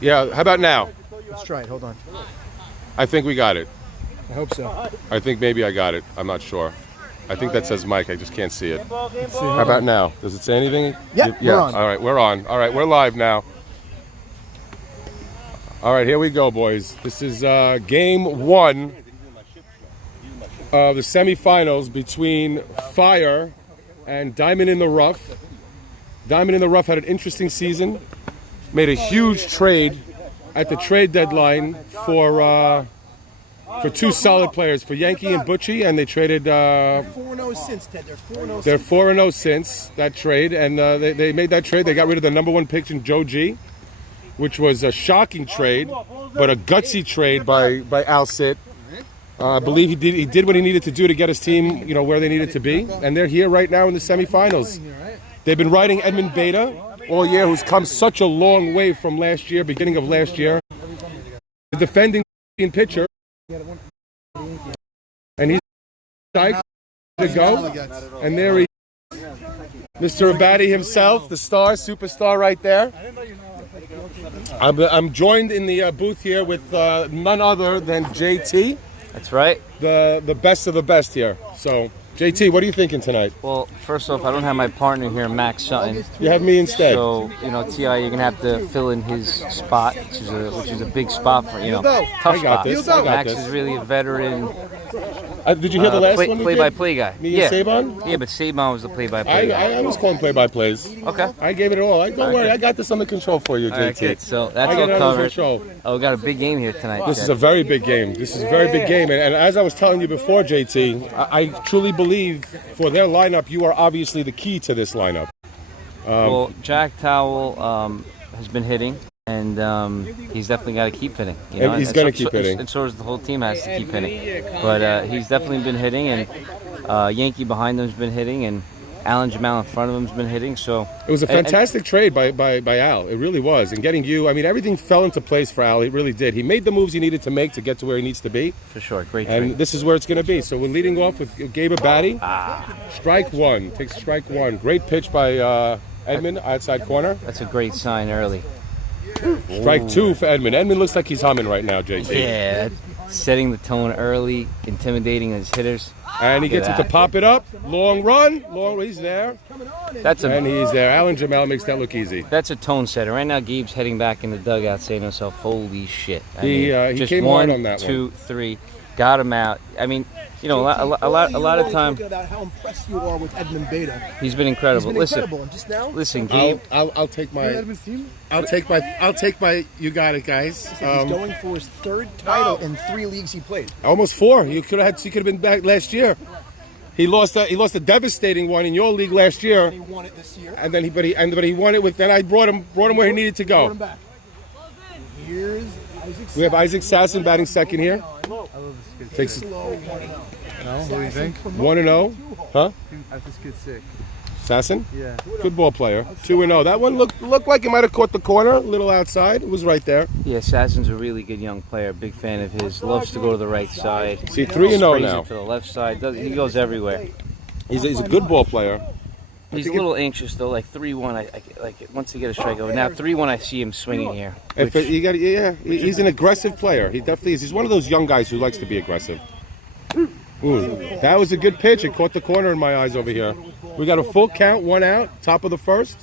Yeah, how about now? Let's try it. Hold on. I think we got it. I hope so. I think maybe I got it. I'm not sure. I think that says Mike. I just can't see it. Let's see. How about now? Does it say anything? Yeah, we're on. All right, we're on. All right, we're live now. All right, here we go, boys. This is game one of the semifinals between Fire and Diamond in the Rough. Diamond in the Rough had an interesting season. Made a huge trade at the trade deadline for two solid players, for Yankee and Butchie, and they traded. 4-0 since, Ted. They're 4-0 since that trade, and they made that trade. They got rid of the number one pick in Joe G, which was a shocking trade, but a gutsy trade by Al Sitt. I believe he did what he needed to do to get his team, where they needed to be, and they're here right now in the semifinals. They've been riding Edmund Beta all year, who's come such a long way from last year, beginning of last year. The defending pitcher, and he's psyched to go. And there he is, Mr. Abadi himself, the superstar right there. I'm joined in the booth here with none other than JT. That's right. The best of the best here. So, JT, what are you thinking tonight? Well, first off, I don't have my partner here, Max Sutton. You have me instead. So, T.I., you're going to have to fill in his spot, which is a big spot for, tough spot. Max is really a veteran. Did you hear the last one? Play-by-play guy. Me and Saban? Yeah, but Saban was the play-by-play guy. I was calling play-by-plays. Okay. I gave it all. Don't worry, I got this under control for you, JT. Okay, so that's all covered. Oh, we got a big game here tonight. This is a very big game. And as I was telling you before, JT, I truly believe for their lineup, you are obviously the key to this lineup. Well, Jack Towell has been hitting. And he's definitely got to keep hitting. He's going to keep hitting. And so does the whole team has to keep hitting. But he's definitely been hitting, and Yankee behind him's been hitting, and Alan Jamal in front of him's been hitting. So it was a fantastic trade by Al. It really was. And getting you, everything fell into place for Al. It really did. He made the moves he needed to make to get to where he needs to be. For sure. Great trade. And this is where it's going to be. So we're leading off with Gabe Abadi. Strike one. Takes strike one. Great pitch by Edmund, outside corner. That's a great sign early. Strike two for Edmund. Edmund looks like he's humming right now, JT. Yeah, setting the tone early, intimidating his hitters. And he gets it to pop it up. Long run. He's there. And he's there. Alan Jamal makes that look easy. That's a tone setter. Right now, Gabe's heading back in the dugout saying to himself, holy shit. He just came hard on that one. 1, 2, 3. Got him out. A lot of time. About how impressed you are with Edmund Beta. He's been incredible. Listen, Gabe. I'll take my. I'll take my. You got it, guys. He's going for his third title in 3 leagues he played. Almost 4. He could have been back last year. He lost a devastating one in your league last year. And he won it this year. And then he won it with. Then I brought him where he needed to go. Brought him back. Here's Isaac. We have Isaac Sasson batting second here. I love this kid. Takes No, what do you think? 1-0. Huh? This kid's sick. Sasson? Yeah. Good ball player. 2-0. That one looked like it might have caught the corner, a little outside. It was right there. Yeah, Sasson's a really good young player. Big fan of his. Loves to go to the right side. See, 3-0 now. To the left side. He goes everywhere. He's a good ball player. He's a little anxious though. Like 3-1, I once he get a strike over. Now 3-1, I see him swinging here. He's an aggressive player. He definitely is. He's one of those young guys who likes to be aggressive. Ooh, that was a good pitch. It caught the corner in my eyes over here. We got a full count, 1 out, top of the first.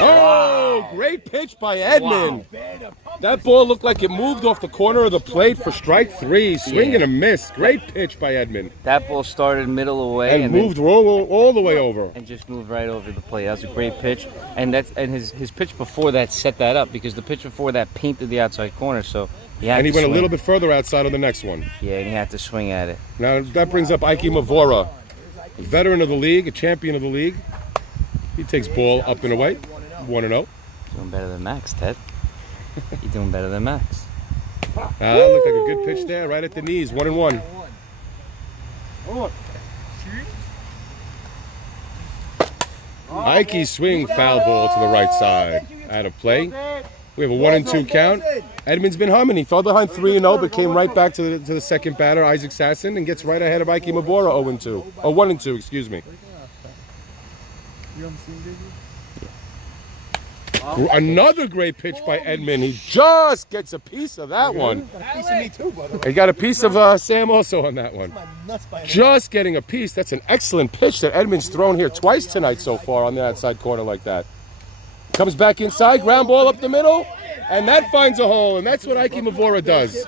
Oh, great pitch by Edmund. Wow. That ball looked like it moved off the corner of the plate for strike 3. Swing and a miss. Great pitch by Edmund. That ball started middle away and moved all the way over. And just moved right over the plate. That was a great pitch. And his pitch before that set that up because the pitch before that painted the outside corner. So he went a little bit further outside on the next one. Yeah, and he had to swing at it. Now that brings up Ike Mavora, a veteran of the league, a champion of the league. He takes ball up and away. 1-0. Doing better than Max, Ted. You're doing better than Max. That looked like a good pitch there, right at the knees. 1-1. Ike's swing, foul ball to the right side. Out of play. We have a 1-2 count. Edmund's been humming. He fell behind 3-0, but came right back to the second batter, Isaac Sasson, and gets right ahead of Ike Mavora 0-2. Oh, 1-2, excuse me. Another great pitch by Edmund. He just gets a piece of that one. Got a piece of me too, brother. He got a piece of Sam also on that one. My nuts by Just getting a piece. That's an excellent pitch that Edmund's thrown here twice tonight so far on the outside corner like that. Comes back inside, ground ball up the middle, and that finds a hole, and that's what Ike Mavora does.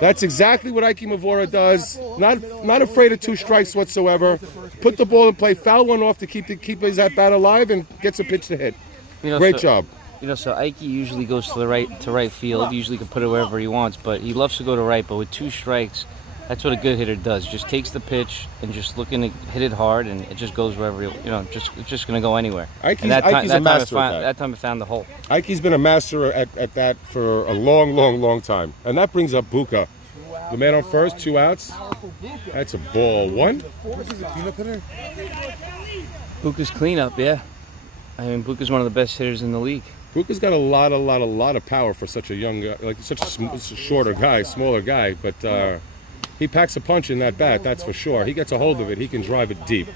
That's exactly what Ike Mavora does. Not afraid of 2 strikes whatsoever. Put the ball in play, foul one off to keep his at bat alive, and gets a pitch to hit. Great job. So Ike usually goes to right field. Usually can put it wherever he wants, but he loves to go to right. But with 2 strikes, that's what a good hitter does. Just takes the pitch and just looking to hit it hard, and it just goes wherever it's just going to go anywhere. Ike's a master at that. That time it found the hole. Ike's been a master at that for a long time, and that brings up Buka. The man on first, 2 outs. That's a ball 1. Buka's cleanup, yeah. I mean, Buka's one of the best hitters in the league. Buka's got a lot of power for such a young guy, like such a shorter guy, smaller guy, but he packs a punch in that bat, that's for sure. He gets a hold of it, he can drive it deep.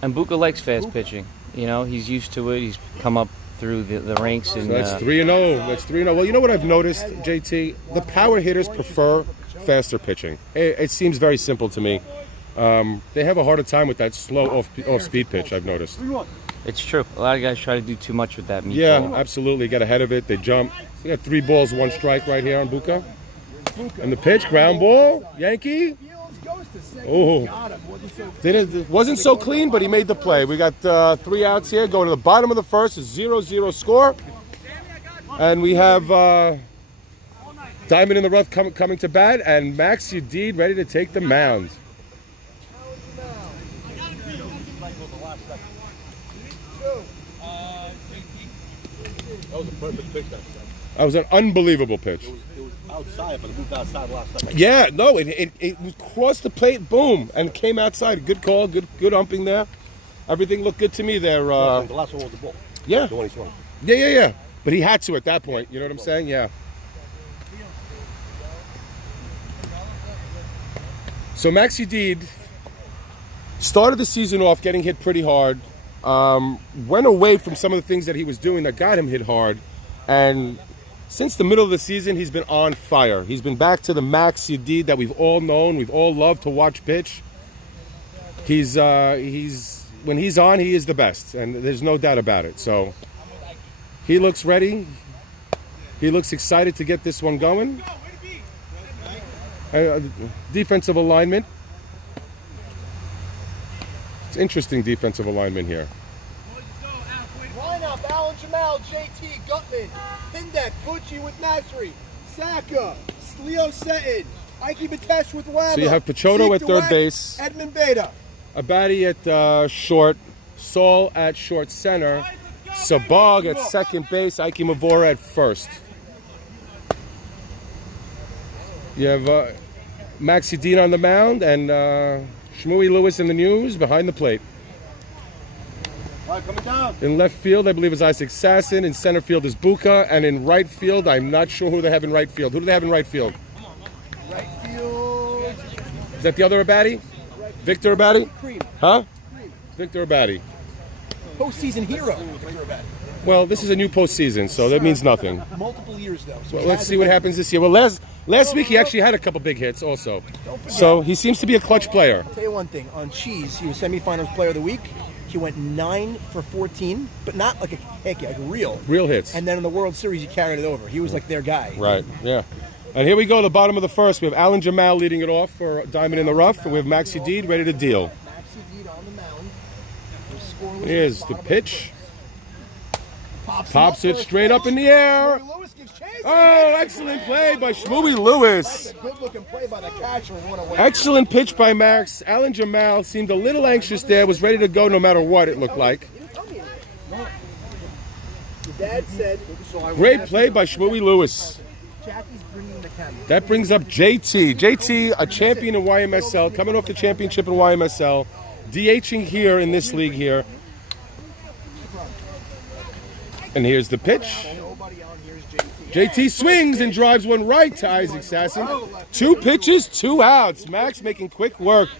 And Buka likes fast pitching. He's used to it. He's come up through the ranks. And so that's 3-0. That's 3-0. Well, you know what I've noticed, JT? The power hitters prefer faster pitching. It seems very simple to me. They have a harder time with that slow off-speed pitch, I've noticed. It's true. A lot of guys try to do too much with that meat Yeah, ball. absolutely. Get ahead of it. They jump. We got 3 balls, 1 strike right here on Buka. And the pitch, ground ball, Yankee. Oh, it wasn't so clean, but he made the play. We got 3 outs here. Going to the bottom of the first, a 0-0 score. And we have Diamond in the Rough coming to bat, and Max Udid ready to take the mound. That was a perfect pitch. That was an unbelievable pitch. It was outside, but it moved outside last second. Yeah, no, it crossed the plate, boom, and came outside. Good call, good umping there. Everything looked good to me there. The last one was the ball. Yeah. The one he swung. Yeah. But he had to at that point. You know what I'm saying? Yeah. So Maxi Deed started the season off getting hit pretty hard. Went away from some of the things that he was doing that got him hit hard. And since the middle of the season, he's been on fire. He's been back to the Maxi Deed that we've all known, we've all loved to watch pitch. He's when he's on, he is the best, and there's no doubt about it. So he looks ready. He looks excited to get this one going. Defensive alignment. It's interesting defensive alignment here. Lineup: Alan Jamal, JT, Gutman, Pindek, Pucci with Nasri, Saka, Leo Seton, Ike Batesh with Wabba. So you have Pichotto at third base, Edmund Beta, Abadi at short, Saul at short center, Sabag at second base, Ike Mavora at first. You have Maxi Dean on the mound and Shmooey Lewis in the news behind the plate. All right, coming down. In left field, I believe is Isaac Sasson. In center field is Buka. And in right field, I'm not sure who they have in right field. Who do they have in right field? right field. Is that the other Abadi? Victor Abadi? Cream. Huh? Victor Abadi. Postseason hero. Well, this is a new postseason, so that means nothing. Multiple years though. So Well, let's see what happens this year. Well, last week he actually had a couple big hits also. So he seems to be a clutch player. I'll tell you one thing. On Cheese, he was semifinals player of the week. He went 9 for 14, but not like a hecky, like real. Real hits. And then in the World Series, he carried it over. He was like their guy. Right, yeah. And here we go, the bottom of the first. We have Alan Jamal leading it off for Diamond in the Rough, and we have Maxi Deed ready to deal. Maxi Deed on the mound. Scoreless Here's the bottom. pitch. Pops Pops him it up for a straight up catch. in the air. Shmooey Lewis gives chase. Oh, excellent play by Shmooey Lewis. Good looking play by the catcher. And one away. Excellent pitch by Max. Alan Jamal seemed a little anxious there, was ready to go no matter what it looked like. Your dad said. Great play by Shmooey Lewis. Jackie's bringing the camera. That brings up JT. JT, a champion in YMSL, coming off the championship in YMSL, DHing here in this league here. And here's the pitch. Nobody on here is JT. JT swings and drives one right to Isaac Sasson. 2 pitches, 2 outs. Max making quick work.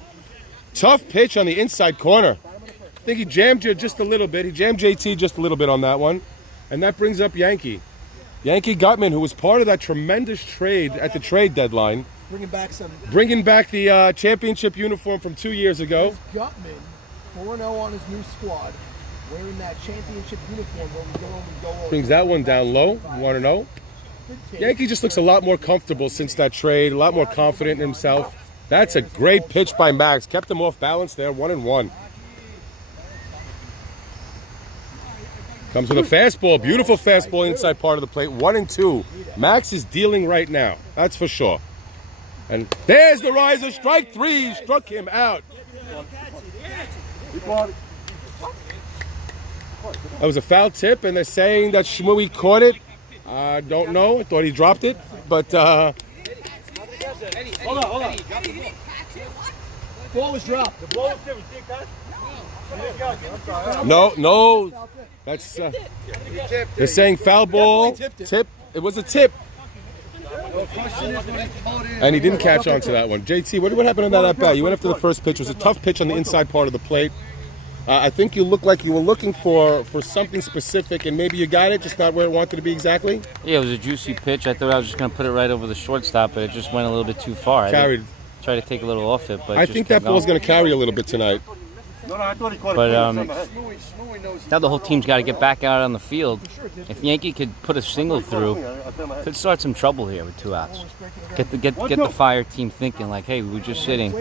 Tough pitch on the inside corner. I think he jammed you just a little bit. He jammed JT just a little bit on that one. And that brings up Yankee. Yankee Gutman, who was part of that tremendous trade at the trade deadline, bringing back the championship uniform from 2 years ago. Gutman, 4-0 on his new squad, wearing that championship uniform where we go. Brings that one down low, 1-0. Yankee just looks a lot more comfortable since that trade, a lot more confident in himself. That's a great pitch by Max. Kept him off balance there, 1-1. Comes with a fastball, beautiful fastball inside part of the plate, 1-2. Max is dealing right now, that's for sure. And there's the riser, strike three, struck him out. That was a foul tip, and they're saying that Shmooey caught it. I don't know, I thought he dropped it, but Hold on. Ball was dropped. The ball was different. See it, guys? no, that's, they're saying foul ball, tip, it was a tip. And he didn't catch on to that one. JT, what happened on that at bat? You went after the first pitch. It was a tough pitch on the inside part of the plate. I think you looked like you were looking for something specific, and maybe you got it, just not where it wanted to be exactly. Yeah, it was a juicy pitch. I thought I was just going to put it right over the shortstop, but it just went a little bit too far. Carried. I tried to take a little off it, but I think that ball's going to carry a little bit tonight. No, I thought he caught But it. now the whole team's got to get back out on the field. If Yankee could put a single through, could start some trouble here with 2 outs. Get the Fire team thinking like, hey, we were just sitting,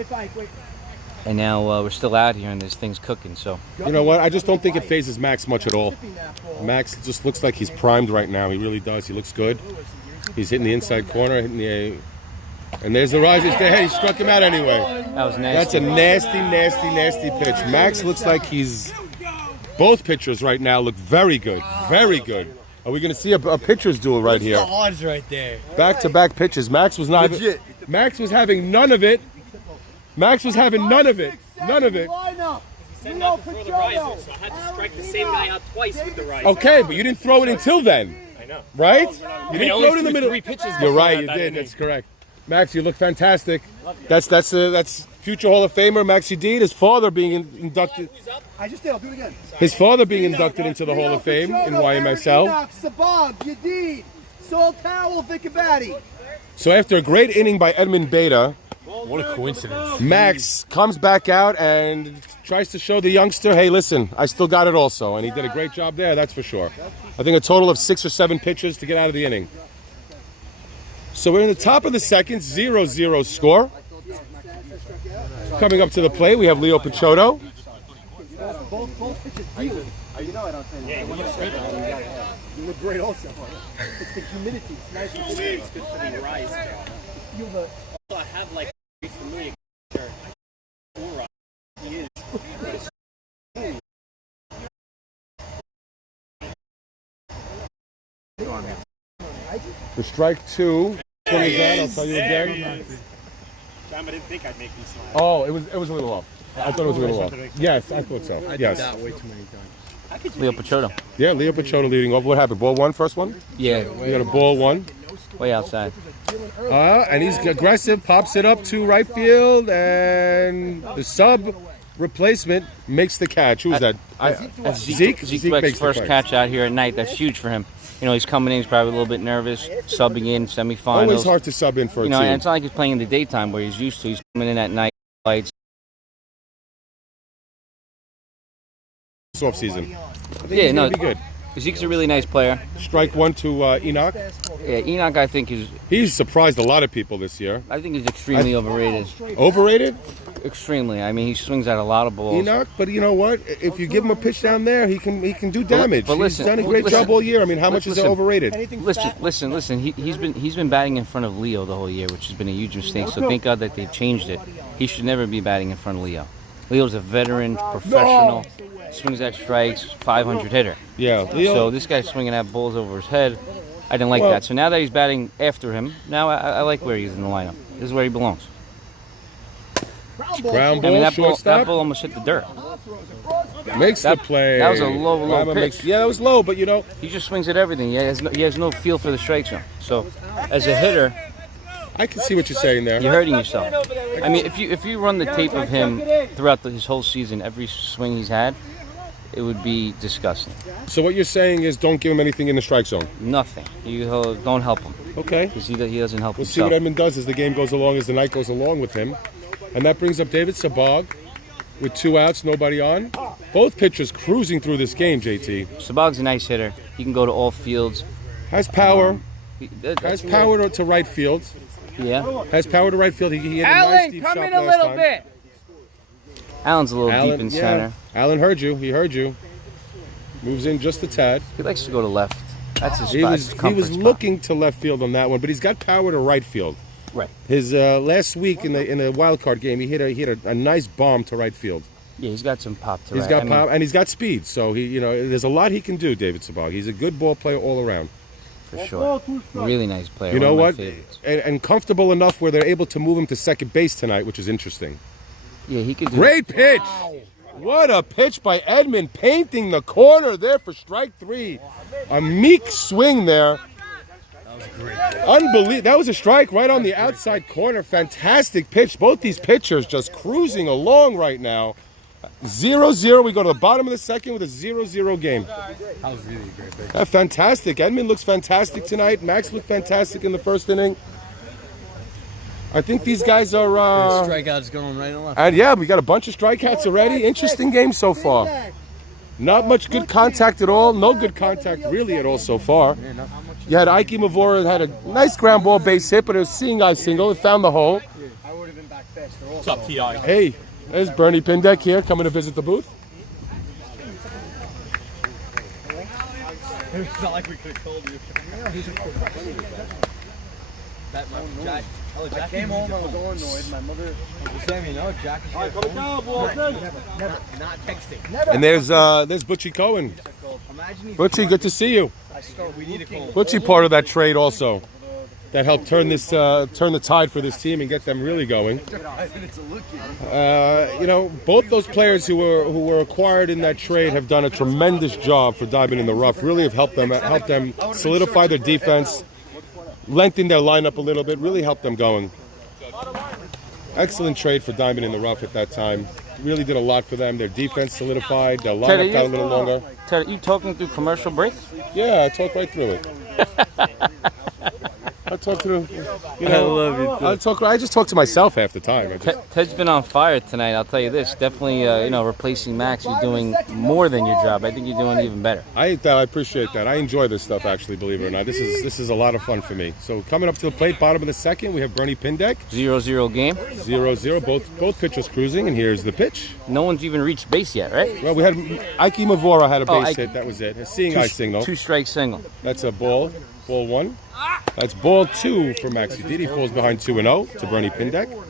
and now we're still out here and this thing's cooking. So you know what? I just don't think it phases Max much at all. Max just looks like he's primed right now. He really does. He looks good. He's hitting the inside corner, hitting the. And there's the rise. Hey, he struck him out anyway. that was nasty. That's a nasty pitch. Max looks like he's. Both pitchers right now look very good. Very good. Are we going to see a pitcher's duel right here? The odds right there. Back-to-back pitches. Max was not. Max was having none of it. Max was having none of it. None of it. Said not to throw the riser, so I had to strike the same guy out twice with the riser. Okay, but you didn't throw it until then. I know. Right? You didn't throw it in the middle. 3 pitches. You're right, you did. That's correct. Max, you look fantastic. That's future Hall of Famer Maxie Deed. His father being inducted. I just did. I'll do it again. His father being inducted into the Hall of Fame in YMSL. Sabab, Yadid, Sol Towel, Vicabati. So after a great inning by Edmund Beta, What a coincidence. Max comes back out and tries to show the youngster, hey, listen, I still got it also. And he did a great job there, that's for sure. I think a total of 6 or 7 pitches to get out of the inning. So we're in the top of the second, 0-0 score. Coming up to the plate, we have Leo Picciotto. You look great also. It's the humidity. It's nice and cool. It's good for the rise. Feel the I have like a familiar shirt. He is. For strike 2, 20 grand, I'll tell you again. I didn't think I'd make me smile. Oh, it was a little off. I thought it was a little off. Yes, I thought so. Yes. way too many times. Leo Picciotto. Yeah, Leo Picciotto leading off. What happened? Ball 1, first one? Yeah, We got a ball 1. way outside. And he's aggressive, pops it up to right field, and the sub replacement makes the catch. Who's that? That's Zeke? Zeke Zeke Beck's makes the first catch out here at night. That's huge for him. You know, he's coming in. He's probably a little bit nervous, subbing in semifinals. Always hard to sub in for a You know, and team. it's not like he's playing in the daytime where he's used to. He's coming in at night lights. This off season. Yeah, no, Be good. Zeke's a really nice player. Strike 1 to Enoch. Yeah, Enoch, I think He's surprised a lot of people this year. he's extremely overrated. Overrated? Extremely. I mean, he swings at a lot of balls. Enoch, but you know what? If you give him a pitch down there, he can do damage. but listen, he's done a great listen. job all year. I mean, how much is it Listen. overrated? Listen. He's been batting in front of Leo the whole year, which has been a huge mistake. So thank God that they've changed it. He should never be batting in front of Leo. Leo's a veteran, professional, swings at strikes, 500 hitter. Yeah, Leo. So this guy's swinging at balls over his head. I didn't like Well- that. So now that he's batting after him, now I like where he's in the lineup. This is where he belongs. Ground I ball, mean, that shortstop. ball almost hit the dirt. Makes that- the play. that was a low Rama pitch. yeah, that was low, but you know, He just swings at everything. He has no feel for the strike zone. So as a hitter, I can see what you're saying there. you're hurting yourself. I mean, if you run the tape of him throughout his whole season, every swing he's had, it would be disgusting. So what you're saying is don't give him anything in the strike zone. Nothing. You don't help him Okay. because he doesn't help We'll see himself. what Edmund does as the game goes along, as the night goes along with him. And that brings up David Sabag with 2 outs, nobody on. Both pitchers cruising through this game, JT. Sabag's a nice hitter. He can go to all fields. Has power. That's Has power to right field. Yeah. Has power to right field. He had a nice deep shot last time. Alan's a little deep in center. Alan heard you. He heard you. Moves in just a tad. He likes to go to left. That's his He spot. was his comfort spot. looking to left field on that one, but he's got power to right field. Right. His last week in the wild card game, he hit a nice bomb to right field. Yeah, he's got some pop to He's right. got pop and he's got speed. So there's a lot he can do, David Sabag. He's a good ball player all around. for sure. Really nice player. You know one what? of my favorites. And comfortable enough where they're able to move him to second base tonight, which is interesting. Yeah, he could do Great pitch. What a pitch by Edmund, painting the corner there for strike 3. A meek swing there. Unbelievable. That was a strike right on the outside corner. Fantastic pitch. Both these pitchers just cruising along right now. 0-0. We go to the bottom of the second with a 0-0 game. That was really a great pitch. Fantastic. Edmund looks fantastic tonight. Max looked fantastic in the first inning. I think these guys are... Strikeouts going right and left. And yeah, we got a bunch of strikeouts already. Interesting game so far. Not much good contact at all. No good contact really at all so far. You had Ike Mavora had a nice ground ball base hit, but it was seeing eye single. It found the hole. I would have been back faster. What's up, T.I.? Hey, there's Bernie Pindek here coming to visit the booth. It's not like we could have told you. That much. Jack. Oh, Jack Came home, I was all annoyed. My mother... Sam, you know, Jack is Never, not texting. And there's Butchie Cohen. Imagine he's Butchie, good to see you. we need a call. Butchie part of that trade also. That helped turn the tide for this team and get them really going. You know, both those players who were acquired in that trade have done a tremendous job for Diamond in the Rough. Really have helped them solidify their defense, lengthen their lineup a little bit, really helped them going. Excellent trade for Diamond in the Rough at that time. Really did a lot for them. Their defense solidified. Their lineup got a little longer. Ted, you talking through commercial break? Yeah, I talked right through it. I talk through. You know, I love you too. I just talk to myself half the time. Ted's been on fire tonight. I'll tell you this. Definitely, replacing Max. You're doing more than your job. I think you're doing even better. I appreciate that. I enjoy this stuff, actually, believe it or not. This is a lot of fun for me. So coming up to the plate, bottom of the second, we have Bernie Pindek. 0-0 game. 0-0. Both pitchers cruising, and here's the pitch. No one's even reached base yet, right? Well, we had Ike Mavora had a base Ike. hit. That was it. A seeing eye signal. 2-strike single. That's a ball. Ball 1. That's ball 2 for Maxi Didi. Falls behind 2-0 to Bernie Pindek.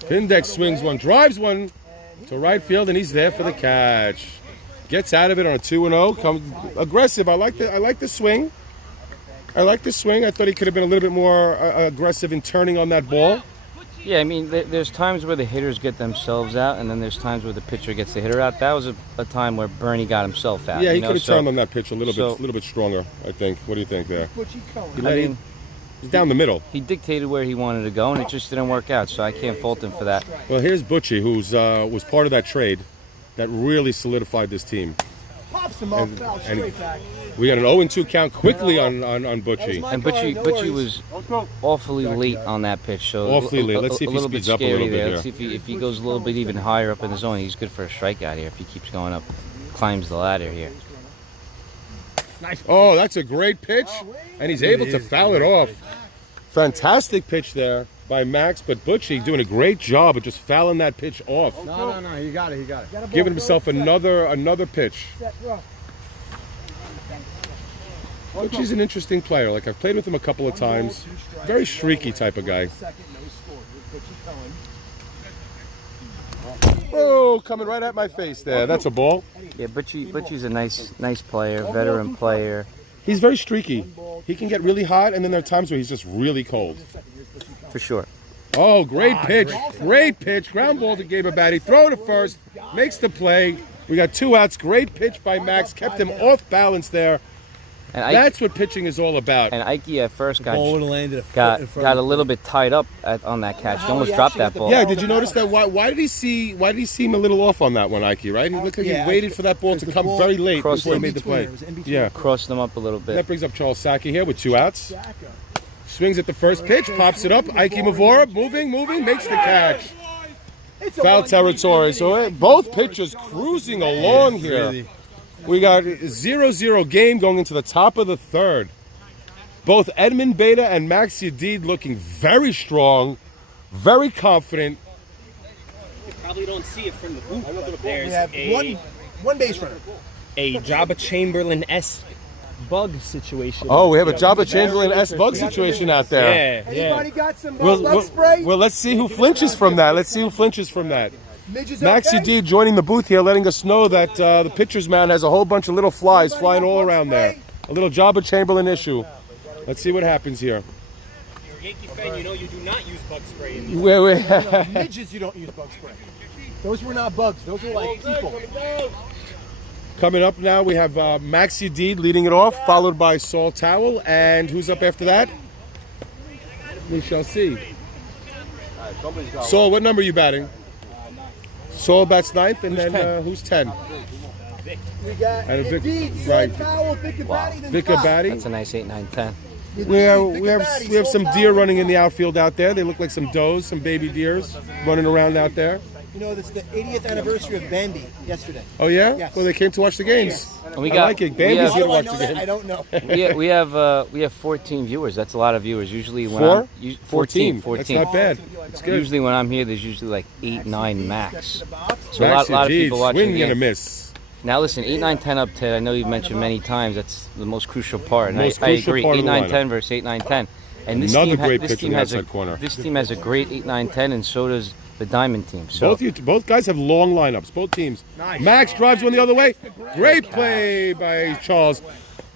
Pindek swings one, drives one to right field, and he's there for the catch. Gets out of it on a 2-0. Comes aggressive. I like the swing. I thought he could have been a little bit more aggressive in turning on that ball. Yeah, I mean, there's times where the hitters get themselves out, and then there's times where the pitcher gets the hitter out. That was a time where Bernie got himself out. Yeah, he could have turned on that pitch a little bit stronger, I think. What do you think there? He's down the middle. He dictated where he wanted to go, and it just didn't work out, so I can't fault him for that. Well, here's Butchie, who's was part of that trade that really solidified this team. Pops him up, foul straight back. We got an 0-2 count quickly on Butchie. And Butchie was awfully late on that pitch, so Awfully late. Let's see if he little bit speeds up a scary little bit there. here. Let's see if he goes a little bit even higher up in the zone. He's good for a strikeout here if he keeps going up, climbs the ladder here. Oh, that's a great pitch, and he's able to foul it off. Fantastic pitch there by Max, but Butchie doing a great job of just fouling that pitch off. No, he got it. Giving himself another pitch. Butchie's an interesting player. Like, I've played with him a couple of times. Very streaky type of guy. Oh, coming right at my face there. That's a ball. Yeah, Butchie's a nice player, veteran player. He's very streaky. He can get really hot, and then there are times where he's just really cold. For sure. Oh, great pitch. Great pitch. Ground ball to Gabe Abadi. Throw to first. Makes the play. We got 2 outs. Great pitch by Max. Kept him off balance there. And That's what pitching is all about. And Ike at first got Ball would have landed got in front got a of little bit tied up on that catch. He almost he dropped actually that hit the ball. Yeah, did you notice that? Why did he seem a little off on that one, Ike? Right? He looked like Yeah, he waited for that ball to the come ball very late crossed before he in made the play. It was in between. Yeah. Crossed him up a little That bit. brings up Charles Sackey here with 2 outs. Saka. Swings at the first pitch, pops it up. Ike Mavora moving, makes the catch. It's a Foul one- territory. So both pitchers cruising along here. We got a 0-0 game going into the top of the third. Both Edmund Beta and Max Yadid looking very strong, very confident. You probably don't see it from the booth, but We there's have one base runner. a Jabba Chamberlain-esque bug situation. Oh, we have a Jabba Chamberlain-esque bug situation out there. Anybody got some Well, bug spray? well, let's see who flinches from that. Midges Max okay? Yadid joining the booth here, letting us know that the pitcher's mound has a whole bunch of little flies flying all around there. A little Jabba Chamberlain issue. Let's see what happens here. If you're a Yankee fan, you know you do not use bug spray in these. Midges, you don't use bug spray. Those were not bugs. Those were like people. Coming up now, we have Max Yadid leading it off, followed by Saul Towell. And who's up after that? We shall see. Saul, what number are you batting? Saul bats 9th, and then who's 10? We got And a Vic- Indeed, right. Foul, Vic Batty, then Vic top. Batty. That's a nice 8, 9, 10. We have some deer running in the outfield out there. They look like some does, some baby deers running around out there. You know, it's the 80th anniversary of Bambi yesterday. Oh yeah? Yes. Well, they came to watch the games. And we I got like it. we Bambi's have- How here to do I watch know the that? game. I don't know. we have 14 viewers. That's a lot of viewers. Usually when Four? I'm 14. That's not bad. It's good. Usually when I'm here, there's usually like 8, 9 max. So Max a lot of Yadid, people watching the swing and a game. miss. Now listen, 8, 9, 10 up, Ted. I know you've mentioned many times that's the most crucial part, and Most I crucial agree. part of 8, the 9, lineup. 10 versus 8, 9, 10. And this Another team, great this pitcher team in the has outside corner. This team has a great 8, 9, 10, and so does the Diamond team. So Both guys have long lineups. Both teams. Max drives one the other way. Great play by Charles.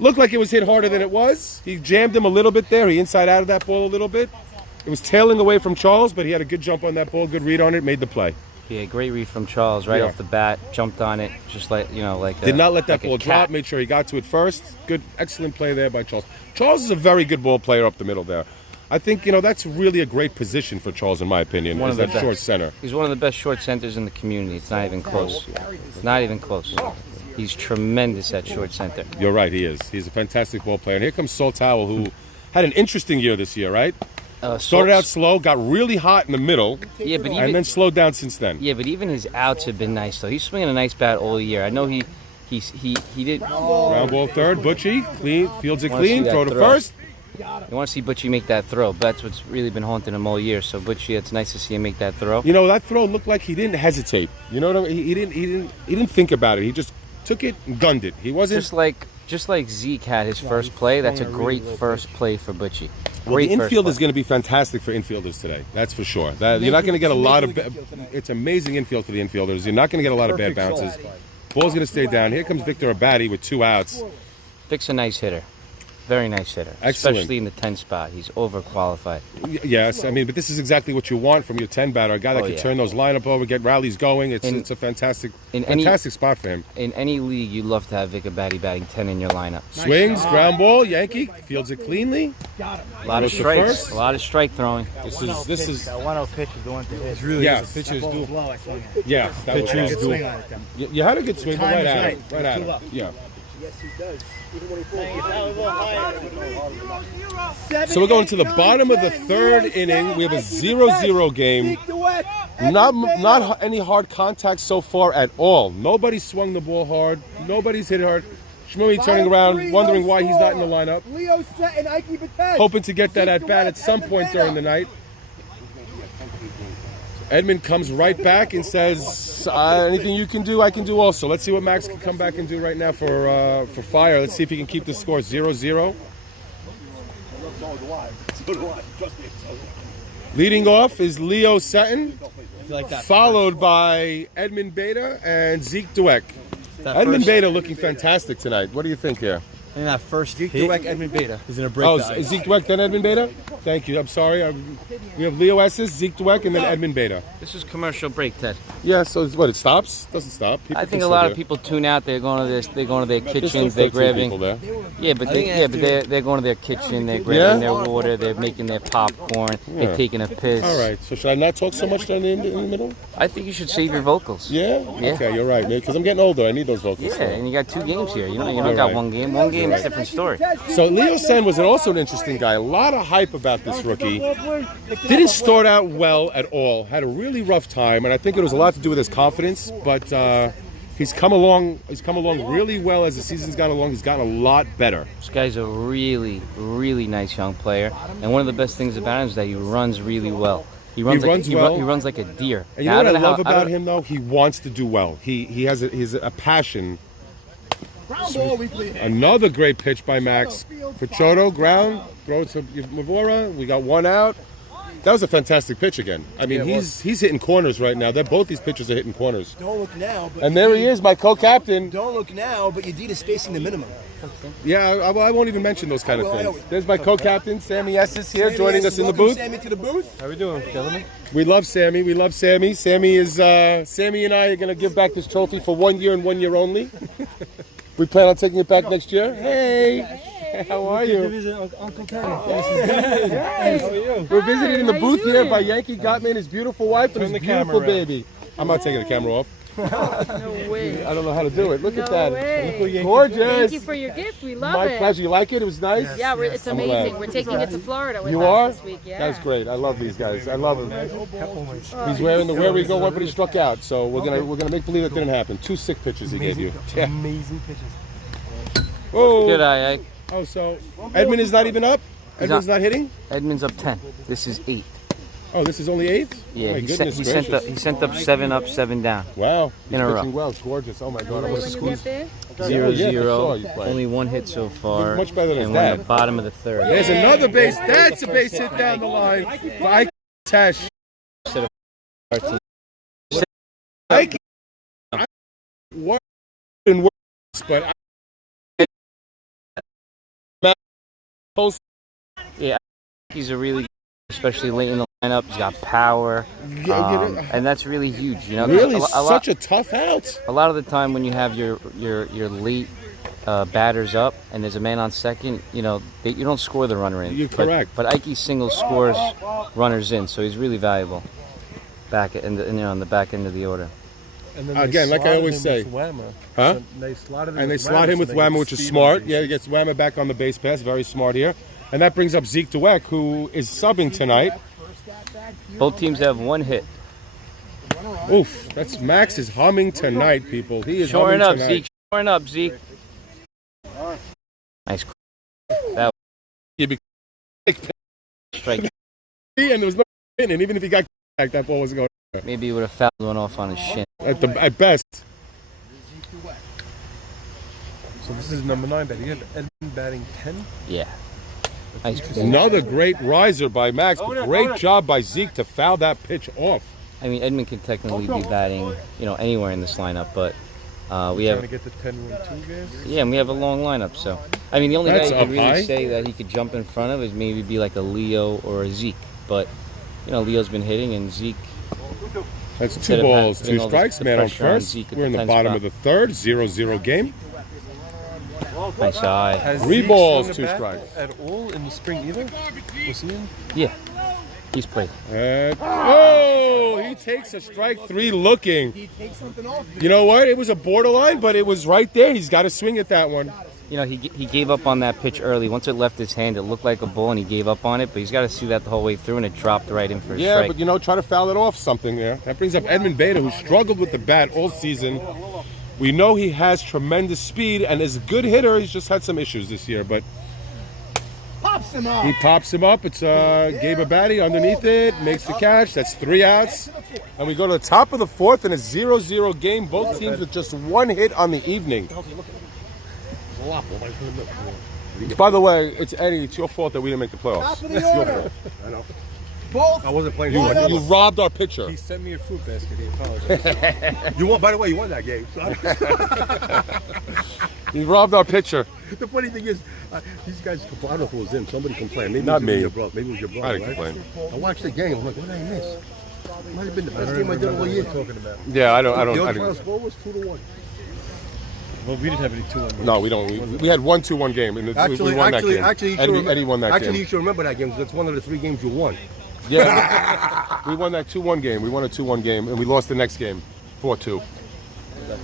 Looked like it was hit harder than it was. He jammed him a little bit there. He inside out of that ball a little bit. It was tailing away from Charles, but he had a good jump on that ball, good read on it, made the play. yeah, great read from Charles right Yeah. off the bat. Jumped on it, just like Did not let that like a ball cat. drop. Made sure he got to it first. Good, excellent play there by Charles. Charles is a very good ball player up the middle there. I think that's really a great position for Charles, in my opinion, One is of the that best. short center. He's one of the best short centers in the community. It's not even close. It's not even close. He's tremendous at short center. You're right, he is. He's a fantastic ball player. And here comes Saul Towell, who had an interesting year this year, right? Started out slow, got really hot in the middle, yeah, but and even then slowed down since then. yeah, but even his outs have been nice though. He's swinging a nice bat all year. I know he did. Round ball third, Butchie, clean, fields it Wanna see clean, that throw to throw. first. You want to see Butchie make that throw. That's what's really been haunting him all year. So Butchie, it's nice to see him make that throw. That throw looked like he didn't hesitate. You know what I mean? He didn't think about it. He just took it and gunned it. He wasn't. Just like Zeke had his first play. That's a great first play for Butchie. Well, Great the first infield play. is going to be fantastic for infielders today. That's for sure. You're not going to get a lot of. It's amazing infield for the infielders. You're not going to get a lot of bad bounces. Ball's going to stay down. Here comes Victor Abadi with 2 outs. Vic's a nice hitter. Very nice hitter. Excellent. Especially in the 10 spot. He's overqualified. Yes, I mean, but this is exactly what you want from your 10 batter. A guy that Oh, can yeah. turn those lineup over, get rallies going. It's In- a fantastic in any- spot for him. In any league, you'd love to have Vic Abadi batting 10 in your lineup. Swings, ground ball, Yankee fields it cleanly. A lot of Goes to strikes. first. A lot of strike throwing. This is That 1-0 pitch is the one to hit. It's really Yes. the pitcher's duel. Low, I swung at it. yeah. That was Pitcher's awesome. duel. Swing on it then. You had a good swing, but Time right is at right. it. Right at Too it. low. Yeah. Yes, he does. Even when he falls. If that was a little higher, it So we're going to the bottom of the third inning. We have a 0-0 game. Not any hard contact so far at all. Nobody swung the ball hard. Nobody's hit hard. Shmui turning around, wondering why he's not in the lineup. Leo set and Ike Batet. Hoping to get that at bat at some point during the night. Edmund comes right back and says, anything you can do, I can do also. Let's see what Max can come back and do right now for Fire. Let's see if he can keep the score 0-0. Leading off is Leo Sutton, followed by Edmund Beta and Zeke Dweck. Edmund Beta looking fantastic tonight. What do you think here? And that first Zeke hit Dweck, Edmund Beta. is gonna break Oh, the ice. Zeke Dweck, then Edmund Beta? Thank you. I'm sorry. We have Leo S's, Zeke Dweck, and then Edmund Beta. This is commercial break, Ted. Yeah, so what, it stops? Doesn't stop. People I can think a still lot do of people tune out. They're going to this. They're going to their There's still kitchens. They're 13 grabbing. people there. Yeah, but they're going to their kitchen. They're Yeah? grabbing their water. They're making their popcorn. Yeah. They're taking a piss. All right, so should I not talk so much during in the middle? I think you should save your vocals. Yeah? Yeah. Okay, you're right, man, because I'm getting older. I need those vocals. Yeah, and you got 2 games here. You don't You're got right. one game. One game is a different story. So Leo Sen was also an interesting guy. A lot of hype about this rookie. Didn't start out well at all. Had a really rough time, and I think it was a lot to do with his confidence. But he's come along. He's come along really well as the season's gone along. He's gotten a lot better. This guy's a really, really nice young player, and one of the best things about him is that he runs really well. He runs like a deer. And you know what I love about him, though? He wants to do well. He has a passion. Ground ball weekly. Another great pitch by Max. Pichotto, ground, throw it to Mavora. We got one out. That was a fantastic pitch again. I mean, he's hitting corners right now. Both these pitchers are hitting corners. Don't look now, but And there he is, my co-captain. don't look now, but Yedid is facing the minimum. Yeah, I won't even mention those kind of things. There's my co-captain, Sammy Esses here, joining us in the Welcome booth. Sammy to the booth. How we doing, gentlemen? We love Sammy. We love Sammy. Sammy and I are going to give back this trophy for 1 year and 1 year only. We plan on taking it back next year. Hey, how are you? Uncle Kenny. We're visiting in the booth here by Yankee Gottman, his beautiful wife, and his the beautiful camera baby. I'm not taking the camera off. No way. I don't know how to do it. Look at No that. way. Gorgeous. Thank you for your gift. We love My it. pleasure. You like it? It was nice? Yeah, it's I'm amazing. glad. We're taking it to Florida with You us are? this week. Yeah. That's great. I love these guys. I love them. He's wearing the Where We Go One, but he struck out. So we're gonna make believe it didn't happen. 2 sick pitches he gave you. Yeah. Amazing pitches. Whoa. Good eye, Ike. Oh, so Edmund is not even up? Edmund's not hitting? Edmund's up 10. This is 8. Oh, this is only 8? Yeah, My he goodness sent gracious. up 7 up, 7 down. Wow. He's in a row. pitching well. It's gorgeous. Oh my God. I When was you get there, 0 Yeah, for 0. sure he's playing. Only 1 hit so far. He's much better than his and we're in dad. the bottom of the 3rd. There's another base. That's a base hit down the line. For Ike Tesh. Ike. What in words, but Yeah, he's a really, especially late in the lineup. He's got power, and that's really huge. You know, really a such a tough out. a lot of the time when you have your late batters up and there's a man on second, you know, you don't score the runner in. You're But- correct. But Ike singles scores runners in, so he's really valuable. Back on the back end of the order. And then Again, like I always say. Huh? They slot And they slot him with Whammer, which is smart. Yeah, he gets Whammer back on the base pass. Very smart here. And that brings up Zeke Dweck, who is subbing tonight. Both teams have 1 hit. Oof, that's Max is humming tonight, people. He is Shoring humming up, tonight. Zeke. Shoring up, Zeke. Nice that He'd be strike. and there was no in, and even if he got back, that ball wasn't going Maybe he would have fouled one off on his shin. at best. So this is number 9 batting. You have Edmund batting 10. Yeah. Nice. Another great riser by Max, but great job by Zeke to foul that pitch off. I mean, Edmund can technically be batting, you know, anywhere in this lineup, but we Trying have, to get the 10-1-2 game. yeah, and we have a long lineup. So, I mean, the only That's guy you could up really high. say that he could jump in front of is maybe be like a Leo or a Zeke. But, you know, Leo's been hitting, and Zeke. That's 2 Instead of balls, putting 2 all the strikes. Man on pressure on first. Zeke at We're in the the 10th bottom spot. of the 3rd, 0-0 game. Nice eye. Has 3 Zeke balls, swung 2 the bat strikes. At all in the spring either? Was he in? Yeah, he's played. Oh, he takes a strike 3 looking. He takes something off. You know what? It was a borderline, but it was right there. He's got to swing at that one. You know, he gave up on that pitch early. Once it left his hand, it looked like a ball, and he gave up on it. But he's got to see that the whole way through, and it dropped right in for a Yeah, strike. but you know, try to foul it off something there. That brings up Edmund Beta, who struggled with the bat all season. We know he has tremendous speed and is a good hitter. He's just had some issues this year, but Pops him up. he pops him up. It's Gabe Abadi underneath it, makes the catch. That's 3 outs. And we go to the top of the 4th in a 0-0 game. Both teams with just 1 hit on the evening. By the way, it's Eddie. It's your fault that we didn't make the playoffs. Top of the It's your order. fault. I know. Both. I wasn't playing. Line up. You robbed our pitcher. He sent me a fruit basket. He apologized. You won. By the way, you won that game. So You robbed our pitcher. the funny thing is, these guys. I don't know if it was him. Somebody complained. Maybe Not it was me. Your brother. Maybe it was your brother. I didn't right? complain. I watched the game. I'm like, what did I miss? It might have been the best game I did all What year. you're talking about. Yeah, I The don't. other final score was 2-1. Well, we didn't have any 2-1. No, we don't. We had 1-2-1 game, and we won that game. Actually, you should Eddie, remember, Eddie won that actually, game. you should remember that game. 'Cause it's one of the 3 games you won. Yeah, we won that 2-1 game. We won a 2-1 game, and we lost the next game, 4-2.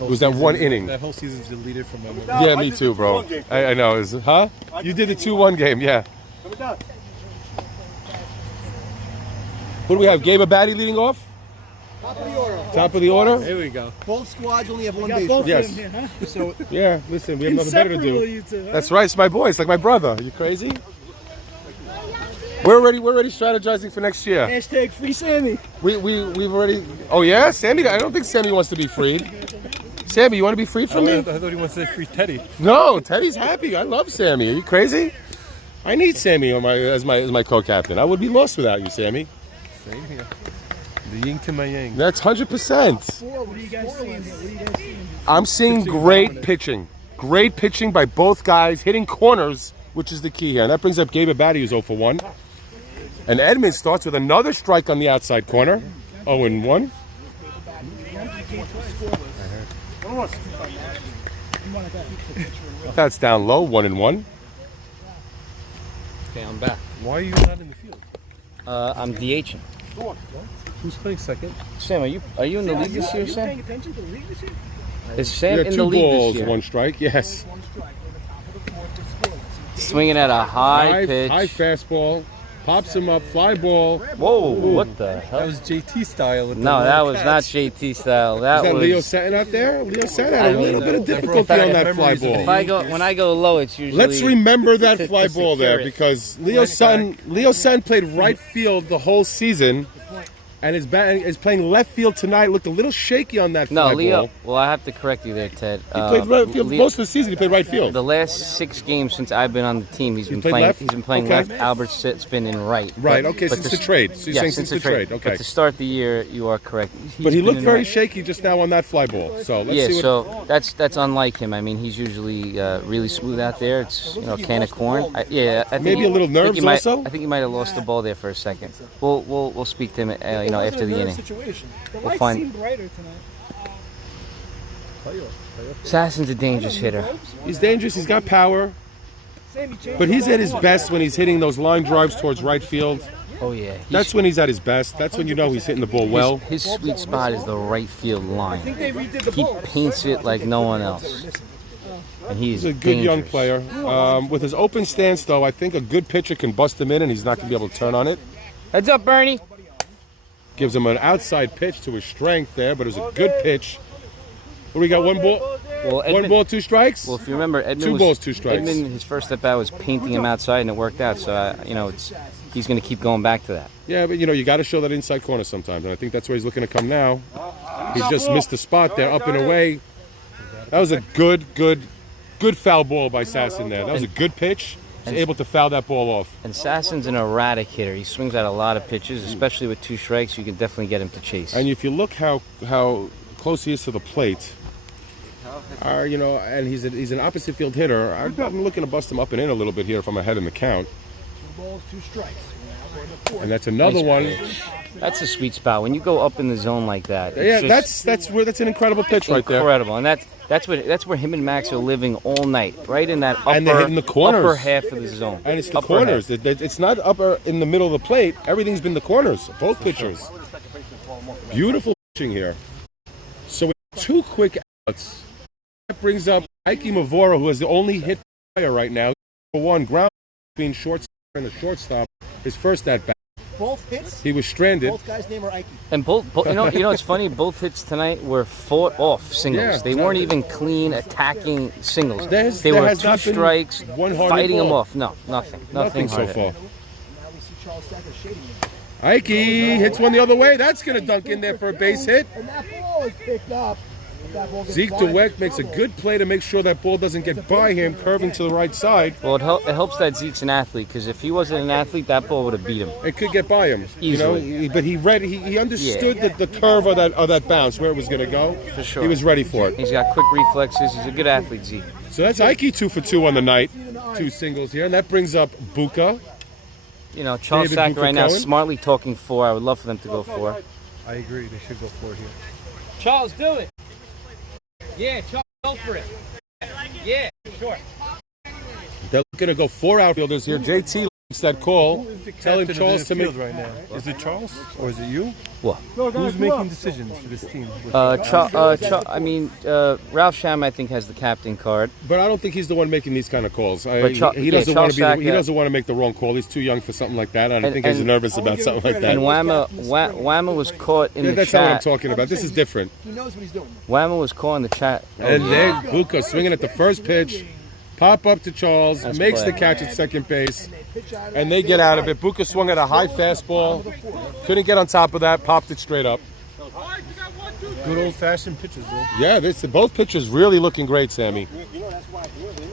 It was that one inning. That whole season's deleted from my memory. Yeah, me too, bro. I know. Huh? You did the 2-1 game, yeah. Who do we have? Gabe Abadi leading off? Top of the order. Top of the order? Here we go. Both squads only have one Got base. both Yes. of them here, huh? So Yeah, listen, we have nothing better to Inseparable, do. you two, huh? That's right, it's my boy. It's like my brother. Are you crazy? We're already strategizing for next year. Hashtag free Sammy. We've already. Oh yeah, Sammy. I don't think Sammy wants to be freed. Sammy, you want to be freed from I me? thought he wanted to say free Teddy. No, Teddy's happy. I love Sammy. Are you crazy? I need Sammy on as my co-captain. I would be lost without you, Sammy. Same here. The yin to my yang. That's 100%. What are you guys seeing here? What are you guys seeing? I'm seeing great pitching. Great pitching by both guys, hitting corners, which is the key here. And that brings up Gabe Abadi, who's 0 for 1. And Edmund starts with another strike on the outside corner. 0-1. That's down low, 1-1. Okay, I'm back. Why are you not in the field? I'm DHing. Who's playing second? Sam, are you in the league this year, Are you paying Sam? attention to the league this year? Is Sam You in got the 2 league balls, this year? 1 strike. Yes. Swinging at a high pitch. High fastball. Pops him up. Fly ball. Whoa, what the That hell? was JT style. With No, the that little was not cats. JT style. Is That that was. Leo Satin out there? Leo Satin had I a don't little know. bit of That difficulty brought on back that fly memories of ball. When I go low, it's usually. Let's remember that to fly ball there secure it. because Leo Satin played right field the whole season, and is playing left field tonight. Looked a little shaky on that No, fly Leo. ball. Well, I have to correct you there, Ted. He played right field Leo- most of the season. He played right field. The last 6 games since I've been on the team, he's been played playing. left? He's been playing Okay. left. Albert's been in right. Right. But- Okay. but Since to- the trade. So you're yeah, saying since the trade. Okay. But to start the year, you are correct. But he been looked in very right. shaky just now on that fly ball. So let's Yeah, see what. so that's unlike him. I mean, he's usually really smooth out there. It's a can of corn. I think Maybe a little nerves also? I think he might have lost the ball there for a second. We'll speak to him. After the inning. Situation. The We'll lights find- seem brighter tonight. Assassin's a dangerous hitter. He's dangerous. He's got power, Sammy changed but he's the at his ball. best when he's hitting those line drives towards right field. Oh yeah, That's when he's at his best. That's when you know he's hitting the ball well. his sweet spot is the right field I think line. they redid the He ball. paints it like no one else, and he is He's a good young dangerous. player. With his open stance, though, I think a good pitcher can bust him in, and he's not going to be able to turn on it. Heads up, Bernie. Gives him an outside pitch to his strength there, but it was a good pitch. What do we got? 1 ball, Well, 1 ball, 2 strikes. Well, if you remember, Edmund 2 was, balls, 2 strikes. Edmund, his first step out was painting him outside, and it worked out. So he's going to keep going back to that. Yeah, but you got to show that inside corner sometimes, and I think that's where he's looking to come now. He's just missed the spot there, up and away. That was a good foul ball by Sasson there. That was a good pitch. He's able to foul that ball off. And Sasson's an erratic hitter. He swings out a lot of pitches, especially with 2 strikes. You can definitely get him to chase. And if you look how close he is to the plate, and he's an opposite field hitter. I'm looking to bust him up and in a little bit here if I'm ahead in the count. 2 balls, 2 strikes. And that's another Nice one. pitch. That's a sweet spot when you go up in the zone like that. Yeah, it's just that's an incredible pitch right there. incredible, and that's where him and Max are living all night, right in that upper, And they're hitting the corners. upper half of the zone. And it's the Upper corners. half. It's not upper in the middle of the plate. Everything's been the corners. Both pitchers. Beautiful pitching here. So we have 2 quick outs. That brings up Ike Mavora, who is the only hit player right now. For 1 ground being shortstop and the shortstop. His first at bat. both hits. He was stranded. Both guys' name are Ike. And both it's funny. Both hits tonight were fought off singles. Yeah. They weren't even clean attacking singles. There They were has 2 not been strikes, one hard fighting hit them ball. off. No, nothing Nothing so hard hit. far. Now we see Charles Sacker shading him. Ike hits one the other way. That's going to dunk in there for a base hit. And that ball is picked up. Zeke DeWeck makes a good play to make sure that ball doesn't get by him, curving to the right side. Well, it helps that Zeke's an athlete, because if he wasn't an athlete, that ball would have beat him. It could get by him, Easily. you know. But he understood the curve of that bounce, where it was going to go. For sure. He was ready for it. He's got quick reflexes. He's a good athlete, Zeke. So that's Ike 2 for 2 on the night. 2 singles here, and that brings up Buka. You know, Charles David Sacker Buka right now Cohen? smartly talking 4. I would love for them to go 4. I agree. They should go 4 here. Charles, do it. Yeah, Charles, go for it. Yeah, sure. They're going to go 4 outfielders here. JT likes that call, telling Captain Charles of to the make. field right now. Is it Charles or is it you? What? Who's making decisions for this team? Ralph Sham, I think, has the captain card. But I don't think he's the one making these kind of calls. But He doesn't want Charles to be. He Sacker- doesn't want to make the wrong call. He's too young for something like that. I don't And- think he's and- nervous about something like that. And Whamma was caught in the That's not what I'm chat. talking about. This is different. He knows what he's doing. Whamma was caught in the chat. And then Buka swinging at the first pitch, pop up to Charles, Nice makes play. the catch at second base, and they get out of it. Buka swung at a high fastball, couldn't get on top of that, popped it straight up. Good old-fashioned pitchers, though. Yeah, both pitchers really looking great, Sammy.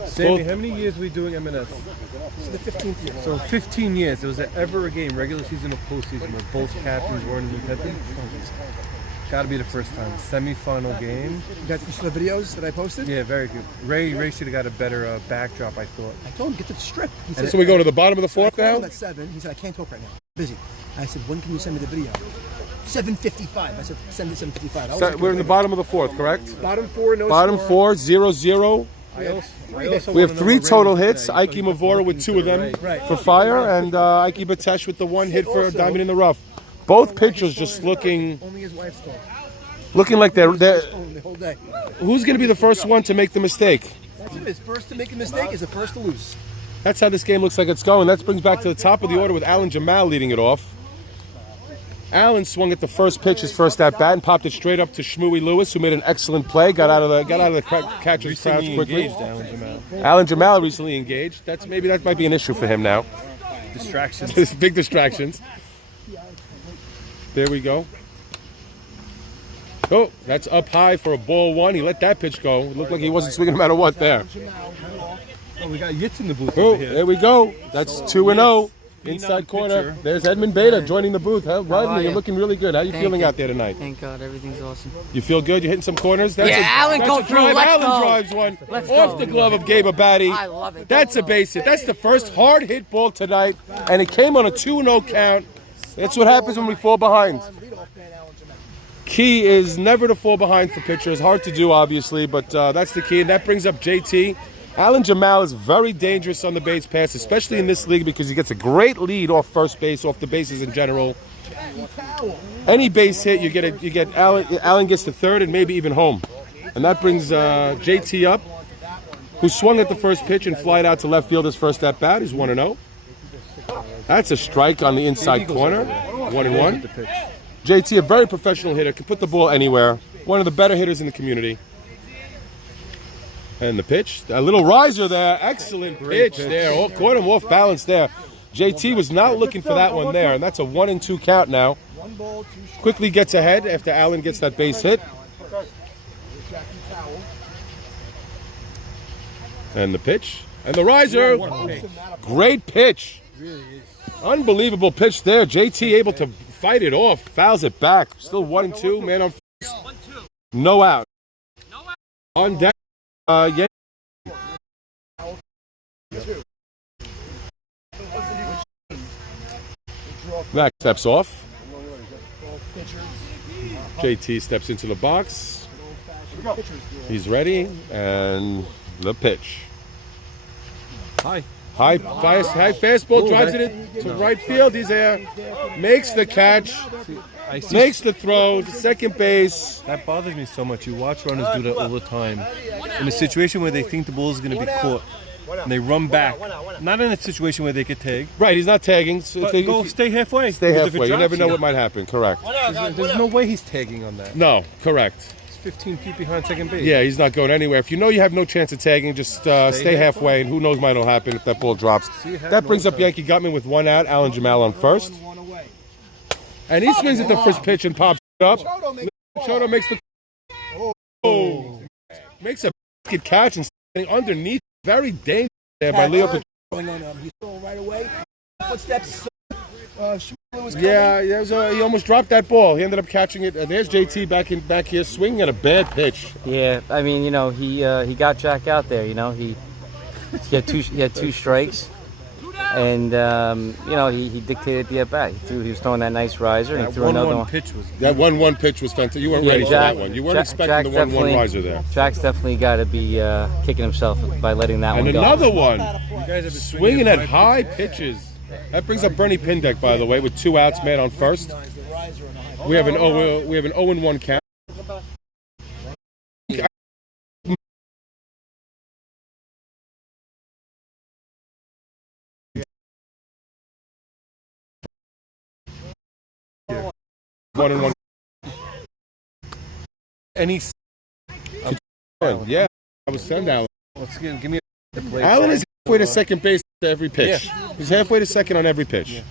Sammy, how many years are we doing M&S? This is the 15th year. So 15 years. Was there ever a game, regular season or postseason, where both captains weren't in attendance? Got to be the first time. Semi-final game. You saw the videos that I posted? Yeah, very good. Ray should have got a better backdrop, I thought. I told him, get to the strip. He said, So we go to the bottom of the fourth I called him now? at 7. He said, I can't talk right now. Busy. I said, when can you send me the video? 7:55. I said, send it 7:55. So we're in the bottom of the fourth, correct? Bottom 4, no Bottom score. 4, 0-0. I also We have wanna know 3 what Ray total did hits. today. Ike Mavora with 2 of them Right. for fire, and Ike Batesh with the 1 hit for a diamond in the rough. Both pitchers just looking Only his wife's told. like they're Phone the whole day. who's going to be the first one to make the mistake? That's it. His first to make a mistake is the first to lose. That's how this game looks like it's going. That brings back to the top of the order with Alan Jamal leading it off. Allen swung at the first pitch, his first at bat, and popped it straight up to Shmooey Lewis, who made an excellent play. Got out of the catcher's crouch Recently quickly. engaged, Alan Jamal. Alan Jamal recently engaged. That might be an issue for him now. Distractions. Big distractions. There we go. Oh, that's up high for a ball 1. He let that pitch go. It looked like he wasn't swinging no matter what there. Oh, we got Yitz in the booth Oh, over here. there we go. That's 2-0. Being Inside out corner. pitcher. There's Edmund Beta joining the booth. Rodney, you're you? looking really good. How you Thank feeling you. out there tonight? Thank God, everything's awesome. You feel good? You're hitting some corners? That's Yeah, Allen, that's go a through. drive. Let's Allen go. drives one Let's off go. the glove of Gabe Abadi. I love it. That's a base hit. That's the first hard hit ball tonight, and it came on a 2-0 count. That's what happens when we fall behind. Key is never to fall behind for pitchers. Hard to do, obviously, but that's the key, and that brings up JT. Alan Jamal is very dangerous on the base pass, especially in this league, because he gets a great lead off first base, off the bases in general. Any base hit, you get Alan gets to third and maybe even home, and that brings JT up, who swung at the first pitch and flied out to left field his first at bat. He's 1-0. That's a strike on the inside corner. 1-1. JT, a very professional hitter, can put the ball anywhere. One of the better hitters in the community. And the pitch, a little riser there. Excellent pitch there. Oh, caught him off balance there. JT was not looking for that one there, and that's a 1-2 count now. Quickly gets ahead after Allen gets that base hit. And the pitch. And the riser. Great pitch. Unbelievable pitch there. JT able to fight it off. Fouls it back. Still 1-2. Man on first. No out. On deck. Yeah. Mac steps off. JT steps into the box. He's ready, and the pitch. High fastball, drives it into right field. He's there, makes the catch, makes the throw to second base. That bothers me so much. You watch runners do that all the time. In a situation where they think the ball is going to be caught, and they run back. Not in a situation where they could tag. Right, he's not tagging. So But stay halfway. Stay Because if it halfway. You never drops, know what might happen. Correct. There's no way he's tagging on that. No, correct. It's 15 feet behind second base. Yeah, he's not going anywhere. If you know you have no chance of tagging, just stay halfway, and who knows what will happen if that ball drops. That brings up Yankee Gutman with 1 out. Alan Jamal on first. And he swings at the first pitch and pops it up. Choto makes the... Oh. Makes a basket catch and standing underneath. Very dangerous there by Leo. Going on him. He's throwing right away. Footsteps. Was Yeah, he almost dropped that ball. He ended up catching it. And there's JT back here swinging at a bad pitch. Yeah, I mean, he got Jack out there. He had two strikes, and he dictated the at bat. He was throwing that nice riser, and he threw another one. Pitch was That 1-1 pitch was fantastic. You weren't ready for that one. You weren't expecting the 1-1 riser there. Jack's definitely got to be kicking himself by letting that one And go. another one. You guys have been Swinging at high pitches. That brings up Bernie Pindek, by the way, with 2 outs, man on first. We have an 0-1 count. One and one. Any? Yeah, I was send Allen. Let's give me a play. Allen is halfway to second base to every pitch. He's halfway to second on every pitch.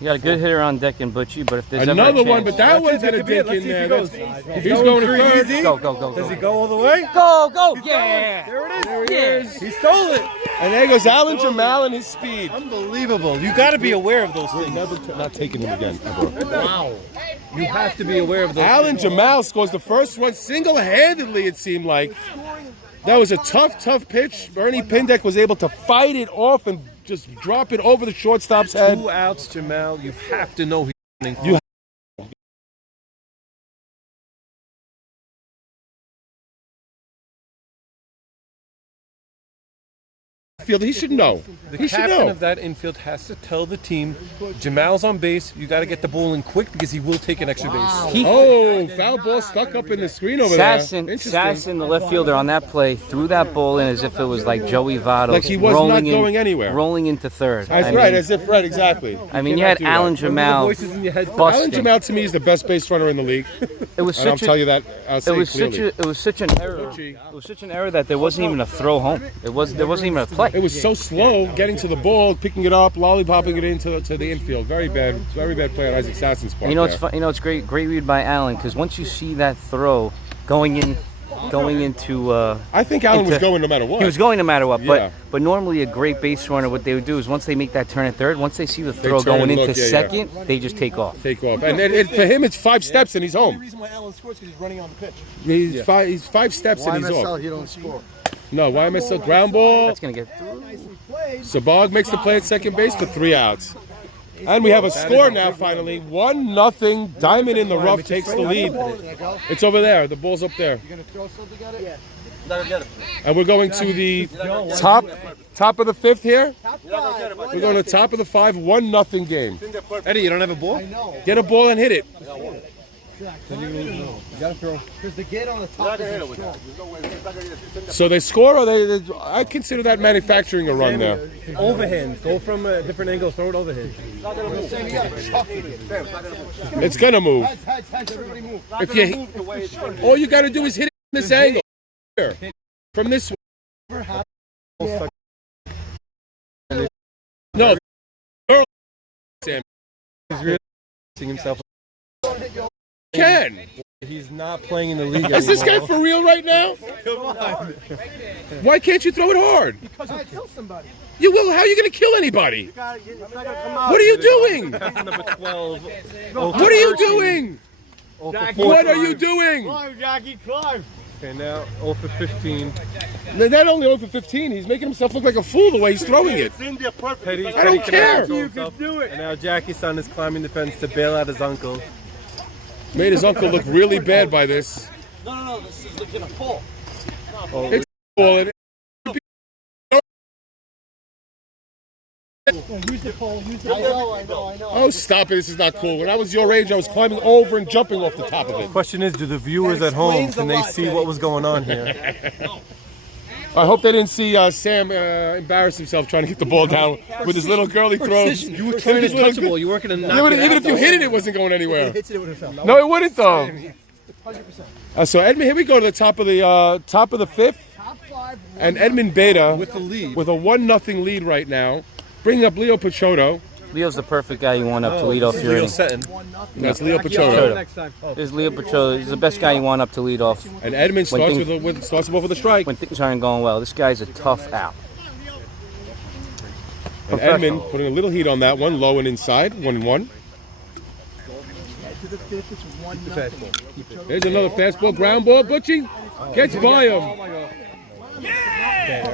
You got a good hitter on deck in Butchie, but if there's Another ever a chance, one, but that one's gonna dig in there. He's going to third. Go. Does he go all the way? Go! Yeah! There it is. Yeah. He stole it. And there goes Alan Jamal and his speed. Unbelievable. You got to be aware of those things. Not taking him again. Wow. You have to be aware of those Alan things. Jamal scores the first one single-handedly, it seemed like. That was a tough pitch. Bernie Pindek was able to fight it off and just drop it over the shortstop's head. 2 outs, Jamal. You have to know he's running. You field, he should know. The He should captain know. of that infield has to tell the team, Jamal's on base. You got to get the ball in quick because he will take an extra base. Oh, foul ball stuck up in the screen over there. Sasson, the left fielder on that play, threw that ball in as if it was like Joey Votto. Like he was not going anywhere. Rolling into third. That's right, exactly. I mean, you had Alan Jamal Voices in your head. Alan busting. Jamal to me is the best base runner in the league. It was And I'll such tell a, you that. I'll say it was clearly. such an error. It was such an error that there wasn't even a throw home. There wasn't even a play. It was so slow getting to the ball, picking it up, lollipopping it into the infield. Very bad play on Isaac Sasson's part. It's great read by Allen, because once you see that throw going into. I think Allen was going no matter what. He was going no matter what, Yeah. but normally a great base runner, what they would do is once they make that turn at third, once they see the throw turn going and into look, yeah. second, they just take off. Take off, and for him it's 5 steps and he's The only home. reason why Allen scores is because he's running on the pitch. He's 5 steps and he's off. you don't score? No, YMSL ground ball. That's gonna get through. Sabag makes the play at second base for 3 outs. And we have a score now finally. 1-0. Diamond in the rough takes the lead. It's over there. The ball's up there. You gonna throw something at it? Yeah. And we're going to the top of the 5th here. We're going to the top of the 5, 1-0 game. Eddie, you don't have a ball? Get a ball and hit it. You gotta throw. Because the gate on the top is strong. So they score, or they I consider that manufacturing a run there. Overhand. Go from a different angle. Throw it overhand. It's gonna move. Heads, everybody move. If you, all you got to do is hit it in this angle. Here. From this way. No. Sam He's really himself. can. He's not playing in the league Is this guy anymore. for real right now? Why can't you throw it hard? Because I kill somebody. You will. How are you going to kill anybody? What are you doing? Number 12. What are you doing? What are you doing? Climb, Jackie, climb. Okay, now 0 for 15. Not only 0 for 15, he's making himself look like a fool the way he's throwing it. Petty, I don't care. You can do it. And now Jackie's son is climbing the fence to bail out his uncle. Made his uncle look really bad by this. No, this is looking a full. It's falling. Use the pole. I know. Oh, stop it. This is not cool. When I was your age, I was climbing over and jumping off the top of it. Question is, do the viewers at home, can they see what was going on here? I hope they didn't see Sam embarrass himself trying to hit the ball down with his little girl he throws. You were trying to touch the ball. You weren't going to knock it Even out. if you hit it, it wasn't going anywhere. Hits it with a fell. No, it wouldn't though. 100%. So Edmund, here we go to the top of the 5th, Top 5. and Edmund Beta With the lead. with a 1-0 lead right now, bringing up Leo Pachotto. Leo's the perfect guy you want up to lead off your Leo inning. Setting. That's Leo Pachotto. Next time. This is Leo Pachotto. He's the best guy you want up to lead off And Edmund When starts things- starts him off with a strike. when things aren't going well. This guy's a tough out. And Edmund putting a little heat on that one, low and inside, 1-1. There's another fastball, ground ball. Butchie gets by him.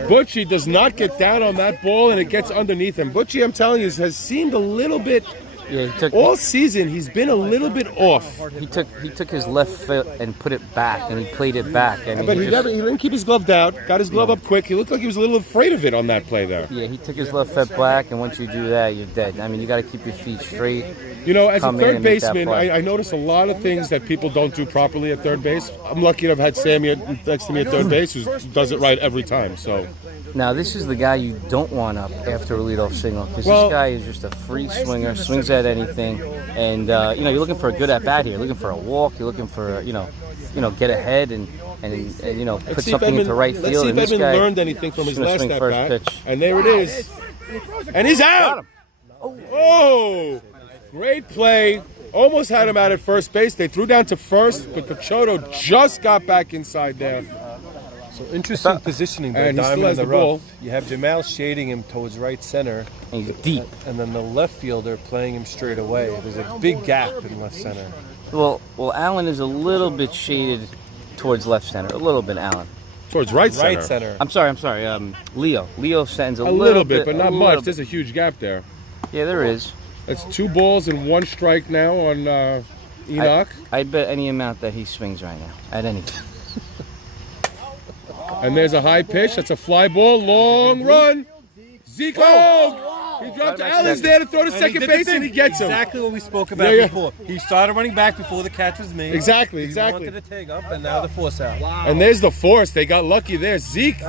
Butchie does not get down on that ball, and it gets underneath him. Butchie, I'm telling you, has seemed a little bit. Yeah, All season, he's been a little bit off. he took his left foot and put it back, and he played it back. And But he just- didn't keep his glove down. Got his glove up quick. He looked like he was a little afraid of it on that play there. Yeah, he took his left foot back, and once you do that, you're dead. I mean, you got to keep your feet straight. You know, as a Come in third and make that baseman, play. I notice a lot of things that people don't do properly at third base. I'm lucky to have had Sammy next to me at third base, who does it right every time. So, Now, this is the guy you don't want up after a leadoff single, because Well- this guy is just a free swinger, swings at anything, and you're looking for a good at bat here. You're looking for a walk. You're looking for get ahead and put let's see if something Edmund, into right let's field. see if And this Edmund guy learned anything from his gonna last swing at first bat. pitch. And there it is. And he's out. Oh, great play. Almost had him out at first base. They threw down to first, but Pachotto just got back inside there. So interesting positioning by And he still Diamond has in the the ball. rough. You have Jamal shading him towards right center, and he's deep. and then the left fielder playing him straight away. There's a big gap in left center. Well, Allen is a little bit shaded towards left center. A little bit, Allen. Towards right center. Right center. I'm sorry. Leo. Leo sends a A little bit, but a not little much. bit. There's a huge gap there. Yeah, there is. That's 2 balls and 1 strike now on Enoch. I bet any amount that he swings right now at anything. And there's a high pitch. That's a fly ball. Long run. Zeke. Oh! He dropped. Allen's there to throw to And he second did the base, thing. and he gets him. Exactly what we spoke about Yeah, yeah. before. He started running back before the catch was made. Exactly. He wanted to take up, and now the force out. And there's the force. They got lucky there. Zeke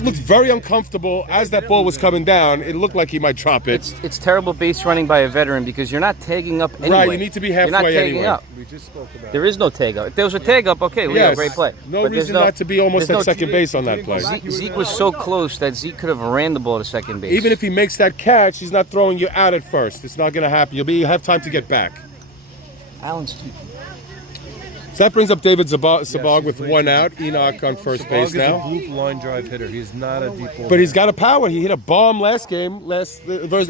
looked very uncomfortable as that ball was coming down. It looked like he might drop it. It's terrible base running by a veteran because you're not tagging up anyway. Right, you need to be You're not halfway tagging anyway. up. We just spoke about There is no tag up. If there was a tag up, okay, Leo, Yes. great play. No But there's reason not to be almost there's at second base on that play. Zeke was so close that Zeke could have ran the ball to second base. Even if he makes that catch, he's not throwing you out at first. It's not going to happen. You have time to get back. Allen's too. So that brings up David Sabag with 1 out. Enoch on first base Is a now. bloop line drive hitter. He's not a deep ball. But he's got a power. He hit a bomb last game. In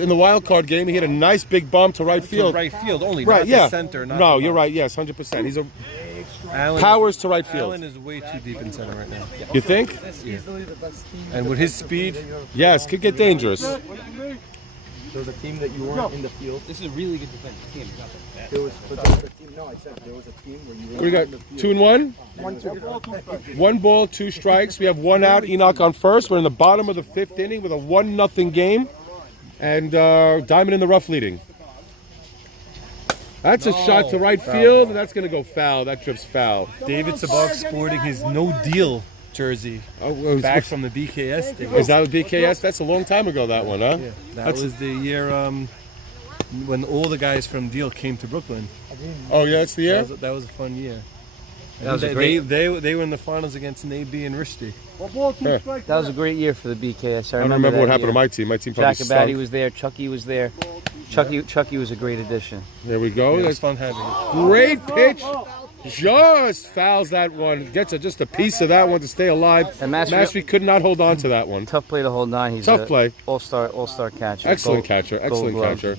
the wild card game, he hit a nice big bomb to right to field. right field only, Right, not yeah. the center. Not No, the you're left. right. Yes, 100%. He's a Allen, powers to right field. Allen is way too deep in center right now. You think? And with his speed, Yes, could get dangerous. There was a team that you weren't in the field. This is a really good defensive team. There was a team. No, I said there was a team where you We got 2 and 1. 1 ball, 2 strikes. We have 1 out. Enoch on first. We're in the bottom of the 5th inning with a 1-0 game, and Diamond in the rough leading. That's a shot to right field, and that's going to go foul. That trip's foul. David Sabag sporting his no deal jersey back from the BKS days. Is that a BKS? That's a long time ago, that one, huh? Yeah, that was the year when all the guys from Deal came to Brooklyn. Oh, yeah, that's the year? That was a fun year. That was a they, great- they were in the finals against Nabi and Rishti. That was a great year for the BKS. I don't remember that what happened year. to my team. My team probably Jack Abadi stunk. was there. Chucky was there. Chucky was a great addition. There we go. It That's was fun having it. great pitch. Just fouls that one. Gets just a piece of that one to stay alive. And Mastery could not hold on to that one. Tough play to hold on. He's Tough a play. All-star catcher. Excellent Gold- catcher. gold Excellent glove. catcher.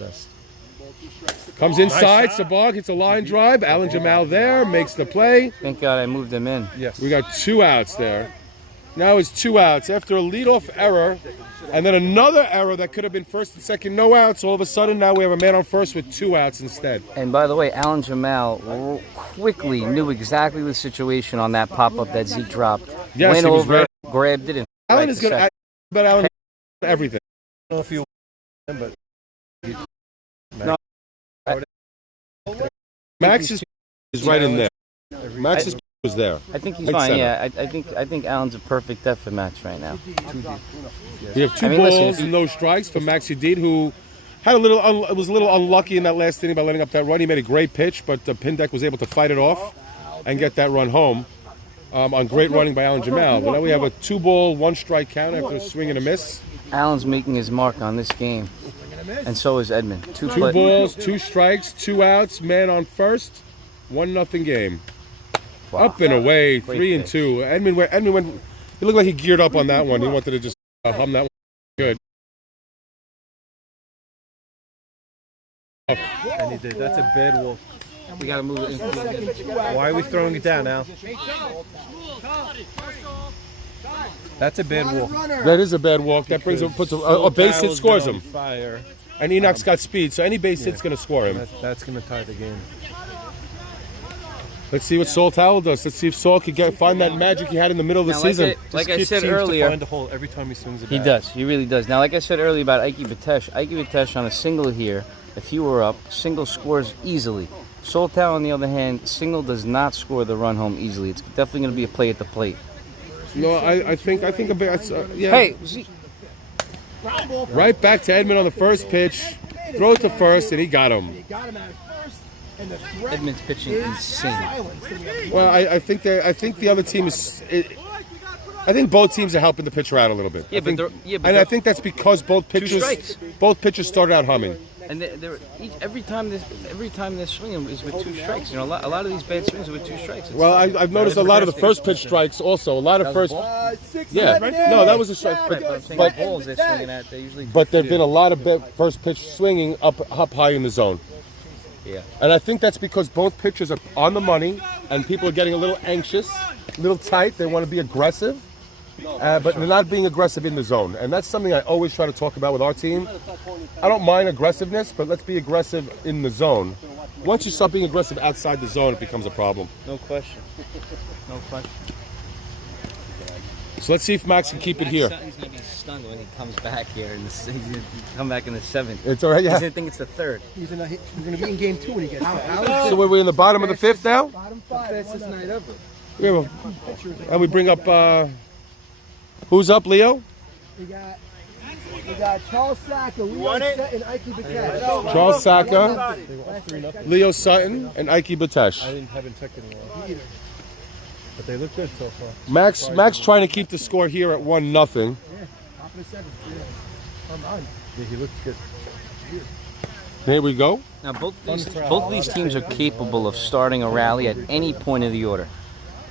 Comes inside. Sabag hits a line drive. Alan Jamal there makes the play. Thank God I moved him in. Yes. We got 2 outs there. Now it's 2 outs after a leadoff error, and then another error that could have been first and second, no outs. All of a sudden, now we have a man on first with 2 outs instead. And by the way, Alan Jamal quickly knew exactly the situation on that pop-up that Zeke dropped. Yes, Went he was over, ready. grabbed it, and Alan right is to going to, second. but Alan everything. I don't know if you, but Max is right in there. Max was there. I think he's Right fine. center. Yeah, I think Alan's a perfect depth match right now. We have 2 I mean, listen, balls if you- and no strikes for Maxi Deed, who had was a little unlucky in that last inning by letting up that run. He made a great pitch, but Pindek was able to fight it off and get that run home on great running by Alan Jamal. But now we have a 2-ball, 1 strike count after a swing and a miss. Alan's making his mark on this game. and so is Edmund. Two balls, 2 strikes, 2 outs, man on first, 1-0 game. Wow. Up and away, Great 3 and pitch. 2. Edmund went. He looked like he geared up on that one. He wanted to just hum that one. Good. And he did. That's a bad walk. We got to move it in. Why are we throwing it down now? That's a bad walk. That is a bad walk. That brings him, puts a base hit, scores him. Fire. And Enoch's got speed, so any base hit's going to score him. That's going to tie the game. Let's see what Saul Towell does. Let's see if Saul could find that magic he had in the middle of the Now, season. like I Just said seems to earlier, find a hole every time he swings it he back. does. He really does. Now, like I said earlier about Ike Batesh on a single here, if he were up, single scores easily. Soltau, on the other hand, single does not score the run home easily. It's definitely going to be a play at the plate. No, I think a bit. Yeah. Hey, Right back to Edmund on the first pitch. Throw it to first, and he got him. He got him at first, and the threat Edmund's pitching is insane. silence. So we have Well, I think the other team is. I think both teams are helping the pitcher out a little bit. Yeah, I think, but and I think that's because both strikes. pitchers started out humming. And every time they're swinging is with 2 strikes. You know, a lot of these bad swings are with 2 strikes. It's- Well, I've noticed a lot of the first pitch strikes also. A lot of first. 6 Yeah, no, that was a strike. Right, but I'm saying But- the balls they're swinging at, they usually. But there've been a lot of first pitch swinging up high in the zone. Yeah. And I think that's because both pitchers are on the money and people are getting a little anxious, a little tight. They want to be aggressive, but they're not being aggressive in the zone. And that's something I always try to talk about with our team. I don't mind aggressiveness, but let's be aggressive in the zone. Once you start being aggressive outside the zone, it becomes a problem. No question. No question. So let's see if Max can keep it here. Sutton's going to be stunned when he comes back here. He's going to come back in the 7th. It's all right, He's yeah. going to think it's the 3rd. He's going to be in game 2 when he gets back. So we're in the bottom of the 5th now? Bottom 5. Fastest night ever. We have and we bring up, who's up, Leo? We got Charles Saka, Leo Sutton, Ike Batesh. Charles Saka, Leo Sutton, and Ike Batesh. Haven't checked in a while. But they look good so far. Max trying to keep the score here at 1-0. Top of the 7th. Yeah, he looks good. Here we go. Now, both of these teams are capable of starting a rally at any point of the order.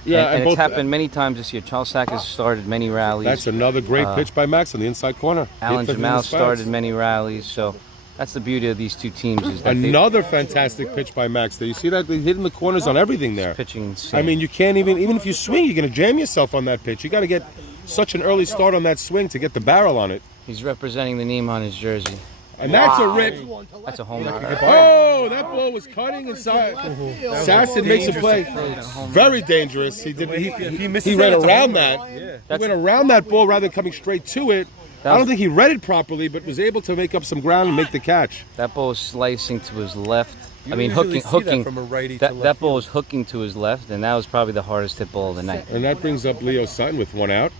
Yeah, and it's both, happened many times this year. Charles Sack has started many rallies. That's another great pitch by Max on the inside corner. Alan Hit for Jamal the spots. started many rallies. So that's the beauty of these 2 teams. Is that Another fantastic pitch by Max there. You see that? They hitting the corners on everything there. they're pitching insane. I mean, you can't even if you swing, you're going to jam yourself on that pitch. You got to get such an early start on that swing to get the barrel on it. He's representing the name on his jersey. And that's a rip. That's a home run. Oh, that ball was cutting inside. Sasson makes a play. Very dangerous. He did. He ran around that. He went around that ball rather than coming straight to it. I don't think he read it properly, but was able to make up some ground and make the catch. That ball was slicing to his left. You I mean, usually see hooking. that from a righty to left That ball was hooking to his left, and that was probably the hardest hit ball of the night. And that brings up Leo Sutton with 1 out.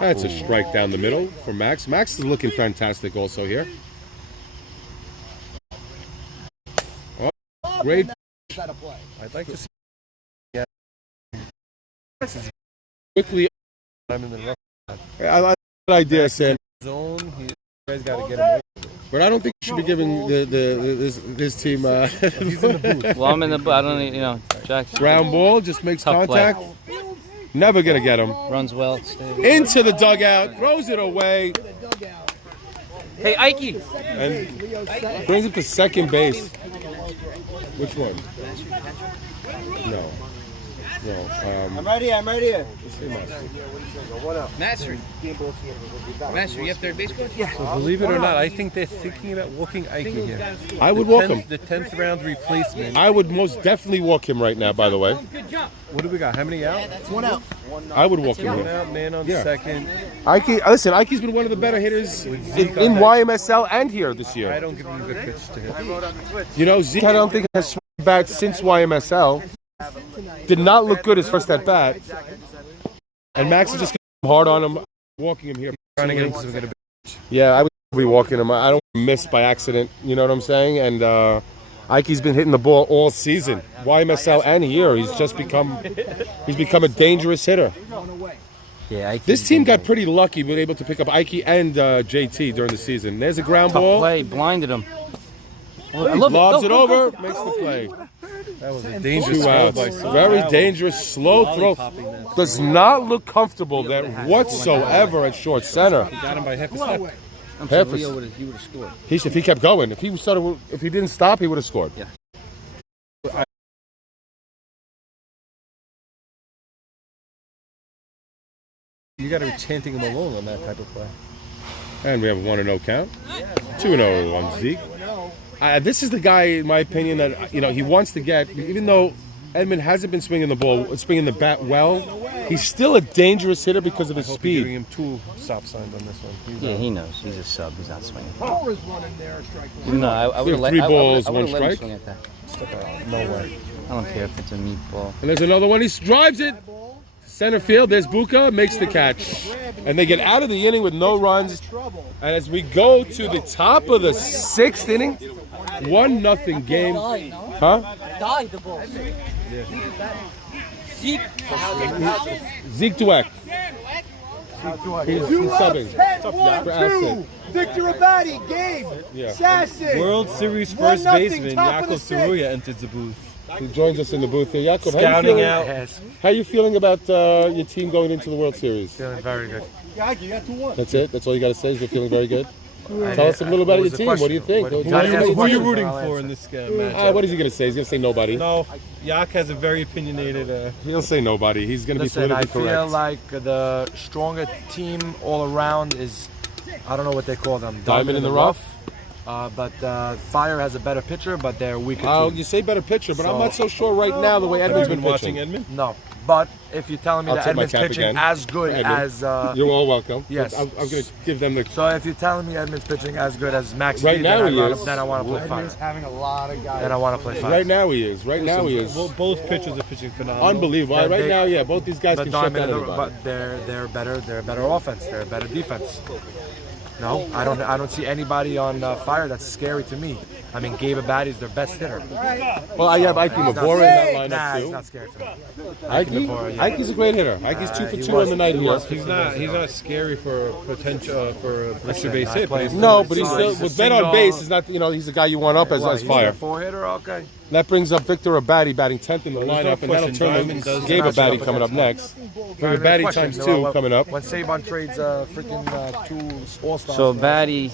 That's a strike down the middle for Max. Max is looking fantastic also here. Oh, great. I'd like to see Quickly. him in the rough I like that idea, Sam. zone. You guys got to get him. But I don't think you should be giving this team He's in the booth. Well, I'm in the. I don't. Jackson ground ball. Just makes Tough play. contact. Never gonna get him. runs well. Into the dugout. Throws it away. Hey, Ike. And brings it to second base. Which one? No. I'm right here. Mastery. Mastery, you have third base coach? Yeah. So believe it or not, I think they're thinking about walking Ike here. I would walk him. The 10th round replacement. I would most definitely walk him right now, by the way. Good jump. What do we got? How many out? 1 out. I would walk him. One out, man on Yeah. second. Ike, listen, Ike's been one of the better hitters in YMSL and here this I year. don't give him a good pitch to hit. You know, Zeke, I don't think has swung back since YMSL. Did not look good his first at bat. And Max is just getting hard on him, walking him here. Trying to get him some good. Yeah, I would be walking him. I don't miss by accident, you know what I'm saying? And Ike's been hitting the ball all season, YMSL and here. He's become a dangerous hitter. Yeah, Ike This team got pretty lucky being able to pick up Ike and JT during the season. There's a ground tough ball. play, blinded him. I He love lobs it Go, go, over, go. makes the play. That was a dangerous 2 throw outs. by Sal. Very dangerous, slow throw. Lollipoping that. Does not look comfortable there whatsoever at short center. Got him by half a step. I'm Half sure a- Leo he would have scored. If he kept going, if he didn't stop, he would have scored. Yeah. You got to be chanting him alone on that type of play. And we have a 1-0 count. 2-0 on Zeke. This is the guy, in my opinion, that he wants to get. Even though Edmund hasn't been swinging the bat well, he's still a dangerous hitter because of his Hope you're giving speed. him 2 stop signs on this one. Yeah, he knows. He's a sub. He's not swinging. Power is running there, strike one. No, I would have let. 3 I balls, would've 1 let him strike. swing at that. No way. I don't care if it's a meatball. And there's another one. He drives it. Center field. There's Buka, makes the catch. And they get out of the inning with no runs. And as we go to the top of the 6th inning, 1-0 game. Huh? Die the ball. Zeke. Zeke Dweck. He's subbing. For Alcid. Victor Abadi, game. Yeah. Sasson. World Series 1-0, first baseman top of the Yaakov 6th. Saruya entered the booth. He joins us in the booth here. Yaakov, Scouting out. how you feeling about your team going into the World Series? Feeling very good. You got 2-1. That's it? That's all you got to say? Is you're feeling very good? Tell us a little about your team. What do you think? What- Who are you I'll rooting answer. for in this match? What is he going to say? He's going to say nobody. No, Yak has a very opinionated. He'll say nobody. He's going to be Listen, I politically feel correct. like the stronger team all around is, I don't know what they call them. Diamond in the rough? But Fire has a better pitcher, but they're weaker Oh, team. you say better pitcher, but I'm So- not so sure right now the way Have Edmund's you been been pitching. watching Edmund? No, but if you're telling me I'll that take my Edmund's cap pitching again. as good Edmund. as You're all welcome. Yes. I'm going to give them the. so if you're telling me Edmund's pitching as good as Max Right Speed, now then, he is. then I want to play Fire. Having a lot of guys. Then I want to play Fire. Right now he is. Right now he is. Well, both pitchers are pitching phenomenal. Unbelievable. Yeah, Right they- now, yeah, both these guys But can shut Diamond down in the, everybody. but they're better. They're a better offense. They're a better defense. No, I don't see anybody on Fire that's scary to me. I mean, Gabe Abadi's their best hitter. Well, I have Ike Mavora in that lineup Nah, he's too. not scary for me. Ike, Ike's a great hitter. Ike's 2 for he 2 was- on the night he here. was. He's not scary for potential for a extra base I hit. play- But No, but he's So still he's a with men on single- base. Is not he's the guy you want up as He's Fire. a four-hitter, okay. That brings up Victor Abadi batting 10th in the There's no lineup, and that'll question turn Diamond does Gabe match Abadi up coming up against next. Very good Abadi question. times You 2 know, coming up. When Saban trades freaking 2 all-stars. So Batty,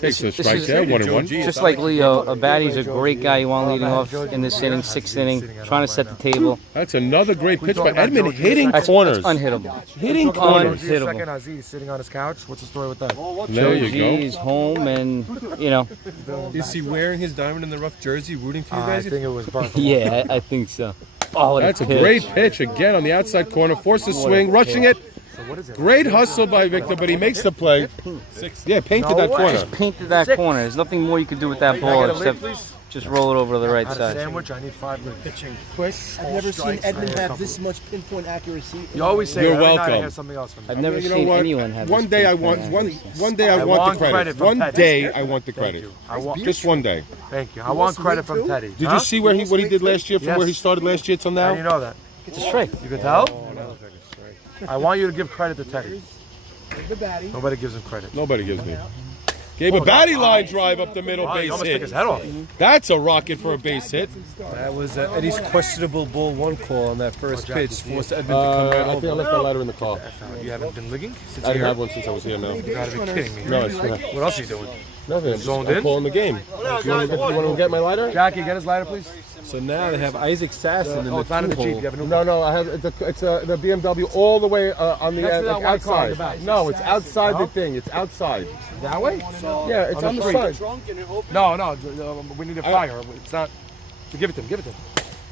Takes a this strike is- there, 1-1. just like Leo, Batty's a great guy you want leading off in this inning, 6th inning, trying to set the table. That's another great pitch by talking about Edmund, Joe hitting That's corners. unhittable. Hitting corners. Unhittable. Second, Aziz sitting on his couch. What's the story with that? There you go. He's home, and is he wearing his diamond in the rough jersey, rooting for you I guys? think it was Barkley. yeah, I think so. Oh, what That's a pitch. great pitch again on the outside corner. Forces swing, rushing it. Great hustle by Victor, but he makes the play. Yeah, painted that corner. Just painted that corner. There's nothing more you can do with that ball get a lid, except please? just roll it over to the right Had a side. sandwich. I need 5 minutes. Pitching quick. I've never seen Edmund have this much pinpoint accuracy. You always say You're every night I welcome. hear something else from you. I've never You know seen what? anyone have One this day I pinpoint want one. accuracy. One day I I want want the credit. credit from One Teddy. day I want the credit. I want, Just one day. thank you. I want credit from Teddy. Did you see what he did last year from Yes. where he started last year till How do you now? know that? It's a strike. You can tell? I want you to give credit to Teddy. The batty. Nobody gives him credit. Nobody gives me. Gave a batty line drive up the middle Wow, you base almost took hit. his head off. That's a rocket for a base hit. That was Eddie's questionable ball 1 call on that first pitch. Forced Edmund to come I right think I over. left my lighter in the car. You haven't been ligging since I didn't you're have one since I was here. No, You gotta be kidding me. no, it's not. What else are you doing? Nothing. I'm Zoned I'm in? calling the game. You want to get my lighter? Jackie, get his lighter, please. So now they have Isaac Sasson in Oh, the it's not in the 2 Jeep. hole. You have a new No, I have it's the BMW all the way on the Next to that like white car in the outside. back. No, it's outside the thing. It's outside. That way? Yeah, it's on the side. No, we need a fire. It's not. Give it to him. Give it to him.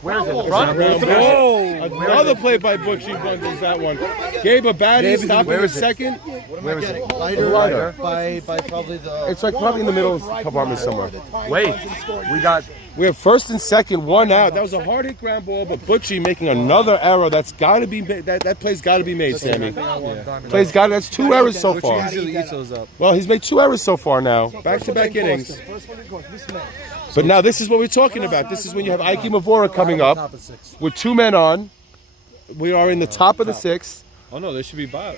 Where is it? In the front? Whoa! Another play by Butchie bundles that one. Gabe Abadi stopping where in is it? second. Where is it? Lighter by probably the. It's like probably in the middle of the compartment somewhere. Wait, we got. We have first and second, 1 out. That was a hard hit ground ball, but Butchie making another error. That's got to be made. That play's got to be made, Sammy. Play's got. That's 2 errors so far. Usually eats those up. Well, he's made 2 errors so far now. Back-to-back innings. But now this is what we're talking about. This is when you have Ike Mavora coming up with 2 men on. We are in the top of the 6th. Oh no, there should be top.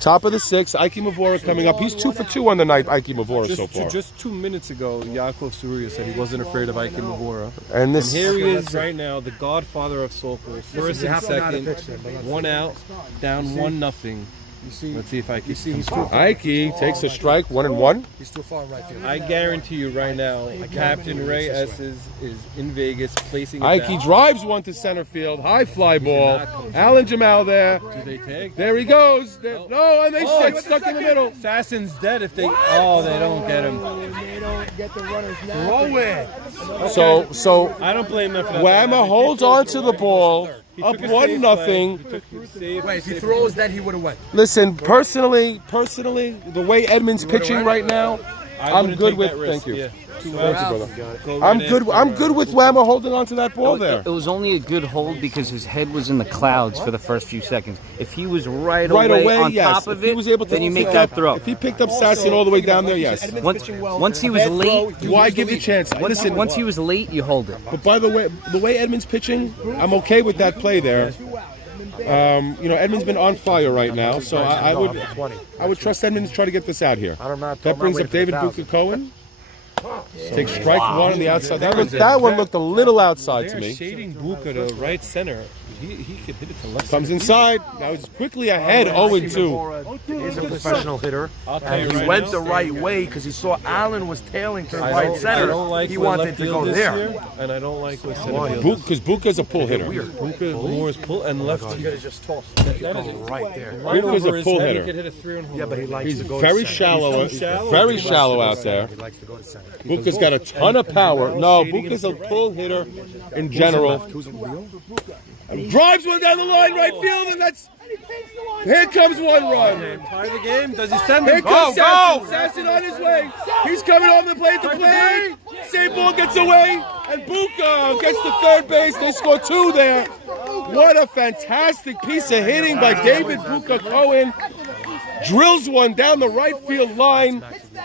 Top of the 6th, Ike Mavora coming up. He's 2 for 2 on the night, Ike Mavora so far. Just 2 minutes ago, Yaakov Surya said he wasn't afraid of Ike Mavora. And this here he is right now, the godfather of softball. First and second, 1 out, down 1-0. Let's see if Ike Ike takes a strike, 1-1. He's too far right field. I guarantee you right now, Captain Ray S is in Vegas placing it Ike down. drives one to center field. High fly ball. Alan Jamal there. Do they take? There he goes. No, and they get stuck in the middle. Assassin's dead if they. Oh, they don't get him. They don't get the runners now. Throw it. Okay. So I don't blame them for that. Whammer holds on to the ball. Up 1-0. Wait, if he throws, then he would have went. Listen, personally, the way Edmonds pitching right now, I'm good with. Thank you. Yeah. Thank you, brother. I'm good with Whammer holding on to that ball there. It was only a good hold because his head was in the clouds for the first few seconds. If he was right Right away, away, on yes. top of If he it, was able to then you make pick that up- throw. If he picked up Sassian all the way down there, yes. Once he was late, Why give you a chance? Listen, once he was late, you hold it. but by the way Edmonds pitching, I'm okay with that play there. Edmonds been on fire right now, so I would trust Edmonds to try to get this out here. That brings up David Buka Cohen. Takes strike 1 on the outside. That one looked a little outside to They're me. shading Buka to right center. He could hit it to left. Comes inside. Now he's quickly ahead, 0-2. He's a professional hitter, tell and you he right went now, the right way because he saw Allen was tailing to the right I center. don't like He where wanted left to field go is there. here, and I don't like where center field is. Because Buka's a pull hitter. Buka more is pull and lefty. Just toss. Right there. Right Buka's over a his pull head, hitter. He could hit a 3-run home Yeah, but he run. likes He's to go very to center. shallow. He's too shallow. Very shallow out there. He likes to go to center. Buka's got a ton of power. No, Buka's a pull hitter in general. Drives one down the line, right field, and that's. Here comes 1 run. Part of the game. Does he send Here him? comes Sasson. Sasson on his way. He's coming on the plate to play. Same ball gets away, and Buka gets to third base. They score 2 there. What a fantastic piece of hitting by David Buka Cohen. Drills one down the right field line.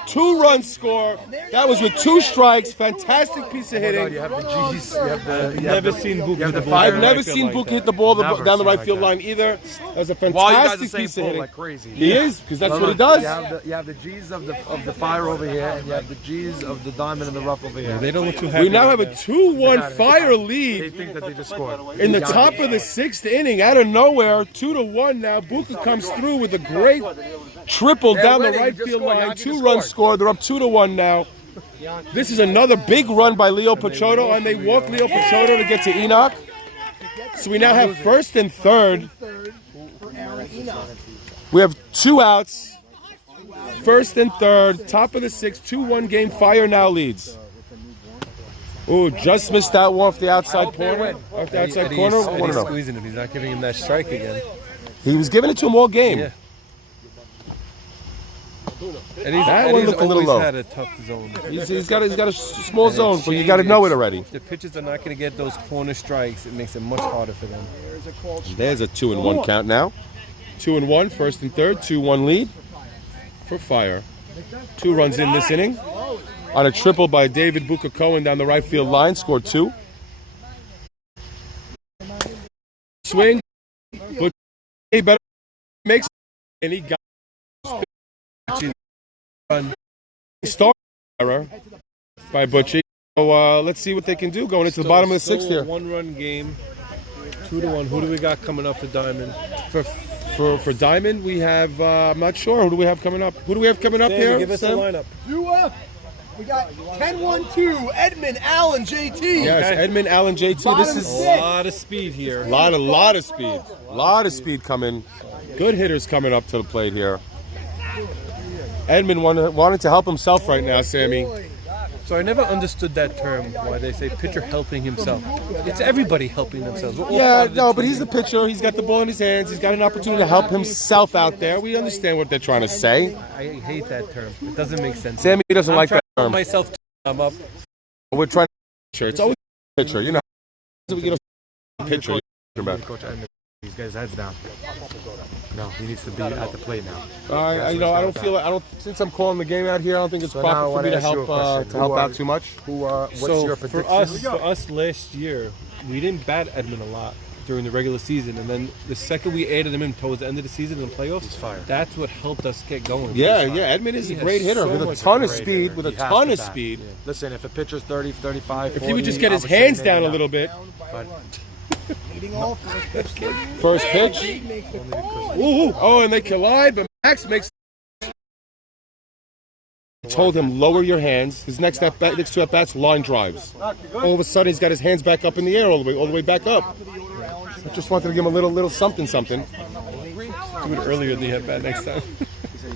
2-run score. That was with 2 strikes. Fantastic piece of hitting. You have the G's. You have the. Never seen Buka hit the ball. I've never seen Buka hit the ball Never down the seen right like field that. line either. That was a While you guys are fantastic saying piece of pull hitting. like crazy. He is, because that's what he does. You have the G's of the fire over here, and you have the G's of the diamond in the rough over here. They don't look too happy. We now have a 2-1 Fire They lead think that they just scored. in the top of the 6th inning. Out of nowhere, 2-1 now. Buka comes through with a great triple down the winning. right He just field scored. line. Yankee just 2-run scored. score. They're up 2-1 now. This is another big run by Leo Pachotto, and they walk Leo Pachotto to get to Enoch. So we now have first and third. We have 2 outs. First and third, top of the 6th, 2-1 game. Fire now leads. Ooh, just missed that one off the outside corner. Off the outside corner. He's 1-0. squeezing him. He's not giving him that strike again. He was giving it to him all game. Yeah. That one looked a little always low. had a tough zone. He's got a small zone, but you got to know it already. If the pitchers are not going to get those corner strikes, it makes it much harder for them. There's a 2-1 count now. 2-1, first and third, 2-1 lead for Fire. 2 runs in this inning on a triple by David Buka Cohen down the right field line, scored 2. Swing, but he better makes, and he got start error by Butchie. So let's see what they can do going into the bottom of the 6th here. 1-run game, 2-1. Who do we got coming up for Diamond? For Diamond, we have, I'm not sure. Who do we have coming up? Who do we have coming up Sam, here? give us Sam? a lineup. You up. We got 10-1-2, Edmund, Allen, JT. Yes, Edmund, Allen, JT. This is A lot of speed here. a lot of speed. A lot of speed coming. Good hitters coming up to the plate here. Edmund wanted to help himself right now, Sammy. So I never understood that term, why they say pitcher helping himself. It's everybody helping themselves. We're all Yeah, part of the no, but team. he's the pitcher. He's got the ball in his hands. He's got an opportunity to help himself out there. We understand what they're trying to say. I hate that term. It doesn't make sense. Sammy doesn't I'm like trying that to term. myself to I'm up. We're trying to pitcher. It's always pitcher. You know, pitcher. Coach Edmund, these guys' heads down. No, he needs to be at the plate now. I don't feel. I don't. Since I'm calling the game out here, I don't think it's So now I proper for wanna me to ask you a help question. out too much. What's So your for prediction? us last year, we didn't bat Edmund a lot. during the regular season, and then the second we added him in towards the end of the season in the playoffs, He's fired. that's what helped us get going. Yeah, Edmund is a He has great hitter so with a much ton of Great speed. hitter. With a He has ton to of bat. speed. Listen, if a pitcher's 30, 35, If he would just 40, get his I would say hands maybe down a not. little bit. But Leading off first pitch. First pitch. Makes the call. Ooh, oh, and they collide, but Max makes. Told him lower your hands. His next two at bats, line drives. All of a sudden, he's got his hands back up in the air, all the way back up. I just wanted to give him a little something. Do it earlier than the at bat next time.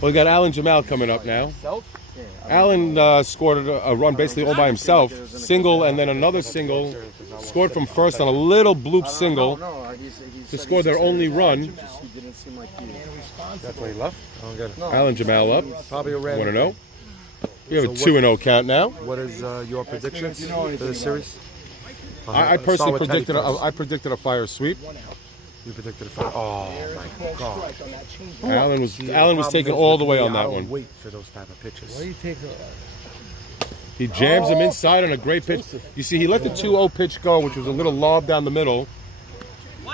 Well, we got Alan Jamal coming up now. Alan scored a run basically all by himself, single and then another single. Scored from first on a little bloop single to score their only run. that's why he left. I don't get it. Alan Jamal up. Probably a random. 1-0. We have a 2-0 count now. What is your predictions for the series? I personally predicted a fire sweep. You predicted a fire. Oh my God! Alan was taken all the way on I that don't one. Wait for those type of pitches. He jams him inside on a great pitch. You see, he let the 2-0 pitch go, which was a little lob down the middle.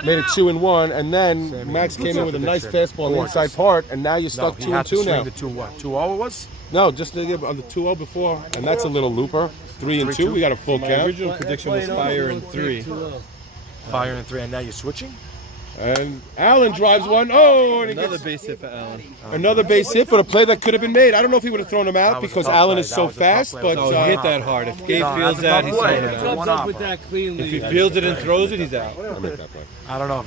Made it 2-1, and then Max came in with a nice fastball on the inside part, and now you're stuck 2-2 now. The 2-1. 2-0 was? No, just on the 2-0 before, and that's a little looper. 3-2, we got a full My count. original prediction was fire in 3. Fire in 3, and now you're switching? And Allen drives one. Oh, and he Another gets base hit for Allen. another base hit, but a play that could have been made. I don't know if he would have thrown him out That was a because tough Allen play. is That so was a tough fast, play. but Oh, he hit that hard. If Gabe No, feels that's a that, tough he's play. throwing it That's out. a Comes up with one-hopper. that cleanly. If he feels it and throws it, he's out. I'll make that play. I don't know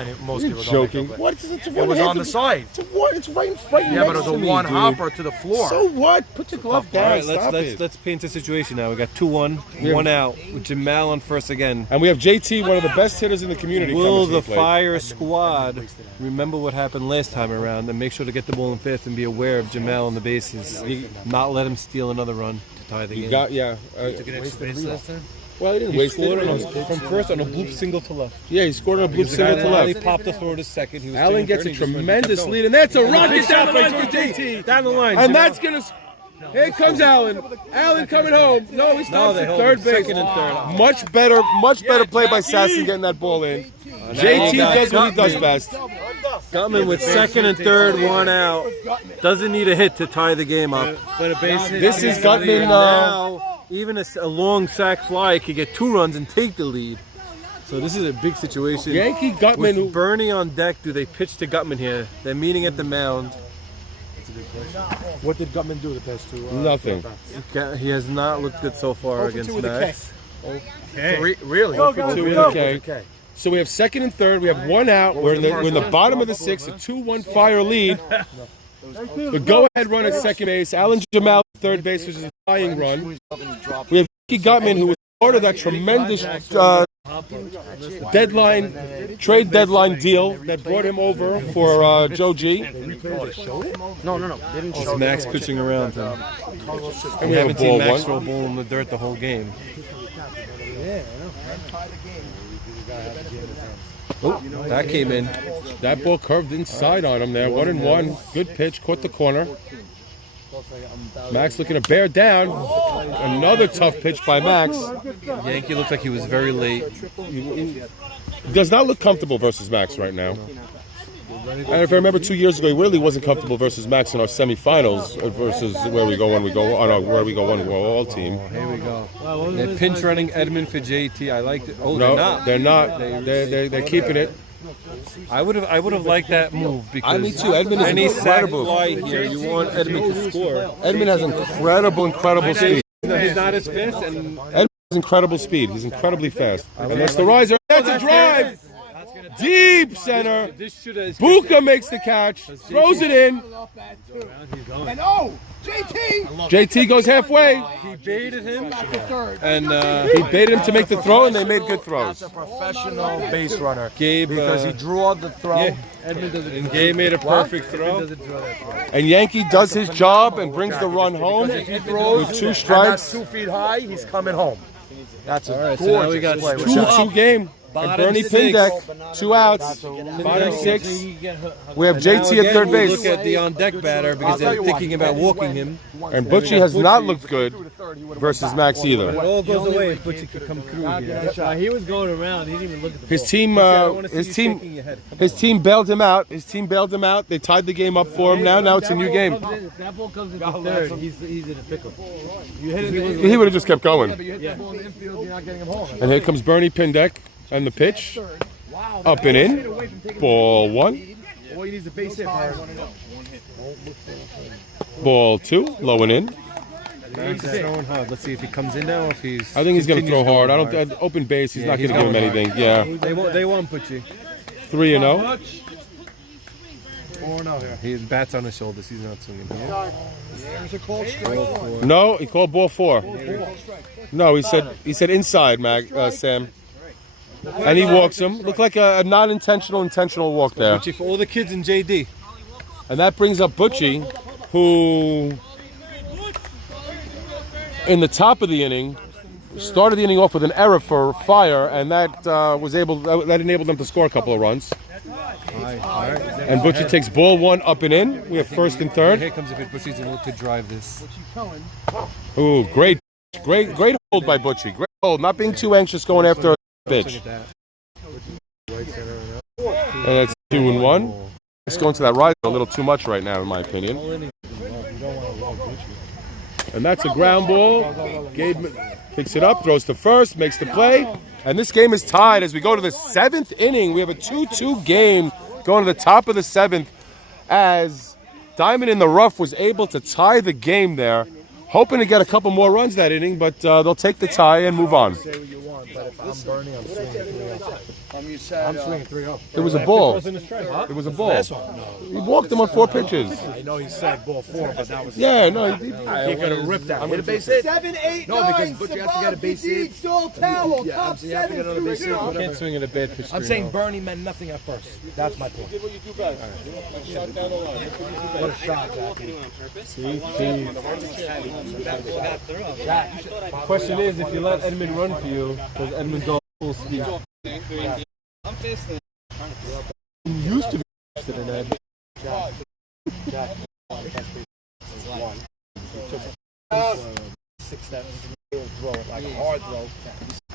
if most You're people joking. don't. What? It's It was on the side. It's right Yeah, next but it was to a me, one dude. hopper to the floor. So what? Put your glove All down. right, Stop it. let's paint the situation now. We got 2-1, one out with Jamal on first again. And we have JT, one of the best hitters in the community. Will coming to the plate. Fire squad remember what happened last time around and make sure to get the ball in fifth and be aware of Jamal on the bases? Not let him steal another run to tie the You game. got well, he didn't He waste scored it. from first on a bloop single to left. Yeah, he scored on a blue single to He left. popped the throw to second. He was Allen taking gets a third, he just went- tremendous kept going. lead, and that's a rocket Big down shot the by line for JT. JT. Down the line. And that's gonna. Here comes Allen. Allen coming home. No, he stops they at hold third him base. second and third. Much better play by Sasson getting that ball in. JT does what he does best. Gutman with second and third, one out. Doesn't need a hit to tie the game up. But a base hit. This is Gutman. Now, even a long sac fly could get 2 runs and take the lead. So this is a big situation. Yankee Gutman, who With Bernie on deck, do they pitch to Gutman here? They're meeting at the mound. What did Gutman do the past two? Nothing. He has not looked good so far against Max. Really? Okay. So we have second and third. We have one out. We're in the bottom of the sixth, a 2-1 Fire lead. The go-ahead run at second base. Alan Jamal at third base, which is a tying run. We have Yankee Gutman, who was part of that tremendous trade deadline deal that brought him over for Joe G. No. Didn't It's Max pitching around him. And We haven't seen Max one. throw a ball in the dirt the whole game. Oh, that came in. That ball curved inside on him there. 1-1. Good pitch. Caught the corner. Max looking to bear down. Another tough pitch by Max. Yankee looked like he was very late. Does not look comfortable versus Max right now. And if I remember 2 years ago, he really wasn't comfortable versus Max in our semifinals versus where we go when we go on our all team. Here we go. They're pinch running Edmund for JT. I liked it. Oh, No, they're not. They're keeping it. I would have liked that move because Me too. Edmund is any sack incredible. fly here, you want Edmund to score. Edmund has incredible speed. He's not as fast, and Edmund has incredible speed. He's incredibly fast. And that's the riser. That's a drive. Deep center. this should have. Buka makes the catch. Throws it in. And JT! JT goes halfway. He baited him, Back to third. and He baited him to make the throw, and they made good throws. That's a professional base runner. Gabe Because he drew out the throw. yeah, and Gabe made a perfect throw. And Yankee does his job and brings the run home with 2 And that's strikes. 2 feet high, he's coming home. That's a right, so gorgeous now we got play. with 2-2 game. And Bottom Bernie 6. Pindeck, 2 outs. Bottom 6. We have JT at third Look base. at the on deck batter because they're thinking about walking him. And Butchie has not looked good. versus Max either. It all goes away if Butchie could come through here. He was going around. He didn't even look at the His ball. team, his team bailed him out. His team bailed him out. They tied the game up for him. Now it's a new game. If that ball comes into third, he's in a pickle. You hit it. He would have just kept going. You hit that ball in the infield, you're not getting him home. And here comes Bernie Pindek and the pitch. Up and in. Ball 1. All you need is a base hit. Ball 2. Low and in. Max is throwing hard. Let's see if he comes in now or if he's. I think he's going to throw continues hard. going Open base. He's Yeah, not he's going to give him going anything. Yeah. They won't Butchie. 3-0. 4-0 here. He bats on his shoulders. He's not swinging. There's a called strike. No, he called ball 4. No, he said inside, Sam. And he walks him. Looked like a non-intentional, intentional walk there. Butchie for all the kids in JD. And that brings up Butchie, who in the top of the inning started the inning off with an error for Fire, and that enabled them to score a couple of runs. And Butchie takes ball 1 up and in. We have first and third. Here comes the pitch. Butchie's able to drive this. Ooh, great hold by Butchie. Great hold, not being too anxious going after a pitch. And that's 2-1. It's going to that rise a little too much right now, in my opinion. And that's a ground ball. Gabe picks it up, throws to first, makes the play. And this game is tied as we go to the 7th inning. We have a 2-2 game going to the top of the 7th as Diamond in the Rough was able to tie the game there. Hoping to get a couple more runs that inning, but they'll take the tie and move on. Say what you want, but if I'm Bernie, I'm swinging 3-0. I'm swinging 3-0. It was a ball. It was a ball. He walked him on 4 pitches. I know he said ball 4, but that was. Yeah, no, he I could have ripped that. Hit a base hit. 7, 8, No, 9. because Butchie has to get a base hit. Soul Towel, Yeah, top you have to get another base hit. 7, whatever. Can't swing at a bad pitch. I'm saying Bernie meant nothing at first. That's my point. What a shot, Question is, if you let Edmund run for you, does Edmund go full speed? He used to be faster than Ed. Six steps, throw it like a hard throw.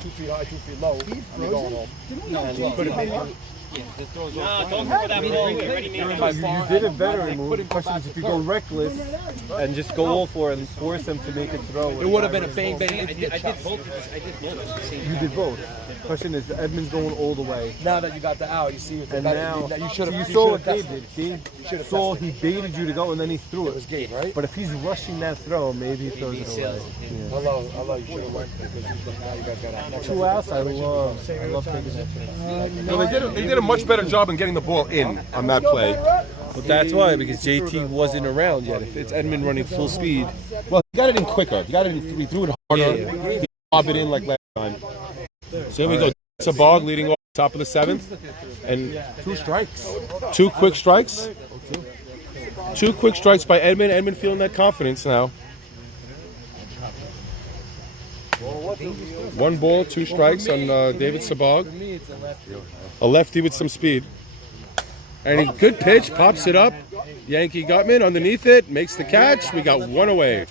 2 feet high, 2 feet low. I'm going home. And he put him in. You did it better. The question is, if you go reckless and just go all for it and force them to make a throw. It would have been a bang bang. I did both. You did both. Question is, Edmund's going all the way. Now that you got the out, you see what the And now, you should have. you saw what Gabe did. Gabe saw he baited you to go and then he threw It was it. Gabe, right? But if he's rushing that throw, maybe he throws it away. Hello, you should have went because now you guys got out. 2 outs, I love taking that. No, they did a much better job in getting the ball in on that play. But that's why, because JT wasn't around yet. If it's Edmund running full speed, Well, he got it in quicker. He threw it harder. He lobbed it in like last time. So here we go. Sabag leading off top of the 7th. And 2 strikes. 2 quick strikes. 2 quick strikes by Edmund. Edmund feeling that confidence now. 1 ball, 2 strikes on David Sabag. A lefty with some speed. And a good pitch, pops it up. Yankee Gutman underneath it, makes the catch. We got 1 away.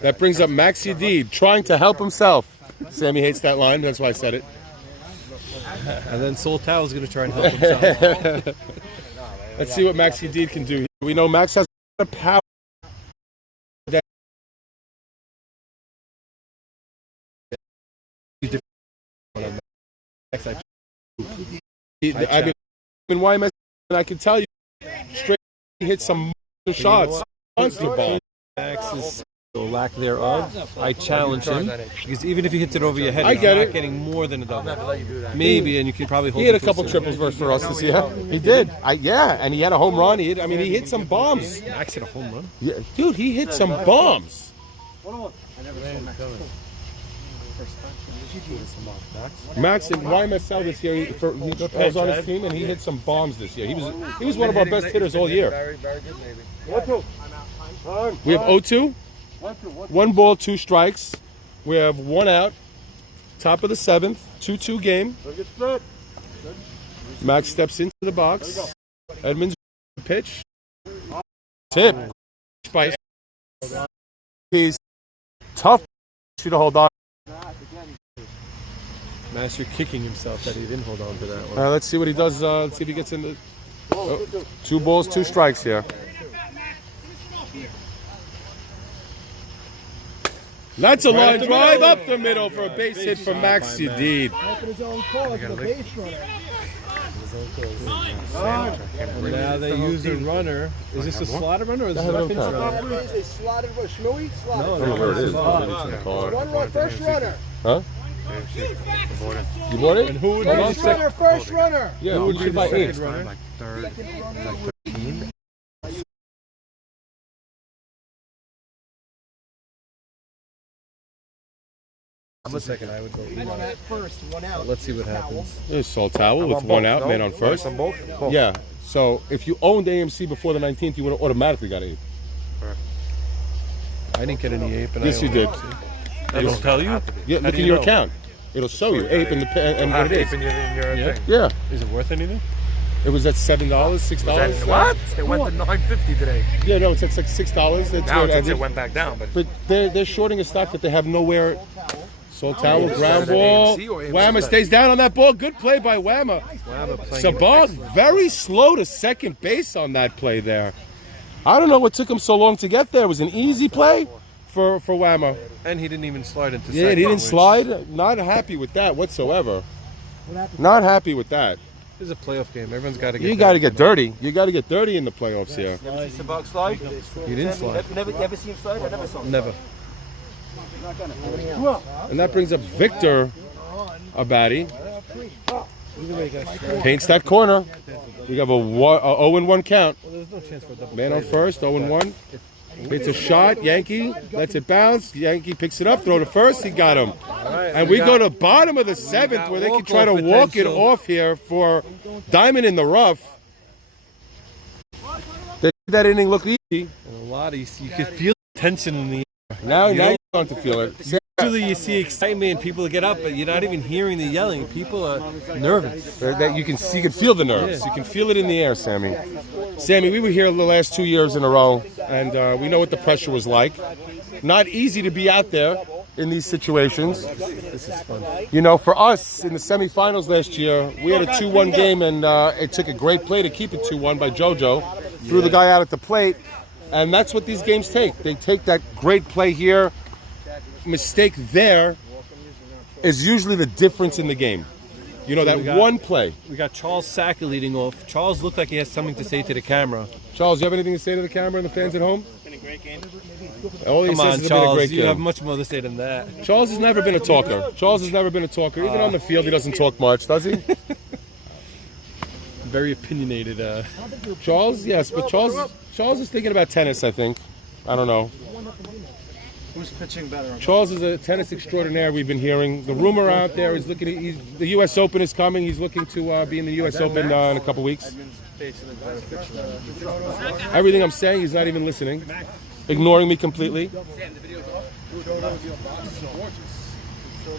That brings up Maxi Deed, trying to help himself. Sammy hates that line, that's why I said it. and then Soul Tao is going to try and help himself. Let's see what Maxi Deed can do. We know Max has a lot of power. I've been YMS, and I can tell you, straight he hit some monster shots. Monster ball. Max's lack thereof, I challenge him. Because even if he hits it over your head, I he's get not it. getting more than a double. Maybe, and you can probably hold He hit him a to couple single. triples for us this year. He did. Yeah, and he had a home run. He hit some bombs. Max hit a home run. Yeah, dude, he hit some bombs. Max in YMSL this year, he was on his team, and he hit some bombs this year. He was one of our best hitters all year. Very, very good, baby. We have 0-2. 1 ball, 2 strikes. We have 1 out. Top of the 7th. 2-2 game. Max steps into the box. Edmonds pitch. Tip by. He's tough you to hold on. Master kicking himself that he didn't hold on to that one. Let's see what he does. Let's see if he gets in the 2 balls, 2 strikes here. That's a line drive up the middle for a base hit from Max Yedid. Open his own cause, the base runner. And now they use a runner. Is this a slotted runner or is this a pinch runner? That is a slotted runner. Schmooey? Slotted. No, I don't know where it is. One run, first runner. Huh? You bought it? And who would be First runner, first runner. Yeah, who would be the eight. second runner? Like third, like 13. I'm the second. I would go. One at first, one out. Let's see what happens. There's Salt Towel with 1 out, man on first. On both? Yeah. So if you owned AMC before the 19th, you would have automatically got 8. I didn't get any ape. And Yes, you did. It'll tell you? Yeah, look do in you your know? account. It'll show you ape and what it is. In your Yeah. thing. Yeah. Is it worth anything? It was at $7, $6. What? It went to $9.50 today. Yeah, no, it's at like $6. That's Now what I it did. went back down, but But they're shorting a stock that they have nowhere. Salt Towel, ground Is that an ball. AMC or AMC? Whammer stays down on that ball. Good play by Whammer. Sabah very slow to second base on that play there. I don't know what took him so long to get there. It was an easy play for Whammer. And he didn't even slide into Yeah, second. he didn't which slide. Not happy with that whatsoever. Not happy with that. This is a playoff game. Everyone's got to get You got to get dirty. You got to get dirty in the playoffs here. Sabak slide? You didn't slide. You never seen him slide? I never saw him. Never. And that brings up Victor Abadi. Paints that corner. We have a 0-1 count. Well, there's no chance for a double Man play on there. first, 0-1. Hits a shot. Yankee lets it bounce. Yankee picks it up, throw to first. He got him. And we go to bottom of the 7th where they can try to walk it off here for Diamond in the rough. They made that inning look easy. And a lot of you could feel tension in the air. Now you're starting to feel it. Usually you see excitement, people get up, but you're not even hearing the yelling. People are nervous. That you can feel the nerves. You can feel it in the air, Sammy. Sammy, we were here the last 2 years in a row, and we know what the pressure was like. Not easy to be out there in these situations. This is fun. You know, for us in the semifinals last year, we had a 2-1 game, and it took a great play to keep it 2-1 by JoJo. Threw the guy out at the plate, and that's what these games take. They take that great play here. Mistake there is usually the difference in the game. You know, that one play. We got Charles Sacker leading off. Charles looked like he has something to say to the camera. Charles, you have anything to say to the camera and the fans at home? It's been a great game. All he Come says on, is it's been a Charles. great You game. have much more to say than that. Charles has never been a talker. Charles has never been a talker. Even on the field, he doesn't talk much, does he? Very opinionated. Charles, yes, but Charles is thinking about tennis, I think. I don't know. Who's pitching better? Charles is a tennis extraordinaire. We've been hearing the rumor out there is looking. The U.S. Open is coming. He's looking to be in the U.S. Open in a couple weeks. Everything I'm saying, he's not even listening, ignoring me completely.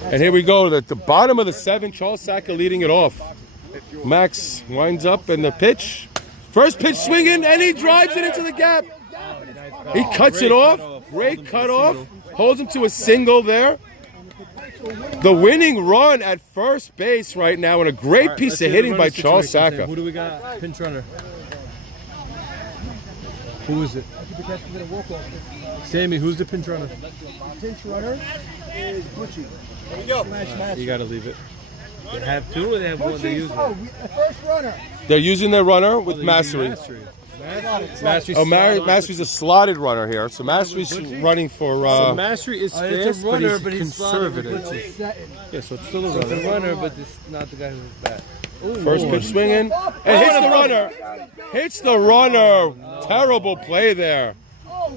And here we go at the bottom of the 7th. Charles Sacker leading it off. Max winds up and the pitch. First pitch swinging, and he drives it into the gap. He cuts it off. Great cut off. Holds him to a single there. The winning run at first base right now, and a great piece of hitting by Charles Sacker. Who do we got? Pinch runner. Who is it? Sammy, who's the pinch runner? Pinch runner is Butchie. There we go. You got to leave it. They have two or they have one they use? First runner. They're using their runner with Mastery. Mastery's Mastery's a slotted runner here. So Mastery's running for. So Mastery is fast, it's a runner, but but he's he's slotted. conservative. Yeah, so it's still a It's a runner. runner, but it's not the guy who's bat. First pitch swinging. And hits the runner. Hits the runner. Terrible play there.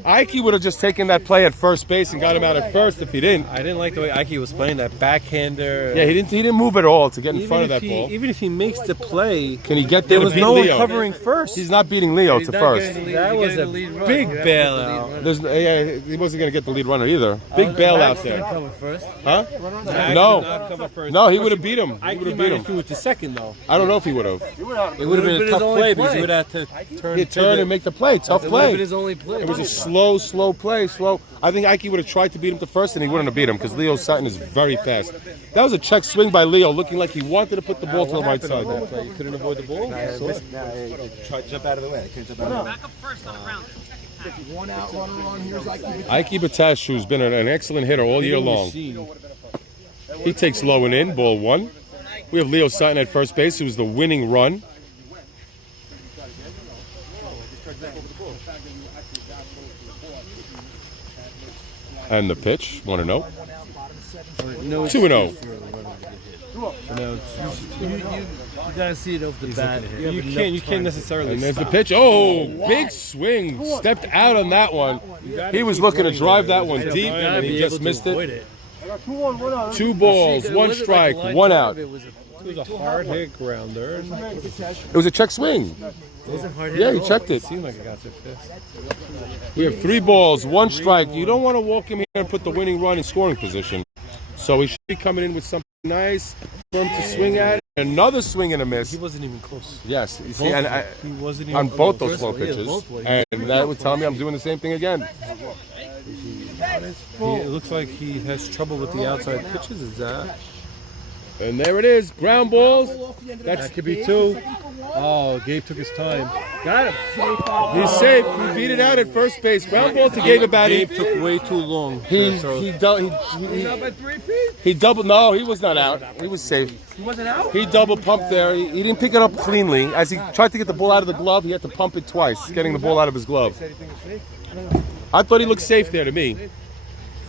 Ike would have just taken that play at first base and got him out at first if he didn't. I didn't like the way Ike was playing that backhander. Yeah, he didn't move at all to get in front of that ball. Even if he makes the play, Can he get there? there was to beat no one Leo? covering first. He's not beating Leo to first. That was a big bailout. He wasn't going to get the lead runner either. Big bailout there. Cover first. Huh? Max No. did not cover first. No, he would have beat him. He Ike would have might beat have him. threw it to second though. I don't know if he would have. It would have been a his tough only play because play. he would have to turn. He'd turn and make the play. Tough It would have been play. his only play. It was a slow play. Slow. I think Ike would have tried to beat him to first, and he wouldn't have beat him because Leo Sutton is very fast. That was a check swing by Leo, looking like he wanted to put the ball to the right side. You couldn't avoid the ball. Tried to jump out of the way. I couldn't jump out of the way. Back up first on the round. One out runner on here's Ike. Ike Batash, who's been an excellent hitter all year long. He takes low and in, ball 1. We have Leo Sutton at first base, who's the winning run. And the pitch, 1-0. 2-0. You gotta see it off the bat. You can't necessarily. And there's the pitch. Oh, big swing. Stepped out on that one. He was looking to drive that one deep, and he just missed it. 2 balls, 1 strike, 1 out. It was a hard hit grounder. It was a check swing. Yeah, he checked it. Seemed like it got to fist. We have 3 balls, 1 strike. You don't want to walk him here and put the winning run in scoring position. So he should be coming in with something nice for him to swing at. Another swing and a miss. He wasn't even close. Yes, you see, and He wasn't even on close. both those slow pitches, and that would tell me I'm doing the same thing again. It looks like he has trouble with the outside pitches. Is that? And there it is, ground balls. That could be 2. Oh, Gabe took his time. Got him. He's safe. He beat it out at first base. Ground ball to Gabe Abadi. Gabe took way too long. He doubled. No, he was not out. He was safe. He wasn't out? He double pumped there. He didn't pick it up cleanly. As he tried to get the ball out of the glove, he had to pump it twice, getting the ball out of his glove. I thought he looked safe there to me.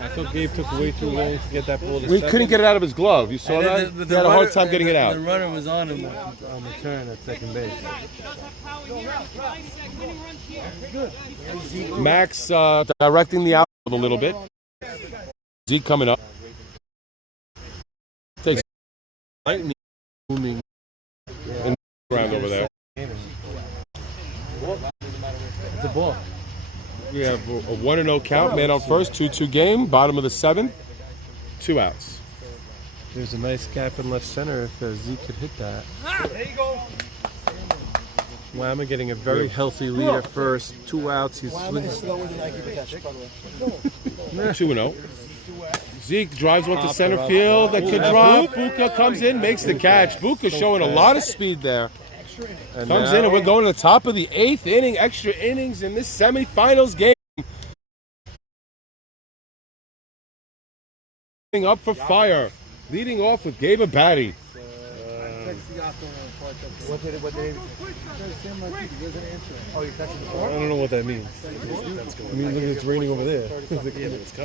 I thought Gabe took way too long to get that ball to We second. couldn't get it out of his glove. You saw that? He had a hard time getting it out. The runner was on him on the turn at second base. Max directing the outfield a little bit. Zeke coming up. Takes lightning booming in the ground over there. It's a ball. We have a 1-0 count, man on first, 2-2 game, bottom of the 7th, 2 outs. There's a nice gap in left center if Zeke could hit that. There you go. Whamma getting a very healthy lead at first. 2 outs. He's Slower than Ike Batash, by the way. 2-0. Zeke drives one to center field. That could drop. Buka comes in, makes the catch. Buka showing a lot of speed there. Comes in, and we're going to the top of the 8th inning. Extra innings in this semifinals game. Up for fire. Leading off with Gabe Abadi. What did he? Oh, you texted before? I don't know what that means. I mean, look, it's raining over there.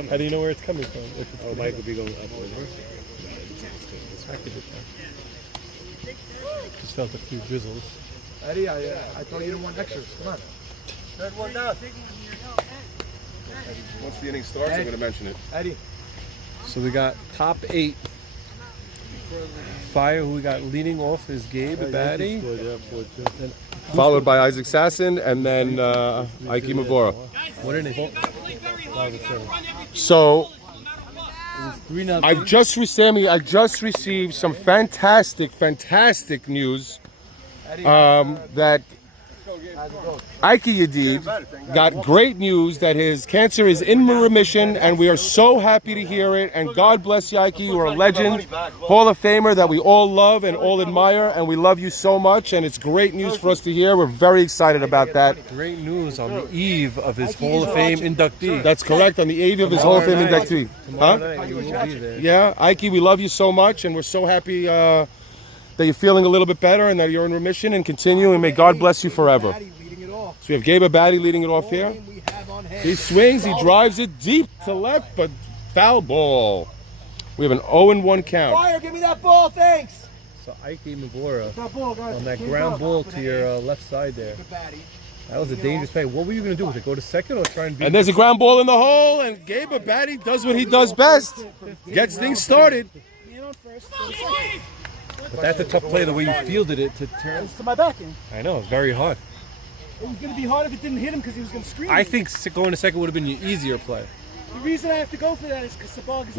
How do you know where it's coming from? Mike would be going up Just felt a few drizzles. Eddie, I thought you didn't want extras. Come on. Third one down. Once the inning starts, I'm going to mention it. Eddie. So we got top 8. Fire, who we got leading off is Gabe Abadi. Followed by Isaac Sasson, and then Ike Mavora. What an So, 3-0. I just received some fantastic news that Ike Yadid got great news that his cancer is in remission, and we are so happy to hear it. And God bless you, Ike. You are a legend, Hall of Famer that we all love and all admire, and we love you so much. And it's great news for us to hear. We're very excited about that. Great news on the eve of his Hall of Fame inductee. That's correct, on the eve of his Hall of Fame inductee. Tomorrow night you will be there. Yeah, Ike, we love you so much, and we're so happy that you're feeling a little bit better and that you're in remission, and continue, and may God bless you forever. So we have Gabe Abadi leading it off here. He swings, he drives it deep to left, but foul ball. We have an 0-1 count. Fire, give me that ball, thanks. So Ike Mavora That ball, guys. on that ground ball to your left side there. That was a dangerous play. What were you going to do with it? Go to second or try and beat? And there's a ground ball in the hole, and Gabe Abadi does what he does best. Gets things started. But that's a tough play, the way you fielded it to turn. It's to my backing. I know, it's very hard. It was going to be hard if it didn't hit him because he was going to scream. I think going to second would have been your easier play. The reason I have to go for that is because the ball is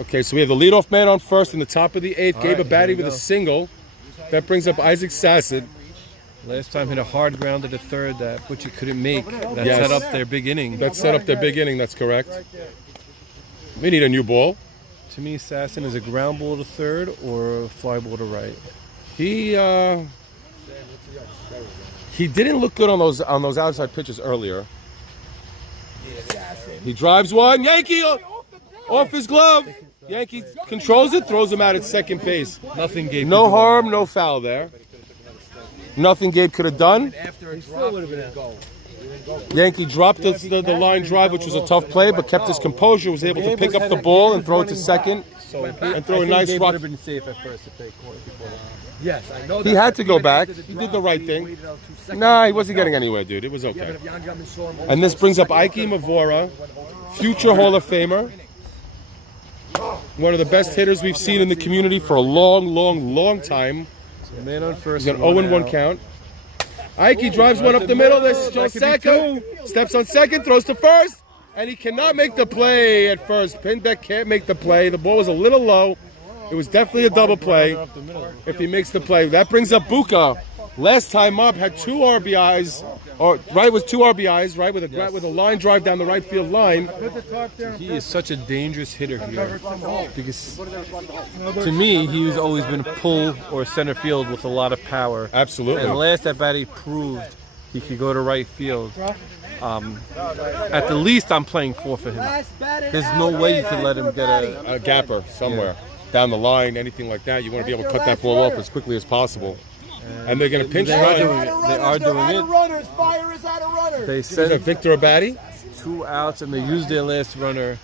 Okay, so we have the leadoff man on first in the top of the 8th. Gabe right, Abadi here we with a go. single. That brings up Isaac Sasson. Last time hit a hard grounder to third that Butchie couldn't make. That Yes. set up their big inning. That set up their big inning. That's correct. We need a new ball. To me, Sasson is a ground ball to third or a fly ball to right. He didn't look good on those outside pitches earlier. He drives one. Yankee off his glove. Yankee controls it, throws him out at second base. Nothing Gabe. No harm, no foul there. Nothing Gabe could have done. Yankee dropped the line drive, which was a tough play, but kept his composure, was able to pick up the ball and throw it to second, and throw a nice Gabe rock. would have been safe at first if they caught it. Yes, I know. He had to go back. He did the right thing. Nah, he wasn't getting anywhere, dude. It was okay. And this brings up Ike Mavora, future Hall of Famer. One of the best hitters we've seen in the community for a long, long, long time. Man on first. He's an 0-1 count. Ike drives one up the middle. This is Joe Sacco. Steps on second, throws to first, and he cannot make the play at first. Pindeck can't make the play. The ball was a little low. It was definitely a double play if he makes the play. That brings up Buka. Last time up had 2 RBIs, with 2 RBIs, right, with a line drive down the right field line. He is such a dangerous hitter here because to me he's always been pull or center field with a lot of power. Absolutely. And last at bat he proved he could go to right field. At the least I'm playing 4 for him. There's no way you can let him get A gapper somewhere down the line, anything like that. You want to be able to cut that ball off as quickly as possible. And they're going to pinch They run. are doing it. Runners, fire is out of runners. They Is said it Victor Abadi? 2 outs and they used their last runner.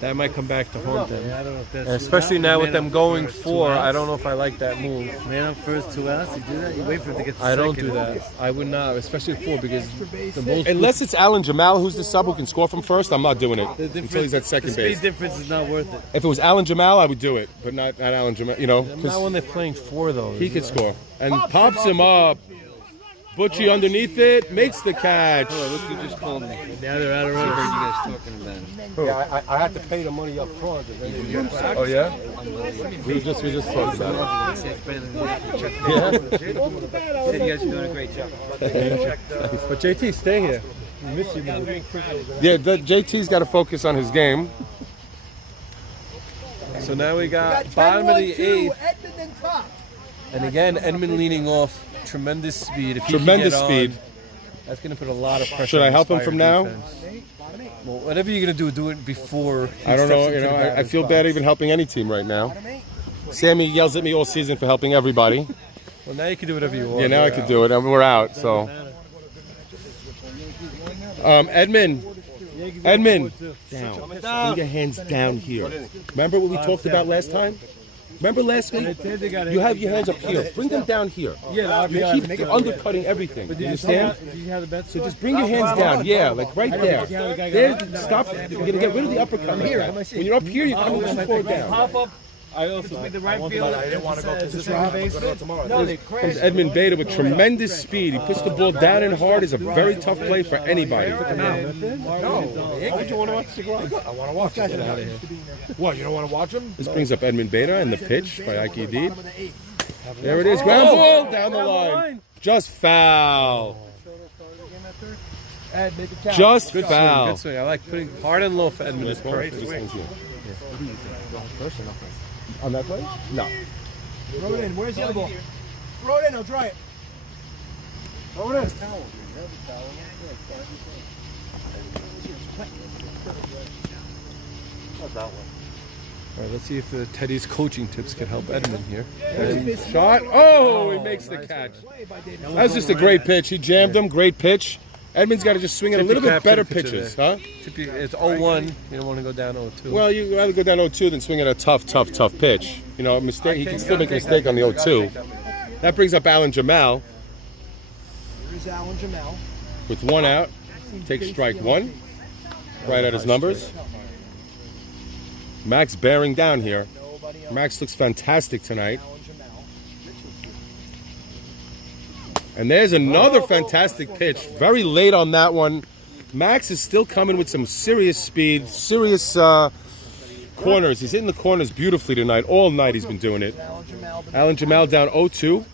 That might come back to haunt them. I don't know if that's And especially now with them going first, 4, 2 outs. I don't know if I like that move. Man on first, 2 outs. You do that? You wait for it to get to I don't second. do that. I would not, especially 4 because the most Unless it's Alan Jamal, who's the sub who can score from first, I'm not doing it The until he's at second the speed base. difference is not worth it. If it was Alan Jamal, I would do it, but not Alan Jamal. You know, not 'cause when they're playing 4 though. he could score and pops him up. Butchie underneath it, makes the catch. Look who just called me. Now they're out of I heard runners. you guys talking about him. Yeah, I had to pay the money up front. Oh yeah, we just talked about He said it's better than the check. it. Said you guys are doing a great job. But JT, stay here. We miss you, man. Yeah, JT's got to focus on his game. So now we got 10, bottom of 1, the 2, 8th, Edmund and top. and again Edmund leaning off. Tremendous speed. If he can Tremendous get on, speed. that's going to put a lot of pressure. Should I on help him Fire from now? defense. Well, whatever you're going to do it before. he I don't steps know. into You know, the I batter's feel box. bad even helping any team right now. Sammy yells at me all season for helping everybody. Well, now you can do whatever you want. Yeah, now I can do it. And we're out. So, Edmund, down. Bring your hands down here. Remember what we talked about last time? Remember last week? You have your hands up here. Bring them down here. You keep undercutting everything. You understand? So just bring your hands down. Yeah, like right there. There. Stop. You're gonna get rid of the uppercut here. When you're up here, you come too far down. Pop up. I also with the right field. I didn't want to go to this round tomorrow. No, they Comes crashed. Edmund Beta with tremendous speed. He puts the ball down and hard. Is a very tough play for anybody. No, Yankees, you want to watch the Cigar? I want to watch it. What, you don't want to watch them? This brings up Edmund Beta and the pitch by Ike Deeb. There it is. Ground ball down the line. Just foul. Ed, make a count. Just Good foul. swing. Good swing. I like putting hard and low for Edmund. It's perfect. On that play? No. Throw it in. Where's the other ball? Throw it in. I'll dry it. Throw it in. All right, let's see if Teddy's coaching tips can help Edmund here. And shot. Oh, he makes the catch. That was just a great pitch. He jammed him. Great pitch. Edmund's got to just swing at a little bit better pitches, huh? It's 0-1. You don't want to go down 0-2. Well, you'd rather go down 0-2 than swing at a tough pitch. You know, a mistake. He can still make a mistake on the 0-2. That brings up Alan Jamal Here's Alan Jamal. with 1 out. Takes strike 1. Right at his numbers. Max bearing down here. Max looks fantastic tonight. And there's another fantastic pitch. Very late on that one. Max is still coming with some serious speed, serious corners. He's hitting the corners beautifully tonight. All night he's been doing it. Alan Jamal down 0-2.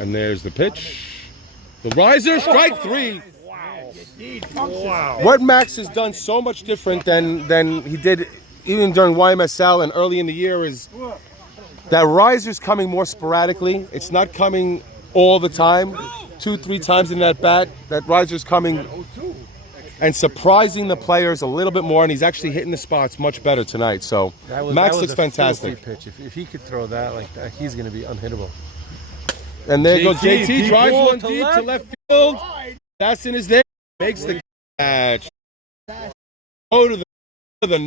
And there's the pitch. The riser, strike three. Wow. What Max has done so much different than he did even during YMSL and early in the year is that riser's coming more sporadically. It's not coming all the time, 2-3 times in that bat. That riser's coming and surprising the players a little bit more, and he's actually hitting the spots much better tonight. So Max looks fantastic. Pitch. If he could throw that like that, he's going to be unhittable. And there goes JT, drives one deep to left field. Sasson is there, makes the catch. Go to the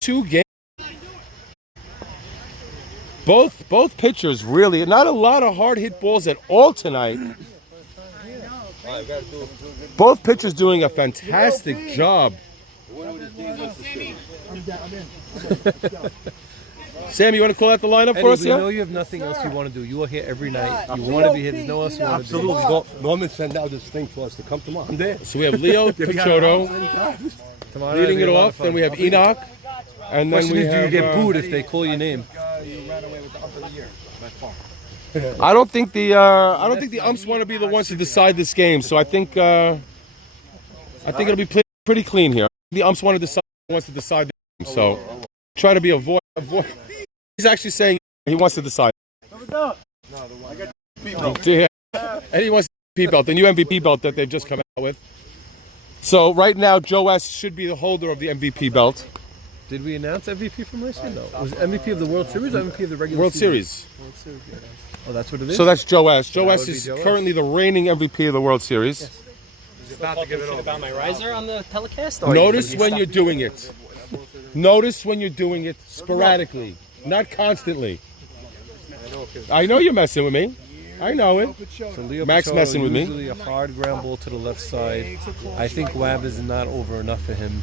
2 game. Both pitchers really, not a lot of hard hit balls at all tonight. Both pitchers doing a fantastic job. Sam, you want to call out the lineup for us We here? know you have nothing else you want to do. You are here every night. You want to be here. There's no else you want to do. Absolutely. Norman sent out this thing for us to come tomorrow. I'm there. So we have Leo Picciotto Tomorrow leading it'll it be a lot off. of fun. Then we have Enoch. And then Question we is, do you have, get booed if they call your name? You ran away with the ump of the year by far. I don't think the umps want to be the ones to decide this game. So I think it'll be pretty clean here. The umps want to decide who wants to decide the game. So try to be avoid. He's actually saying he wants to decide. And he wants the MVP belt, the new MVP belt that they've just come out with. So right now, Joe S. should be the holder of the MVP belt. Did we announce MVP from last year? No. Was it MVP of the World Series or MVP of the regular World season? Series. World Series. Yeah. Oh, that's what it is? So that's Joe S. Joe That S. would be is Joe S. currently the reigning MVP of the World Series. Yes. About my riser on the telecast? Notice when you're doing it. Notice when you're doing it sporadically, not constantly. I know you're messing with me. I know it. So Leo Max Picciotto, messing with me. usually a hard ground ball to the left side. I think Wab is not over enough for him.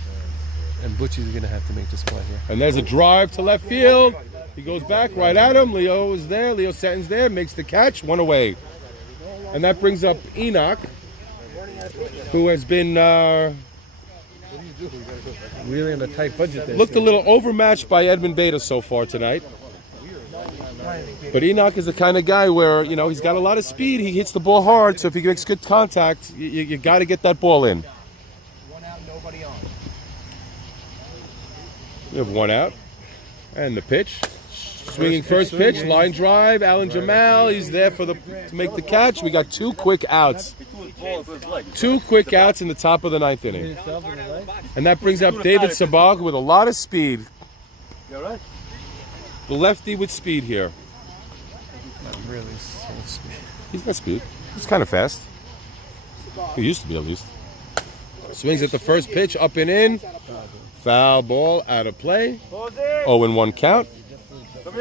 And Butchie's going to have to make the spot here. And there's a drive to left field. He goes back right at him. Leo is there. Leo Sutton's there. Makes the catch. 1 away. And that brings up Enoch, who has been Really on a tight budget there. looked a little overmatched by Edmund Beta so far tonight. But Enoch is the kind of guy where, you know, he's got a lot of speed. He hits the ball hard. So if he makes good contact, you got to get that ball in. 1 out, nobody on. We have 1 out. And the pitch. Swinging first pitch, line drive. Alan Jamal, he's there to make the catch. We got 2 quick outs. 2 quick outs in the top of the 9th inning. And that brings up David Sabag with a lot of speed. The lefty with speed here. Not really so speed. He's got speed. He's kind of fast. He used to be at least. Swings at the first pitch, up and in. Foul ball, out of play. 0-1 count. I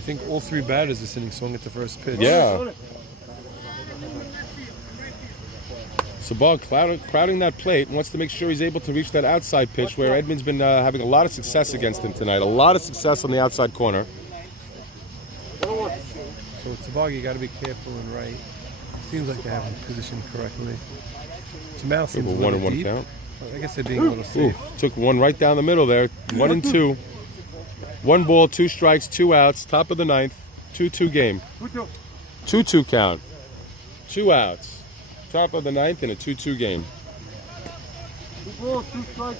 think all 3 batters this inning swung at the first pitch. Yeah. Sabag crowding that plate, wants to make sure he's able to reach that outside pitch where Edmund's been having a lot of success against him tonight. A lot of success on the outside corner. So with Sabag, you got to be careful and right. Seems like they have him positioned correctly. Jamal seems a One little and 1 deep. count. I guess they're being a little Ooh, safe. took one right down the middle there. 1 and 2. 1 ball, 2 strikes, 2 outs. Top of the 9th. 2-2 game. 2-2 count. 2 outs. Top of the 9th in a 2-2 game.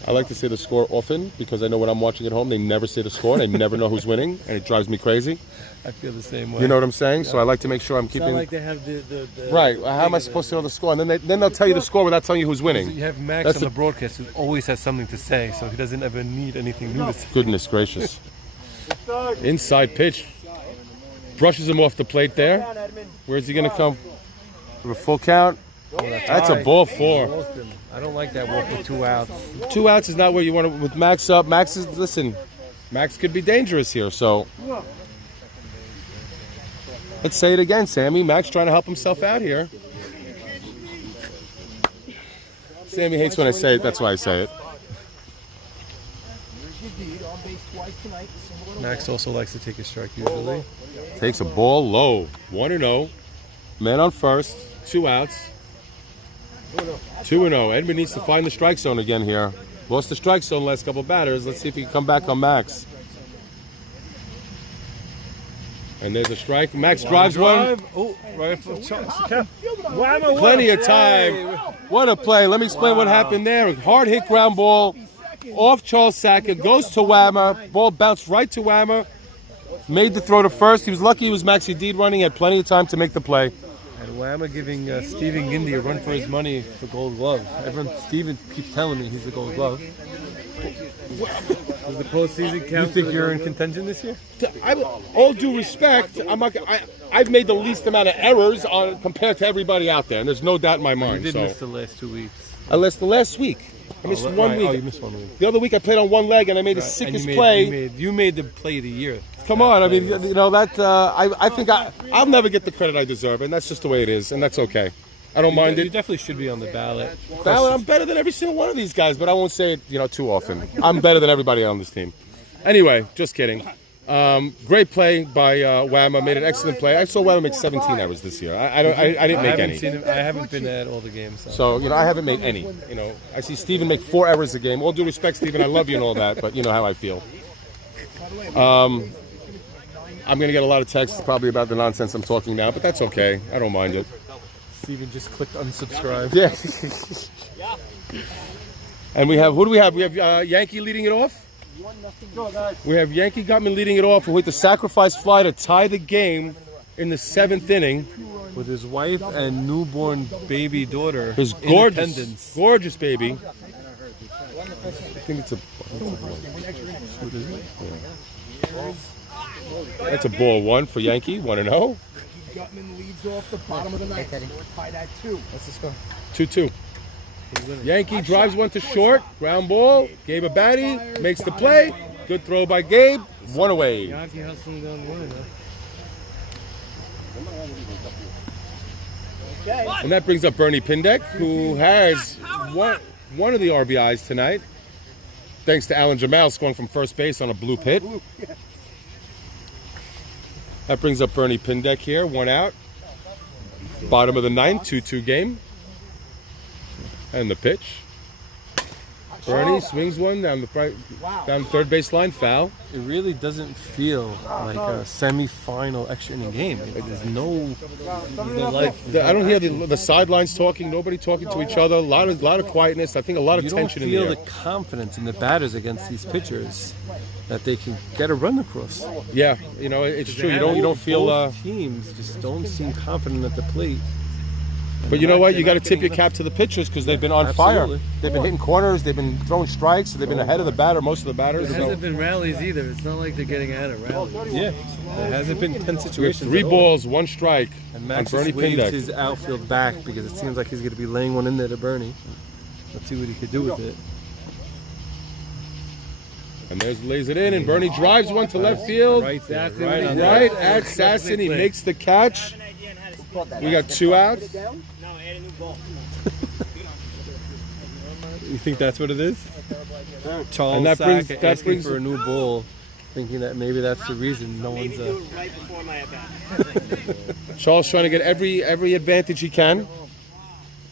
I like to say the score often because I know when I'm watching at home, they never say the score and I never know who's winning, and it drives me crazy. I feel the same way. You know what I'm saying? So I like to make sure I'm It's not keeping. like they have the Right. How am I supposed to know the score? And then they'll tell you the score without telling you who's winning. You have Max That's on the broadcast who always has something to say, so he doesn't ever need anything new to say. Goodness gracious. Inside pitch. Brushes him off the plate there. Where's he going to come? For a full count? That's a ball 4. I don't like that walk with 2 outs. 2 outs is not where you want to. With Max up, Max is. Listen, Max could be dangerous here. So let's say it again, Sammy. Max trying to help himself out here. Sammy hates when I say it. That's why I say it. Max also likes to take a strike usually. Takes a ball low. 1-0. Man on first. 2 outs. 2-0. Edmund needs to find the strike zone again here. Lost the strike zone last couple batters. Let's see if he can come back on Max. And there's a strike. Max drives one. Oh, right for Whammer. Plenty of time. What a play. Let me explain what happened there. Hard hit ground ball off Charles Saka. Goes to Whammer. Ball bounced right to Whammer. Made the throw to first. He was lucky he was Maxi Deed running. He had plenty of time to make the play. And Whammer giving Stephen Gindy a run for his money for Gold Glove. Steven keeps telling me he's the Gold Glove. Does the postseason You count? think you're in contention this year? All due respect, I've made the least amount of errors compared to everybody out there, and there's no doubt in my You mind. did So miss the last 2 weeks. I missed the last week. I missed one right. week. Oh, you missed 1 week. The other week I played on one leg, and I made the And sickest you play. You made the play of the year. Come on, I mean, you know that. I think I'll never get the credit I deserve, and that's just the way it is, and that's okay. I don't mind You it. definitely should be on the ballot. I'm better than every single one of these guys, but I won't say it, too often. I'm better than everybody on this team. Anyway, just kidding. Great play by Whammer. Made an excellent play. I saw Whammer make 17 errors this year. I didn't make any. I haven't been at all the games. So, I haven't made any. I see Steven make 4 errors a game. All due respect, Steven, I love you and all that, but you know how I feel. I'm going to get a lot of texts probably about the nonsense I'm talking now, but that's okay. I don't mind it. Steven just clicked unsubscribe. Yeah. And who do we have? We have Yankee leading it off. We have Yankee Gutman leading it off with the sacrifice fly to tie the game in the 7th inning. With his wife and newborn baby daughter. His in attendance. gorgeous baby. I think it's a. That's a ball 1 for Yankee. 1-0. Gutman leads off the bottom of the ninth. We're tied at 2. What's the score? 2-2. Yankee drives one to short. Ground ball. Gabe Abadi makes the play. Good throw by Gabe. 1 away. Yankee hustling down one. And that brings up Bernie Pindek, who has one of the RBIs tonight, thanks to Alan Jamal scoring from first base on a bloop hit. That brings up Bernie Pindek here, 1 out. Bottom of the 9th, 2-2 game. And the pitch. Bernie swings one down the third baseline, foul. It really doesn't feel like a semi-final extra inning game. There's no life. I don't hear the sidelines talking. Nobody talking to each other. A lot of quietness. I think a lot of tension in the You air. don't feel the confidence in the batters against these pitchers that they can get a run across. Yeah, it's true. You don't feel. Both teams just don't seem confident at the plate. But you know what? You got to tip your cap to the pitchers because they've been on Absolutely. fire. They've been hitting corners. They've been throwing strikes. They've been ahead of the batter, most of the batters. There hasn't been rallies either. It's not like they're getting ahead of rallies. Yeah, there hasn't been 10 We have situations. 3 at all. balls, 1 strike And on Max Bernie just waved Pindek. his outfield back because it seems like he's going to be laying one in there to Bernie. Let's see what he could do with it. And lays it in, and Bernie drives one to left field. Right there, Exactly right what on he Right did. at Sasson. He makes the catch. We got 2 outs. You think that's what it is? Charles And that brings- Sack that asking brings- for a new ball, thinking that maybe that's the reason no one's. Charles trying to get every advantage he can.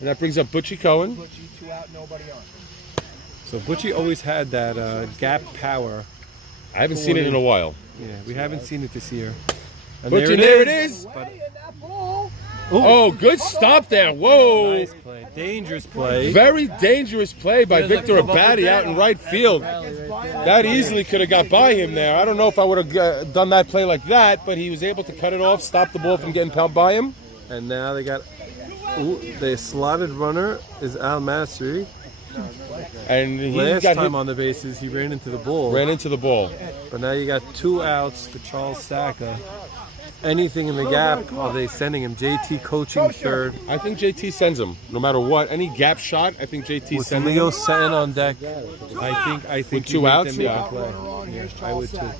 And that brings up Butchie Cohen. 2 out, nobody on. So Butchie always had that gap power. I haven't seen it in a while. Yeah, we haven't seen it this year. And Butchie, there it is. And that ball. Oh, good stop there. Whoa. Nice play, dangerous play. Very dangerous play by Victor Abadi out in right field. That easily could have got by him there. I don't know if I would have done that play like that, but he was able to cut it off, stop the ball from getting pounded by him. And now they got. The slotted runner is Al Masri. And he Last got time hit, on the bases, he ran into the ball. ran into the ball. But now you got 2 outs for Charles Saka. Anything in the gap, are they sending him? JT coaching third. I think JT sends him, no matter what. Any gap shot, I think JT With sends Leo him. Setting on deck, I think With 2 you make outs, them make yeah. a play. Yeah, I would too.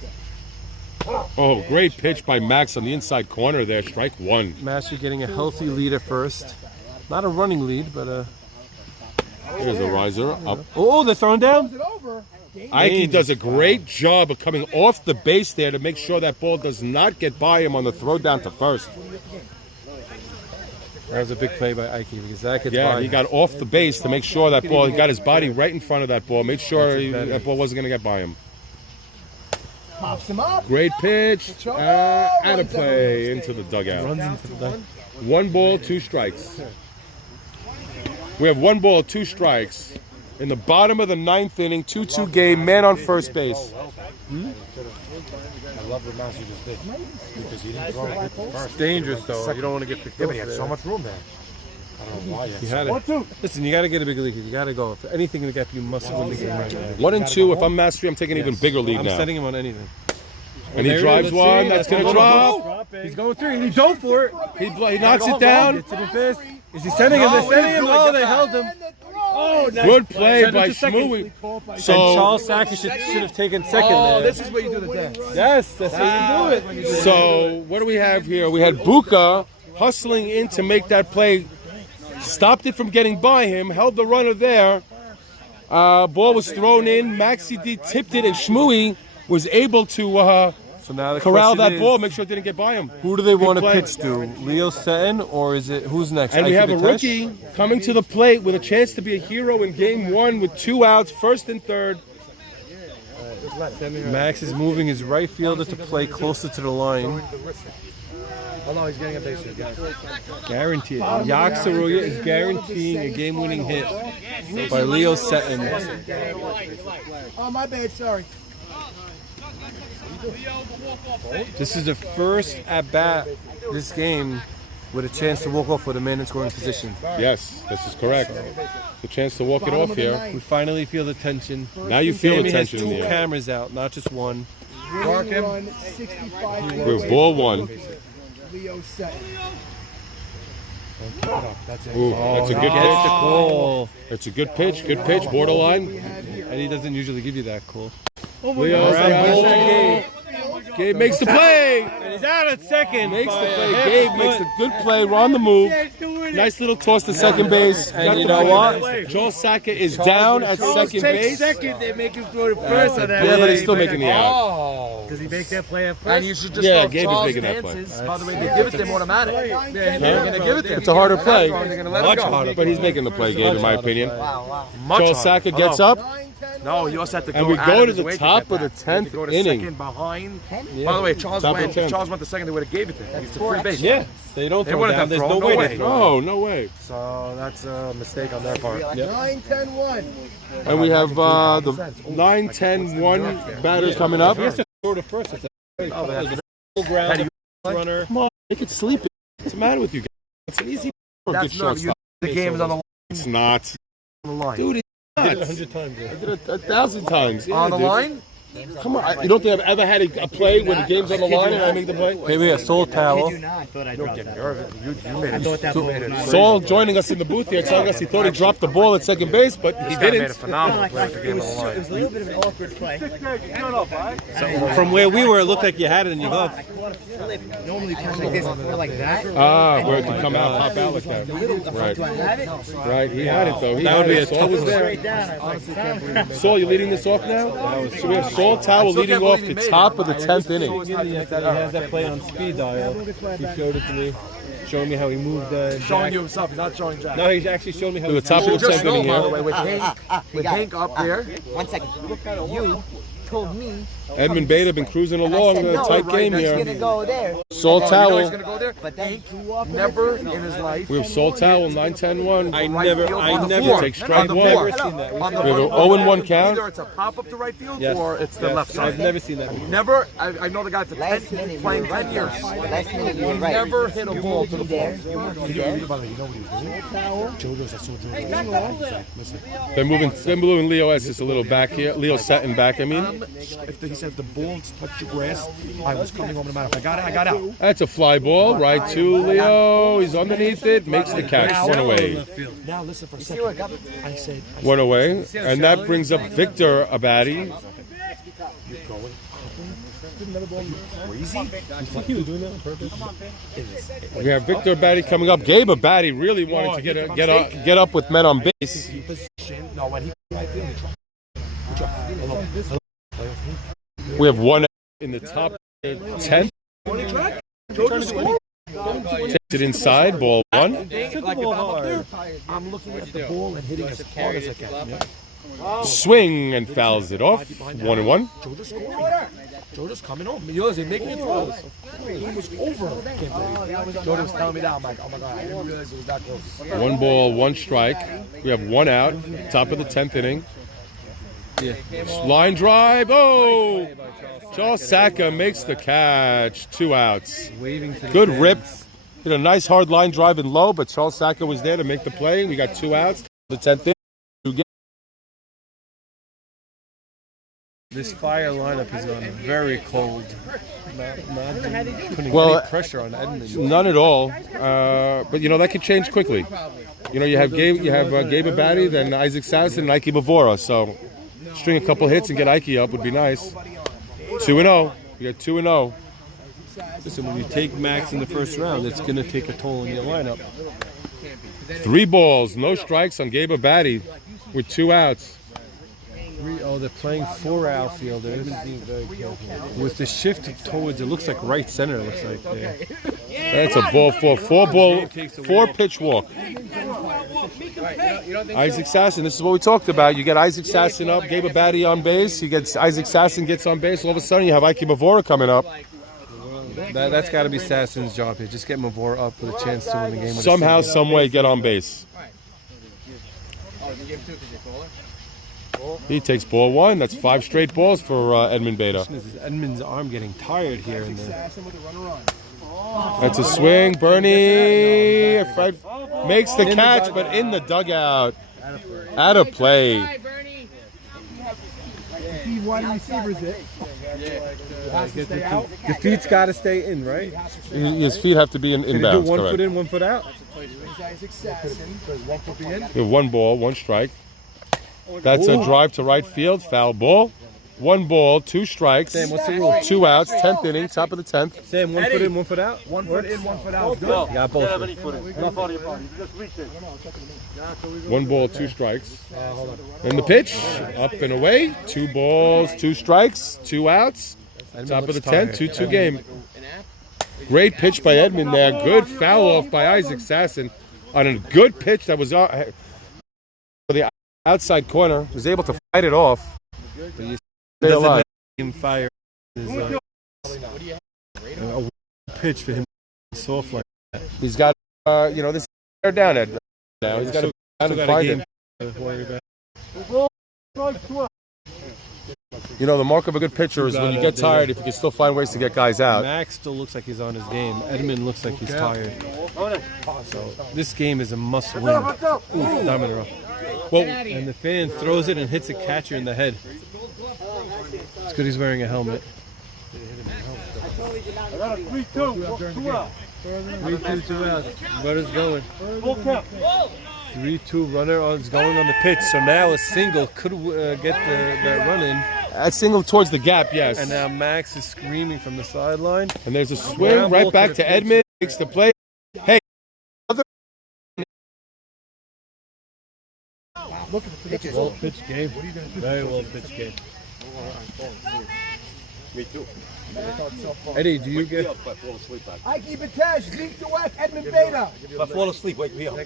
Oh, great pitch by Max on the inside corner there. Strike 1. Masri getting a healthy lead at first. Not a running lead, but a. Here's a riser up. Oh, they're throwing down? Is it over? Ike does a great job of coming off the base there to make sure that ball does not get by him on the throw down to first. That was a big play by Ike because that gets Yeah, by. he got off the base to make sure that ball, he got his body right in front of that ball, made sure That's better. that ball wasn't going to get by him. pops him up. Great pitch. Out of play into the dugout. Runs into the duck. 1 ball, 2 strikes. We have 1 ball, 2 strikes. In the bottom of the 9th inning, 2-2 game, man on first base. I love the mouse you just did because he didn't throw it first. It's dangerous though. You don't want to get picked Yeah, up. but he had so much room there. I don't know why. You had it. Listen, you got to get a bigger lead. You got to go. If anything to get, you must win the game right now. 1 and 2. If I'm Mastery, I'm taking an even bigger lead I'm now. setting him on anything. And he drives one. That's going to drop. He's going through. He dove for it. He knocks it down. Get to the fist. Is he sending him? They're sending him. Oh, they held him. Oh, nice. Good play Send it by to second. Shmooey. And So, Charles Sacker should have taken second there. This is where you do the dance. Yes, that's how you do it. so what do we have here? We had Buka hustling in to make that play. Stopped it from getting by him. Held the runner there. Ball was thrown in. Maxi D tipped it, and Shmooey was able to So now the corral question that is, ball, make sure it didn't get by him. who do they want to play. pitch to? Leo Seton or is it who's next? And we Ike have a Vitesh? rookie coming to the plate with a chance to be a hero in game 1 with 2 outs, 1st and 3rd. Max is moving his right fielder to play closer to the line. Oh no, he's getting a base hit. Guaranteed. Yaxaroya is guaranteeing a game-winning hit by Leo Seton. Oh, my bad. Sorry. This is the first at-bat this game with a chance to walk off with a man in scoring position. Yes, this is correct. The chance to walk it off here. We finally feel the tension. Now you feel the Sammy has tension in 2 the air. cameras out, not just one. Run 65 We're ball 1. Leo set. That's it. Ooh, that's a good Gets the pitch. call. That's a good pitch. Good pitch. Borderline. And he doesn't usually give you that call. Leo's Gabe. out. Gabe makes the play. And he's out at second. Makes the play. Gabe makes a good play. We're on the move. Nice little toss to second base. And you know what? Joel Saka is down at second base. Second, they make him throw to first on that. Yeah, but he's still making the out. Does he make that play at first? And you should just Yeah, throw Gabe is Charles making that play. dances. By the way, they give it to him automatic. They're going to give it to him. It's a harder play. They're going to let Much it go. harder, but he's making the play, Gabe, in my opinion. Much Joel harder. Saka gets up. No, you also have to go And we out go of to his the way top get of the that. 10th To go to inning. second behind. By the way, Charles Top of went. the 10th. If Charles went to second, they would have gave it to him. It's a free base. Yeah, they don't They throw wouldn't down. have There's thrown. no No way way. they throw. Oh, no way. So that's a mistake on their part. 9-10-1. And we have the 9-10-1 batters coming up. He has to throw to first. It's Oh, they have to- a ground runner. Come on, make it sleepy. What's the matter with you guys? It's an easy for a good That's not. shortstop. The game's on It's not. the line. Dude, it's I did it not. 100 times. I did it 1,000 times. Yeah, On the dude. line? Come on. You don't think I've ever had a play where the game's on the line and I make the play? Hey, we got Soul Towel. You made it. Saul joining us in the booth here, telling us he thought he dropped the ball at second base, but he This guy made a didn't. phenomenal play with the game on the line. It was a little bit of an awkward play. From where we were, it looked like you had it in your glove. Normally kind of like this, more like that. Where it could come out, pop out like that. Right. Do I have it? Right, he had it though. He That had would be it. a Saul tough was one. there. Straight down. I was like, Saul, you leading this off now? So we have Saul Towel still leading can't off believe the he made top it. of the 10th inning. He has that play on speed dial. He showed it to me, showing me how he moved. Showing Jack. you himself. He's not showing Jack. No, he actually showed me how To the he top of the Just 10th know, inning by the here. way, with Hank up there. 1 second. You told me. Edmund Beta been cruising along in a no, tight right game next He's here. gonna go there. Saul You know he's Towel. going to go there. But then Never in his life. We have Saul Towel, 9-10-1. I Right never, field I on the never floor. Take strike On the one. floor. Never seen that. On the We have an on the 0-1 field. count. Either it's a pop up to right field Yes. or it's the Yes. left side. I've never seen that before. Never. I know the guy for last 10, minute you playing were 10 right. years. Last minute you were He right. never hit a ball to the ball. They're moving Leo S just a little back here. Leo Satin back, I mean. If he said the balls touch the grass, I was coming home no matter if I got it, I got out. That's a fly ball, right to Leo. He's underneath it, makes the catch. One away. Now listen for a second. I said, One away. And that brings up Victor Abadi. We have Victor Abadi coming up. Gabe Abadi really wanted to get up with men on base. no, when he We have one in the top 10. Takes it inside, ball one. like if I'm up there, I'm looking at the ball and hitting as hard as I can. Swing and fouls it off. 1-1. Joe just coming home. Yours ain't making it throws. The game was over. Joe was telling me that. I'm like, oh my God, I didn't realize it was that close. 1 ball, 1 strike. We have 1 out. Top of the 10th inning. Yeah. Line drive. Oh! Charles Saka makes the catch. 2 outs. Waving to the Good fans. rip. Hit a nice hard line drive in low, but Charles Saka was there to make the play. We got 2 outs. The 10th inning. This Fire lineup has gone very cold. Not putting Well, any pressure on Edmonds. None at all. But you know that could change quickly. You know you have Gabe Abadi, then Isaac Sasson, and Ike Bavora. So string a couple hits and get Ike up would be nice. 2-0. We got 2-0. Listen, when you take Max in the first round, it's going to take a toll on your lineup. 3 balls, no strikes on Gabe Abadi with 2 outs. They're playing 4 outfielders. With the shift towards, it looks like right center, it looks like there. That's a ball 4 pitch walk. Isaac Sasson, this is what we talked about. You get Isaac Sasson up, Gabe Abadi on base. Isaac Sasson gets on base. All of a sudden you have Ike Bavora coming up. That's got to be Sasson's job here. Just get Mavor up with a chance to win the game. Somehow, some way, get on base. He takes ball 1. That's 5 straight balls for Edmund Beta. Is Edmund's arm getting tired here? That's a swing. Bernie makes the catch, but in the dugout. Out of play. The feet's got to stay in, right? His feet have to be in Can bounds. do 1 correct. foot in, 1 foot out? You have 1 ball, 1 strike. That's a drive to right field. Foul ball. 1 ball, 2 strikes. Sam, what's the rule? 2 outs. 10th inning. Top of the 10th. Sam, 1 foot in, 1 foot out? 1 foot in, 1 foot out. You got both. 1 ball, 2 strikes. And the pitch. Up and away. 2 balls, 2 strikes. 2 outs. Top of the 10th. 2-2 game. Great pitch by Edmund there. Good foul off by Isaac Sasson on a good pitch that was for the outside corner. Was able to fight it off. But you Stay doesn't alive. have him fire. A pitch for him soft like He's got, this is down Ed. Now he's got to still got a find game it. to worry about. You know, the mark of a good pitcher is when you get tired, if you can still find ways to get guys out. Max still looks like he's on his game. Edmund looks like he's tired. So this game is a must-win. Ooh, diamond rough. Well, and the fan throws it and hits a catcher in the head. It's good he's wearing a helmet. 3-2, 2 out. 3-2, 2 out. Runner's going. 3-2 runner is going on the pitch. So now a single could get that run in. A single towards the gap, yes. And now Max is screaming from the sideline. And there's a swing right back to Edmund. Makes the play. Hey. Look at the pitches. Well pitched game. Very well pitched game. Me too. Eddie, do you get? Ike Batesh, Zeke Dweck, Edmund Beta. If I fall asleep, wake me up.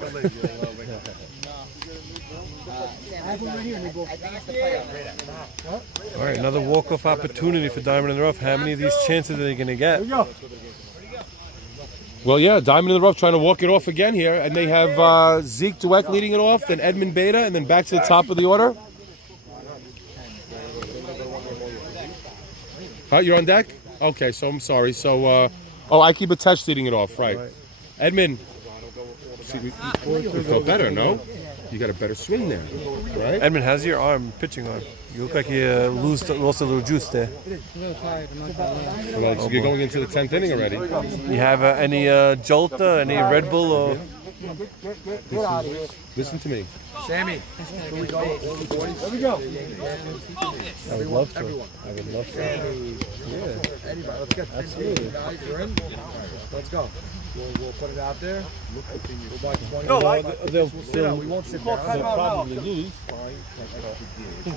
All right, another walk-off opportunity for Diamond in the Rough. How many of these chances are they going to get? Well, yeah, Diamond in the Rough trying to walk it off again here. And they have Zeke Dweck leading it off, then Edmund Beta, and then back to the top of the order. You're on deck? Okay, so I'm sorry. So, Ike Batesh leading it off, right. Edmund. See, we felt better, no? You got a better swing there, right? Edmund, how's your arm, pitching arm? You look like you lost a little juice there. Well, you're going into the 10th inning already. You have any Jolta, any Red Bull? Or... Listen to me. Sammy, here we go. Here we go. I would love to. I would love to. Yeah. Anybody, let's get absolutely. You're in. Let's go. We'll put it out there. We'll buy 20. They'll we won't sit down. They'll probably lose.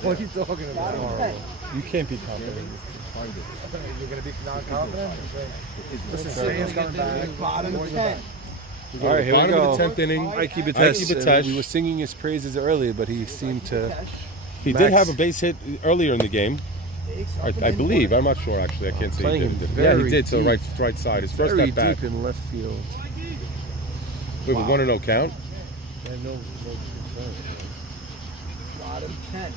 What are you talking about? You can't be confident. You're going to be non-confident? Listen, Sam's coming back. Bottom 10. All right, here we Bottom go. of the 10th inning. Ike Batesh. Batesh. We were singing his praises earlier, but he seemed to. He did have a base hit earlier in the game. I believe. I'm not sure actually. I can't say Playing he him did. Yeah, he very did to the deep. right side. His first Very at bat. deep in left field. We have a 1-0 count. Bottom 10.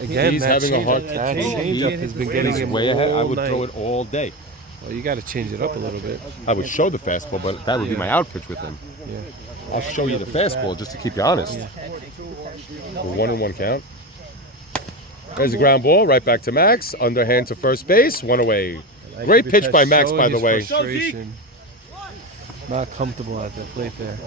Again, He's that having a hard that catch. changeup has been getting He's him way ahead. I all would night. throw it all day. Well, you got to change it up a little bit. I would show the fastball, but that would be my out pitch with him. Yeah. I'll show you the fastball just to keep you honest. A 1-1 count. There's a ground ball right back to Max. Underhand to first base. One away. Great pitch by Max, by the way. Not comfortable at the plate there.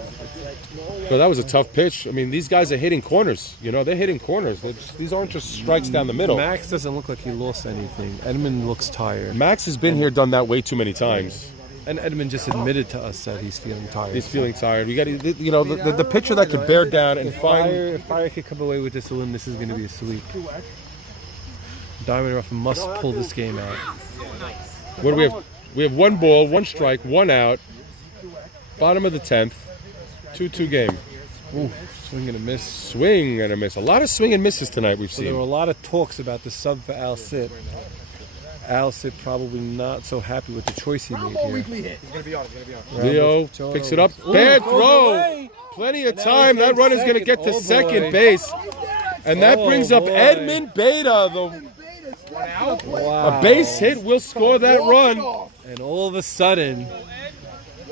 So that was a tough pitch. I mean, these guys are hitting corners. You know, they're hitting corners. These aren't just strikes down the middle. Max doesn't look like he lost anything. Edmund looks tired. Max has been here, done that way too many times. And Edmund just admitted to us that he's feeling tired. He's feeling tired. We got, you know, the pitcher that could bear down and find. If Fire could come away with this win, this is going to be a sweep. Diamond Rough must pull this game out. What do we have? We have 1 ball, 1 strike, 1 out. Bottom of the 10th. 2-2 game. Ooh, swing and a miss. Swing and a miss. A lot of swing and misses tonight we've So there were a seen. lot of talks about the sub for Al Sit. Al Sit probably not so happy with the choice he made here. Leo picks it up. Bad throw. Plenty of time. That run is going to get to second base. And that brings up Edmund Beta. A base hit will score that run. And all of a sudden,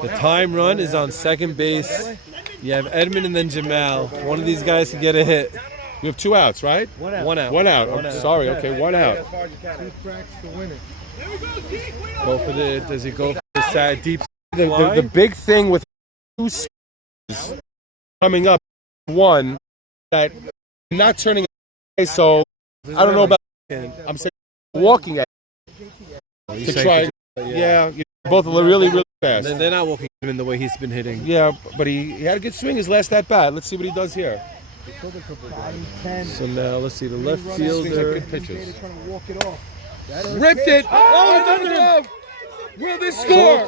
the time run is on second base. You have Edmund and then Jamal. One of these guys can get a hit. We have 2 outs, right? One out. 1 out. I'm sorry. Okay, 1 out. Go for the. Does he go for the side deep The fly? big thing with 2 speeds coming up, 1 that not turning away, so I don't know about. I'm saying walking at to try. Yeah, both are really fast. They're not walking him in the way he's been hitting. Yeah, but he had a good swing his last at bat. Let's see what he does here. Bottom 10. So now let's see the left Swings like fielder. good pitches. Trying to walk it off. Ripped it. Oh, it's under him. Will this score?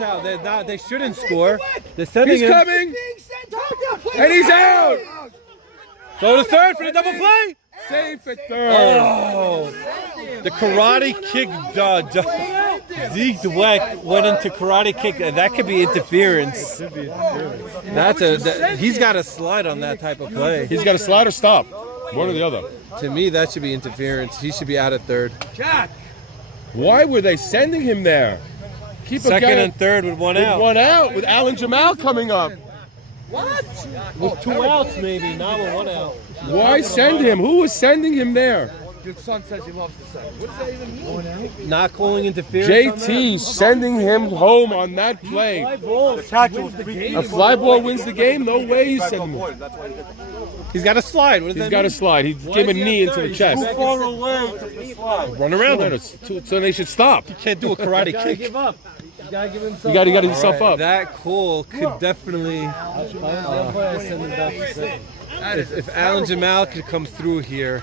They shouldn't score. They're sending He's him. coming, and he's out. Go to third for the double play. Safe at third. Oh, the karate kick. Zeke Dweck went into karate kick. That could be interference. He's got to slide on that type of play. He's got a slide or stop. One or the other. To me, that should be interference. He should be out at third. Why were they sending him there? Keep a Second guy and third with one out. 1 out with Alan Jamal coming up. With 2 outs, maybe. Not with 1 out. Why send him? Who was sending him there? Your son says he loves to say. What does that even mean? Not calling interference. JT sending him home on that play. A fly ball wins the game? No way you send him. He's got to slide. What does He's that got to mean? slide. He gave a knee into the chest. Far away to slide. Run around him. So they should stop. You can't do a karate kick. Give up. You gotta give him You got to get himself up. That call could definitely. If Alan Jamal could come through here,